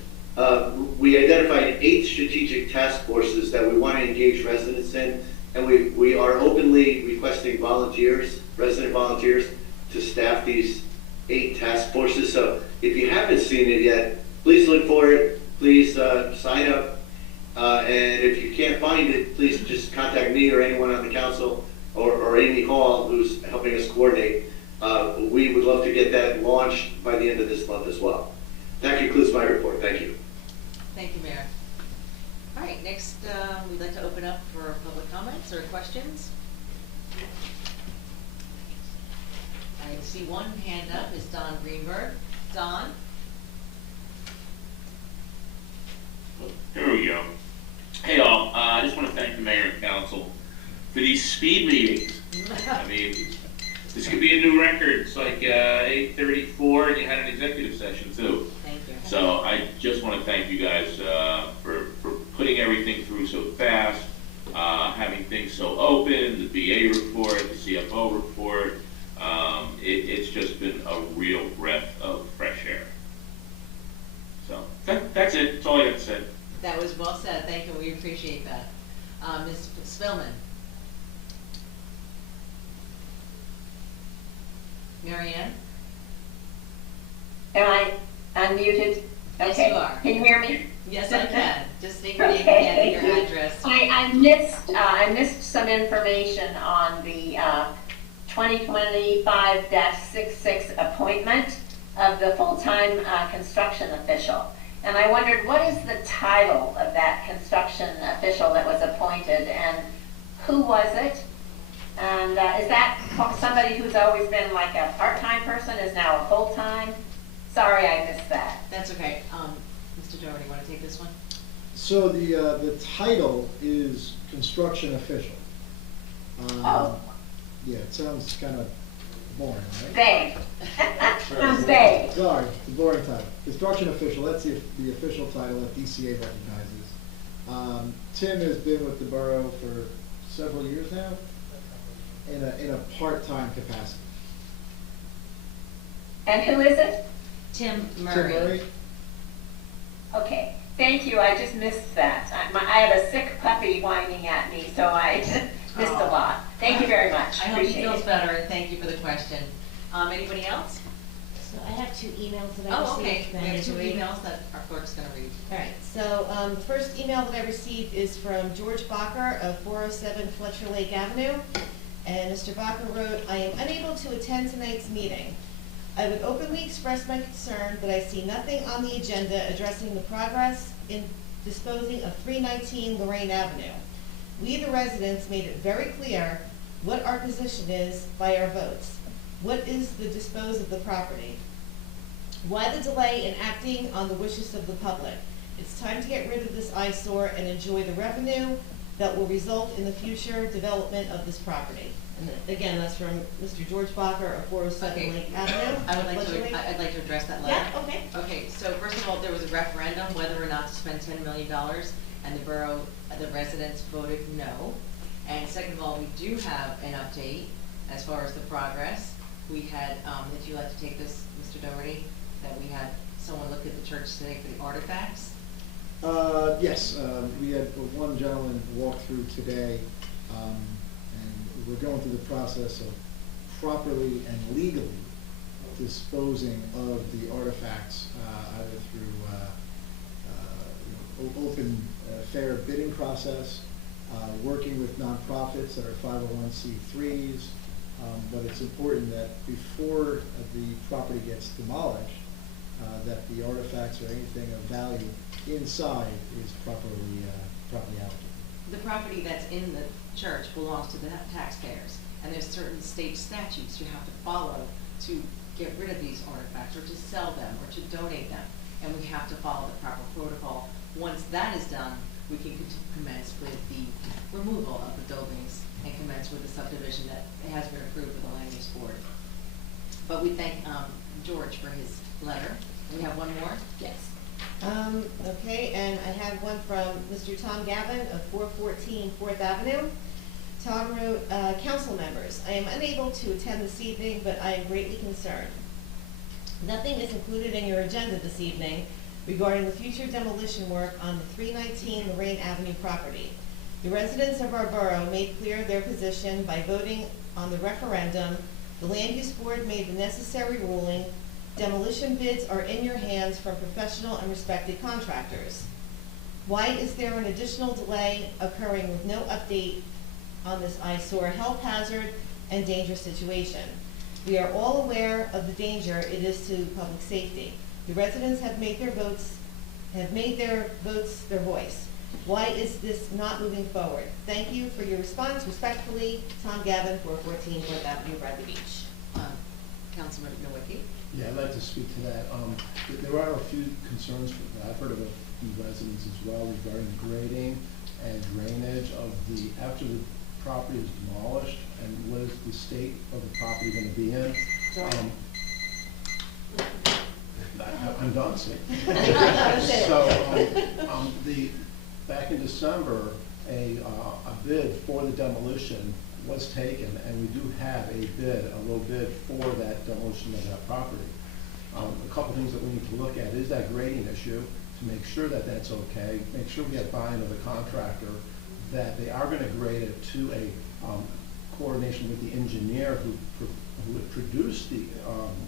we identified 8 strategic task forces that we want to engage residents in, and we are openly requesting volunteers, resident volunteers, to staff these 8 task forces. So if you haven't seen it yet, please look for it, please sign up, and if you can't find it, please just contact me or anyone on the council or Amy Hall, who's helping us coordinate. We would love to get that launched by the end of this month as well. That concludes my report. Thank you. Thank you, Mayor. All right, next, we'd like to open up for public comments or questions. I see one hand up is Don Greenberg. Don? There we go. Hey all, I just want to thank the mayor and council for these speed meetings. I mean, this could be a new record. It's like 8:34 and you had an executive session too. Thank you. So I just want to thank you guys for putting everything through so fast, having things so open, the BA report, the CFO report. It's just been a real breath of fresh air. So that's it. That's all I got to say. That was well said. Thank you. We appreciate that. Ms. Spillman? Marianne? Am I unmuted? Yes, Okay. you are. Can you hear me? Yes, I can. Just state your name again and your address. I missed some information on the 2025-66 appointment of the full-time construction official. And I wondered, what is the title of that construction official that was appointed, and who was it? And is that somebody who's always been like a part-time person is now a full-time? Sorry, I missed that. That's okay. Mr. Doherty, you want to take this one? So the title is construction official. Oh. Yeah, it sounds kind of boring, right? Vague. Sounds vague. Sorry, the boring title. Construction official, that's the official title that DCA recognizes. Tim has been with the borough for several years now in a part-time capacity. And who is it? Tim Murray. Tim Murray? Okay, thank you. I just missed that. I have a sick puppy whining at me, so I missed a lot. Thank you very much. I hope he Appreciate feels it. better, and thank you for the question. Anybody else? So I have 2 emails that I Oh, received. okay. We have 2 emails that our clerk's going to read. All right, so the first email that I received is from George Bacher of 407 Fletcher Lake Avenue. And Mr. Bacher wrote, I am unable to attend tonight's meeting. I would openly express my concern that I see nothing on the agenda addressing the progress in disposing of 319 Lorraine Avenue. We, the residents, made it very clear what our position is by our votes. What is the dispose of the property? Why the delay in acting on the wishes of the public? It's time to get rid of this eyesore and enjoy the revenue that will result in the future development of this property. And again, that's from Mr. George Bacher of 407 Okay. Lake Avenue. I'd like Fletcher Lake. to address that letter. Yeah, okay. Okay, so first of all, there was a referendum whether or not to spend $10 million, and the borough, the residents voted no. And second of all, we do have an update as far as the progress. We had, if you'd like to take this, Mr. Doherty. that we had someone look at the church today for the artifacts? Yes, we had one gentleman walk through today, and we're going through the process of properly and legally disposing of the artifacts, either through open, fair bidding process, working with nonprofits that are 501c3s, but it's important that before the property gets demolished, that the artifacts or anything of value inside is properly allocated. The property that's in the church belongs to the taxpayers, and there's certain state statutes you have to follow to get rid of these artifacts, or to sell them, or to donate them, and we have to follow the proper protocol. Once that is done, we can commence with the removal of the buildings and commence with the subdivision that has been approved with the land use board. But we thank George for his letter. We have one more? Yes. Okay, and I have one from Mr. Tom Gavin of 414 4th Avenue. Tom wrote, council members, I am unable to attend this evening, but I am greatly concerned. Nothing is included in your agenda this evening regarding the future demolition work on the 319 Lorraine Avenue property. The residents of our borough made clear their position by voting on the referendum. The land use board made the necessary ruling. Demolition bids are in your hands from professional and respected contractors. Why is there an additional delay occurring with no update on this eyesore, health hazard, and dangerous situation? We are all aware of the danger it is to public safety. The residents have made their votes their voice. Why is this not moving forward? Thank you for your response. Respectfully, Tom Gavin, 414 4th Avenue, Bradley Beach. Councilman Nowicki? Yeah, I'd like to speak to that. There are a few concerns that I've heard of a few residents as well regarding grading and drainage of after the property is demolished, and what is the state of the property going to be in. I'm done, see. So, back in December, a bid for the demolition was taken, and we do have a low bid for that demolition of that property. A couple things that we need to look at is that grading issue, to make sure that that's okay, make sure we have buy-in of the contractor, that they are going to grade it to a coordination with the engineer who would produce the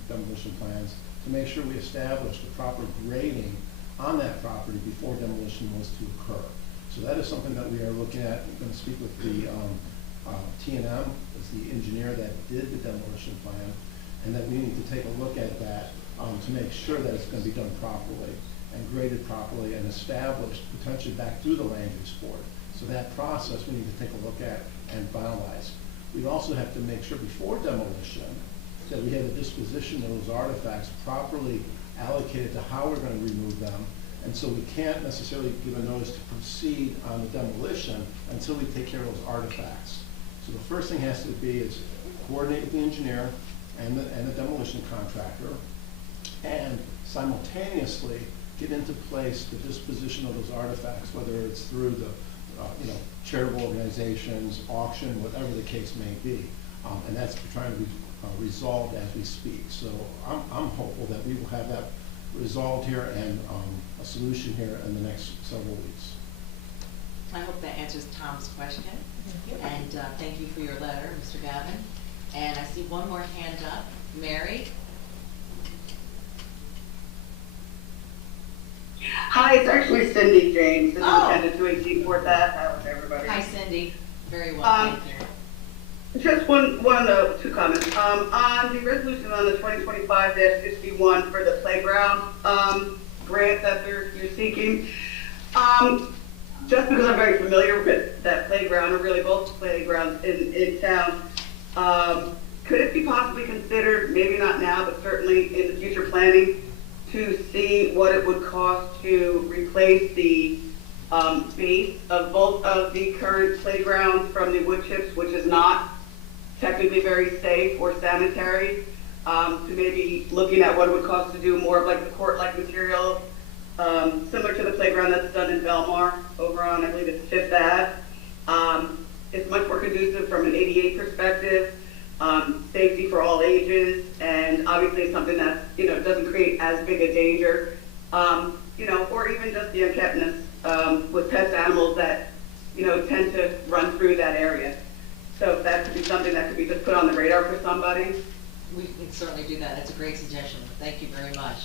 demolition plans, to make sure we establish the proper grading on that property before demolition was to occur. So that is something that we are looking at. I'm going to speak with the T&M, as the engineer that did the demolition plan, and that we need to take a look at that to make sure that it's going to be done properly and graded properly and established potentially back through the land use board. So that process we need to take a look at and finalize. We also have to make sure before demolition that we have a disposition of those artifacts properly allocated to how we're going to remove them. And so we can't necessarily give a notice to proceed on the demolition until we take care of those artifacts. So the first thing has to be is coordinate with the engineer and the demolition contractor, and simultaneously get into place the disposition of those artifacts, whether it's through the charitable organizations, auction, whatever the case may be. And that's trying to be resolved as we speak. So I'm hopeful that we will have that resolved here and a solution here in the next several weeks. I hope that answers Tom's question. Thank you. And thank you for your letter, Mr. Gavin. And I see one more hand up. Mary? Hi, it's actually Cindy James, Superintendent 218 4th Ave. How is everybody? Hi, Cindy. Very well, thank you. Just two comments. On the resolution on the 2025-61 for the playground grant that you're seeking, just because I'm very familiar with that playground, or really both playgrounds in town, could it be possibly considered, maybe not now, but certainly in the future planning, to see what it would cost to replace the base of both of the current playgrounds from the wood chips, which is not technically very safe or sanitary, to maybe looking at what it would cost to do more of like the court-like material, similar to the playground that's done in Belmar over on, I believe it's 5th Ave. It's much more conducive from an ADA perspective. safety for all ages, and obviously something that, doesn't create as big a danger, or even just the unkeptness with pest animals that, tend to run through that area. So that could be something that could be just put on the radar for somebody. We can certainly do that. That's a great suggestion. Thank you very much.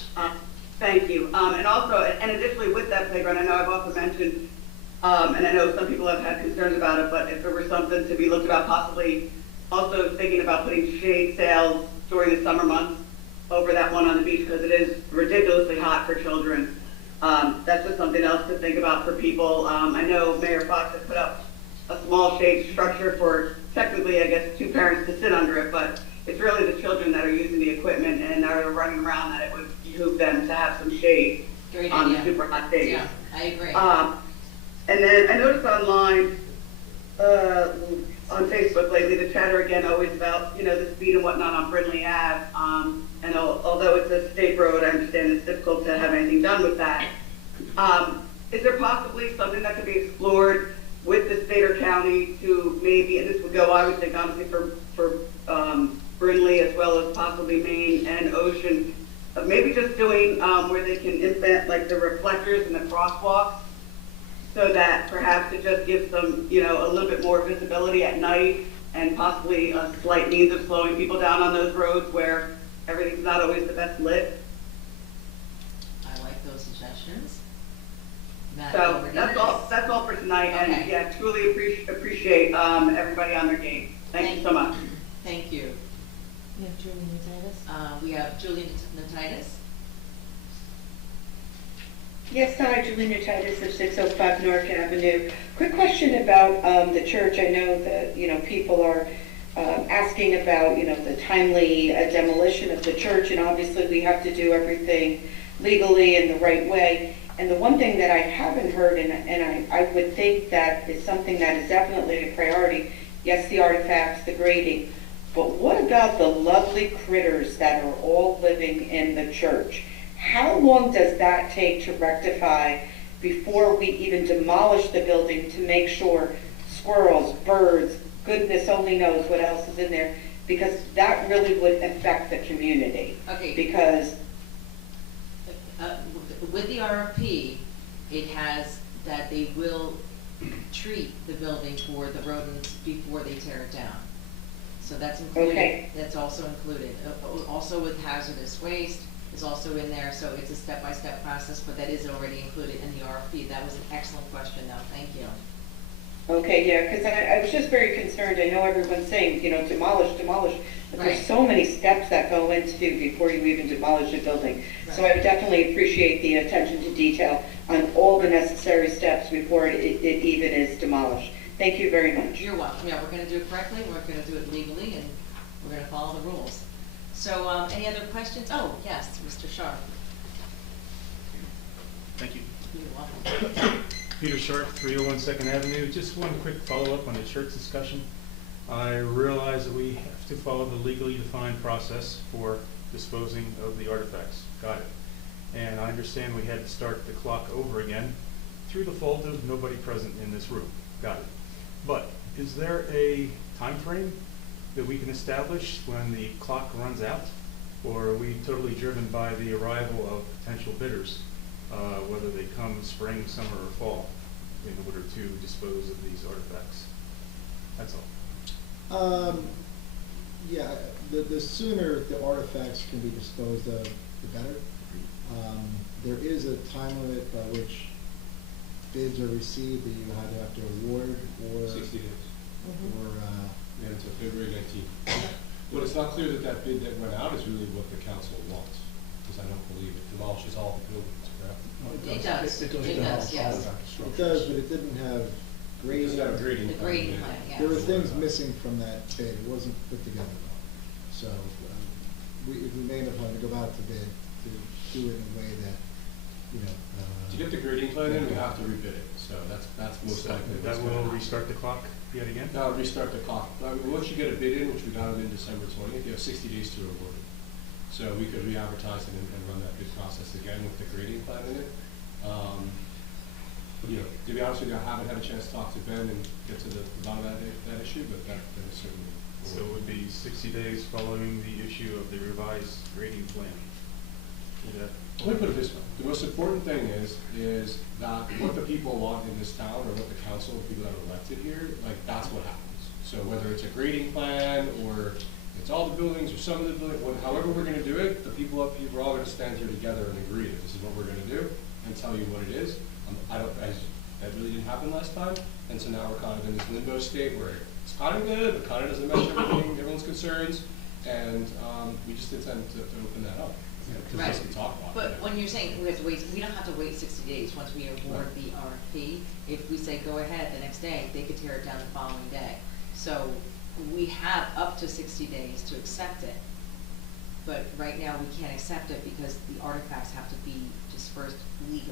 Thank you. And also, and additionally with that playground, I know I've also mentioned, and I know some people have had concerns about it, but if there were something to be looked about, possibly also thinking about putting shade sails during the summer months over that one on the beach, because it is ridiculously hot for children. That's just something else to think about for people. I know Mayor Fox has put up a small shade structure for technically, I guess, 2 parents to sit under it, but it's really the children that are using the equipment and are running around that it would behoove them to have some shade on the super hot days. Yeah, I agree. And then I noticed online, on Facebook lately, the chatter again always about, the speed and whatnot on Brindley Ave. And although it's a state road, I understand it's difficult to have anything done with that. Is there possibly something that could be explored with the state or county to maybe, and this would go, I would think, honestly, for Brindley as well as possibly Maine and Ocean, maybe just doing where they can implement like the reflectors and the crosswalks, so that perhaps it just gives them, a little bit more visibility at night, and possibly a slight means of slowing people down on those roads where everything's not always the best lit. I like those suggestions. Matt, So over to that's you. all. That's all for tonight, and Okay. yeah, truly appreciate everybody on their game. Thank you so much. Thank you. We have Julie Natitis. We have Julie Natitis. Yes, hi, Julie Natitis of 605 Newark Avenue. Quick question about the church. I know that, people are asking about, the timely demolition of the church, and obviously we have to do everything legally in the right way. And the one thing that I haven't heard, and I would think that is something that is definitely a priority, yes, the artifacts, the grading, but what about the lovely critters that are all living in the church? How long does that take to rectify before we even demolish the building to make sure squirrels, birds, goodness only knows what else is in there? Because that really would affect the community. Okay. Because With the RFP, it has that they will treat the building for the rodents before they tear it down. So that's included. Okay. That's also included. Also with hazardous waste is also in there, so it's a step-by-step process, but that is already included in the RFP. That was an excellent question, though. Thank you. okay, yeah, because I was just very concerned. I know everyone's saying, demolish, but Right. there's so many steps that go into before you even demolish a building. So I would definitely appreciate the attention to detail on all the necessary steps before it even is demolished. Thank you very much. You're welcome. Yeah, we're going to do it correctly. We're going to do it legally, and we're going to follow the rules. So, any other questions? Oh, yes, Mr. Sharp. Thank you. You're welcome. Peter Sharp, 301 Second Avenue. Just one quick follow-up on the church discussion. I realize that we have to follow the legally defined process for disposing of the artifacts. Got it. And I understand we had to start the clock over again through the fault of nobody present in this room. Got it. But is there a time frame that we can establish when the clock runs out? Or are we totally driven by the arrival of potential bidders, whether they come spring, summer, or fall, in order to dispose of these artifacts? That's all. Yeah, the sooner the artifacts can be disposed of, the better. There is a time limit by which bids are received that you either have to award or. 60 days. Or, Yeah, until February 19th. But it's not clear that that bid that went out is really what the council wants, because I don't believe it demolishes all the buildings, correct? It does. It does, yes. It does, but it didn't have grading. It doesn't have a grading The plan. grading plan, yes. There were things missing from that bid. It wasn't put together well. So we may end up having to go out to bid to do it in a way that, To get the grading plan in, we have to rebid it, so that's most likely. That will restart the clock yet again? That'll restart the clock. Once you get a bid in, which we got it in December 20th, you have 60 days to award it. So we could re-advertise it and run that bid process again with the grading plan in it. To be honest with you, I haven't had a chance to talk to Ben and get to the bottom of that issue, but that is certainly So it would be 60 days following the issue of the revised grading plan. Let me put it this way, the most important thing is that what the people want in this town, or what the council, the people that are elected here, like, that's what happens. So whether it's a grading plan, or it's all the buildings, or some of the buildings, however we're gonna do it, the people up here, we're all gonna stand here together and agree that this is what we're gonna do, and tell you what it is. That really didn't happen last time, and so now we're kind of in this limbo state where it's kind of good, but kind of doesn't match everyone's concerns, and we just intend to open that up. To Right. basically talk about it. But when you're saying we have to wait, we don't have to wait 60 days once we award the RFP. If we say go ahead the next day, they could tear it down the following day. So we have up to 60 days to accept it. But right now we can't accept it because the artifacts have to be dispersed legally.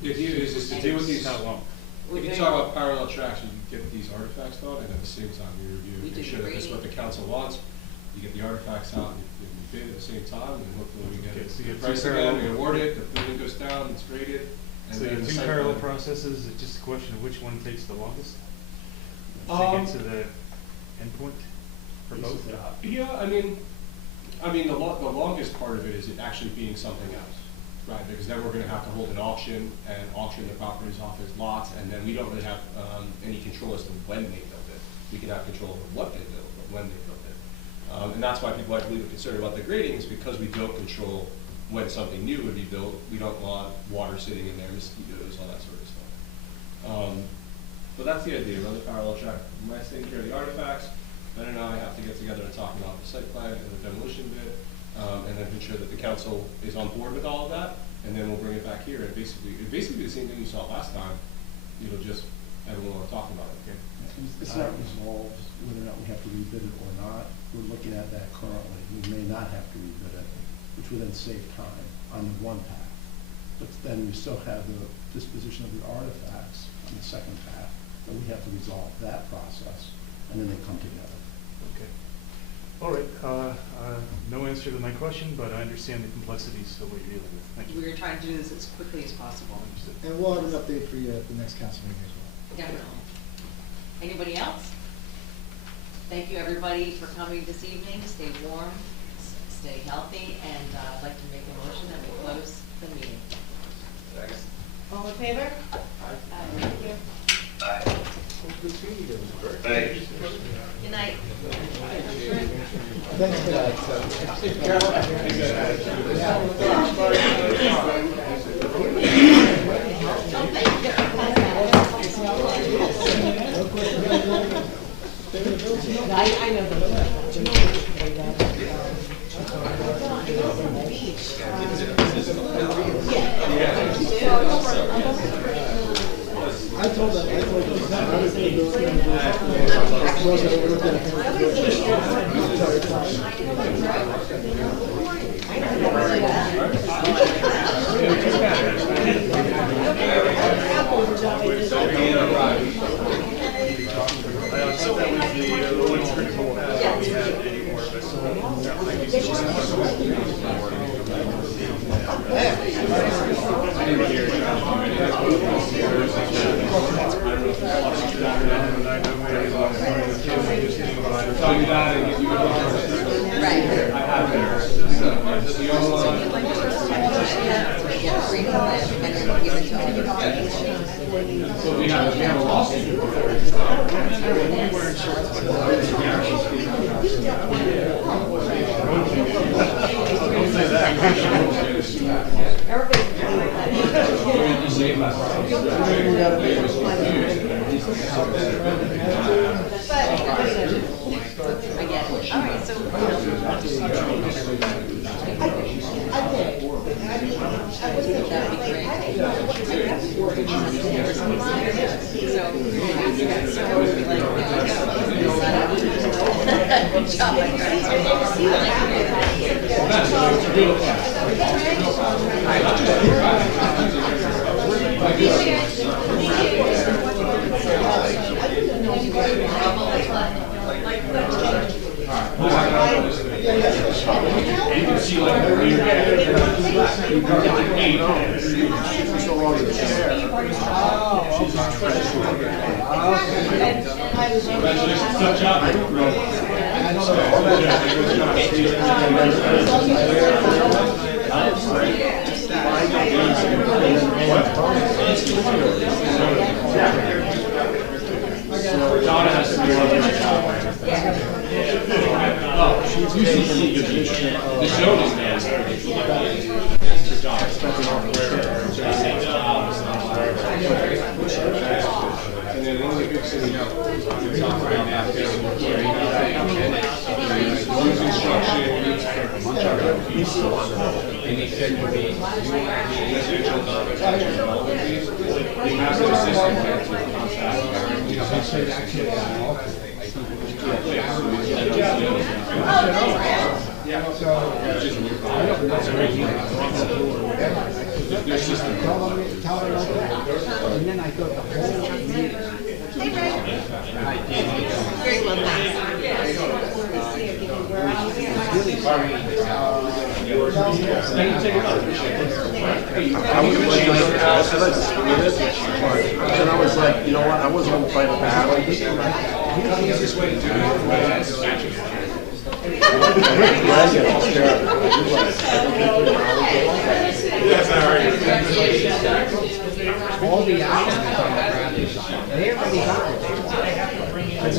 The idea is to deal with these. How long? If you talk about parallel tracks, you can get these artifacts done, and at the same time you review, make sure that this is what the council wants. You get the artifacts out, and you bid at the same time, and hopefully we get So you the have price two again, we parallel- award it, the building goes down, it's graded. And So you then have the two site parallel plan. processes, it's just a question of which one takes the longest? To Um, get to the endpoint for both? Yeah, I mean, the longest part of it is it actually being something else, right? Because then we're gonna have to hold an auction and auction the properties off as lots, and then we don't really have, any control as to when they build it. We can have control over what they build, but when they build it. And that's why people, I believe, are concerned about the grading, is because we don't control when something new would be built. We don't want water sitting in there, mosquitoes, all that sort of stuff. But that's the idea, run the parallel track. Mike's taking care of the artifacts, Ben and I have to get together and talk about the site plan and the demolition bid, and then ensure that the council is on board with all of that, and then we'll bring it back here, and basically the same thing you saw last time. It'll just, everyone will talk about it, okay? It's not resolved whether or not we have to rebid it or not. We're looking at that currently. We may not have to rebid it, which would then save time on the one path. But then we still have the disposition of the artifacts on the second path, that we have to resolve that process, and then they come together. Okay. All right, no answer to my question, but I understand the complexities of what you're dealing with. Thank you. We're trying to do this as quickly as possible. Understood. And we'll have an update for you at the next council meeting as well. Definitely. Anybody else? Thank you, everybody, for coming this evening. Stay warm, stay healthy, and I'd like to make a motion that we close the meeting. All in favor? Thank you. Good night. Thanks for that. I know I told them, I was going to go through So we have a lawsuit. I get it. All right, so. That'd be great. Good job, my You can see like the Congratulations, tough job. I don't Donna has to be on the UCC, the show is man. And then one of the big cities, top right now, new construction, and he said to me, residential non-residential development, you have to assist their system. And then I thought the whole meeting. Very well done. And I was like, you know what, I wasn't going to fight a battle. The easiest way to do it is matching. All the applicants on the ground, they already got what they want.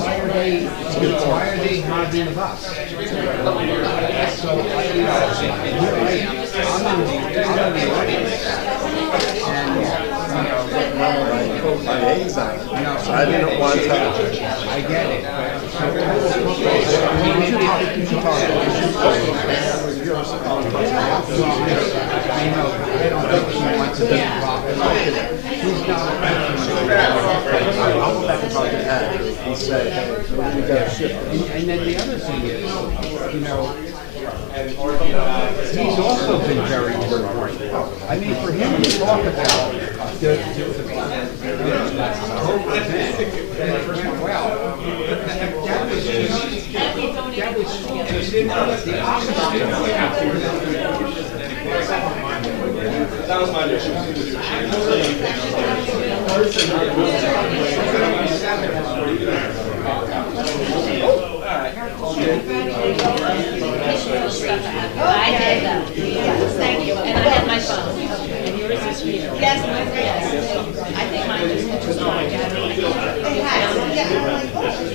Why are they not being with us? So, I'm in the audience. And, I didn't want to. I get it. I know, they don't think he wants to be rock. He's not. I'll go back and talk to Ed and say, we got to shift. And then the other thing is, you know, he's also been very important. I mean, for him to talk about the well, that was the opposite. That was my mission. I did, yes, thank you, and I had my phone. And yours is here. Yes, my Yes. I think mine just went to my gallery. It has, yeah, I'm like, oh.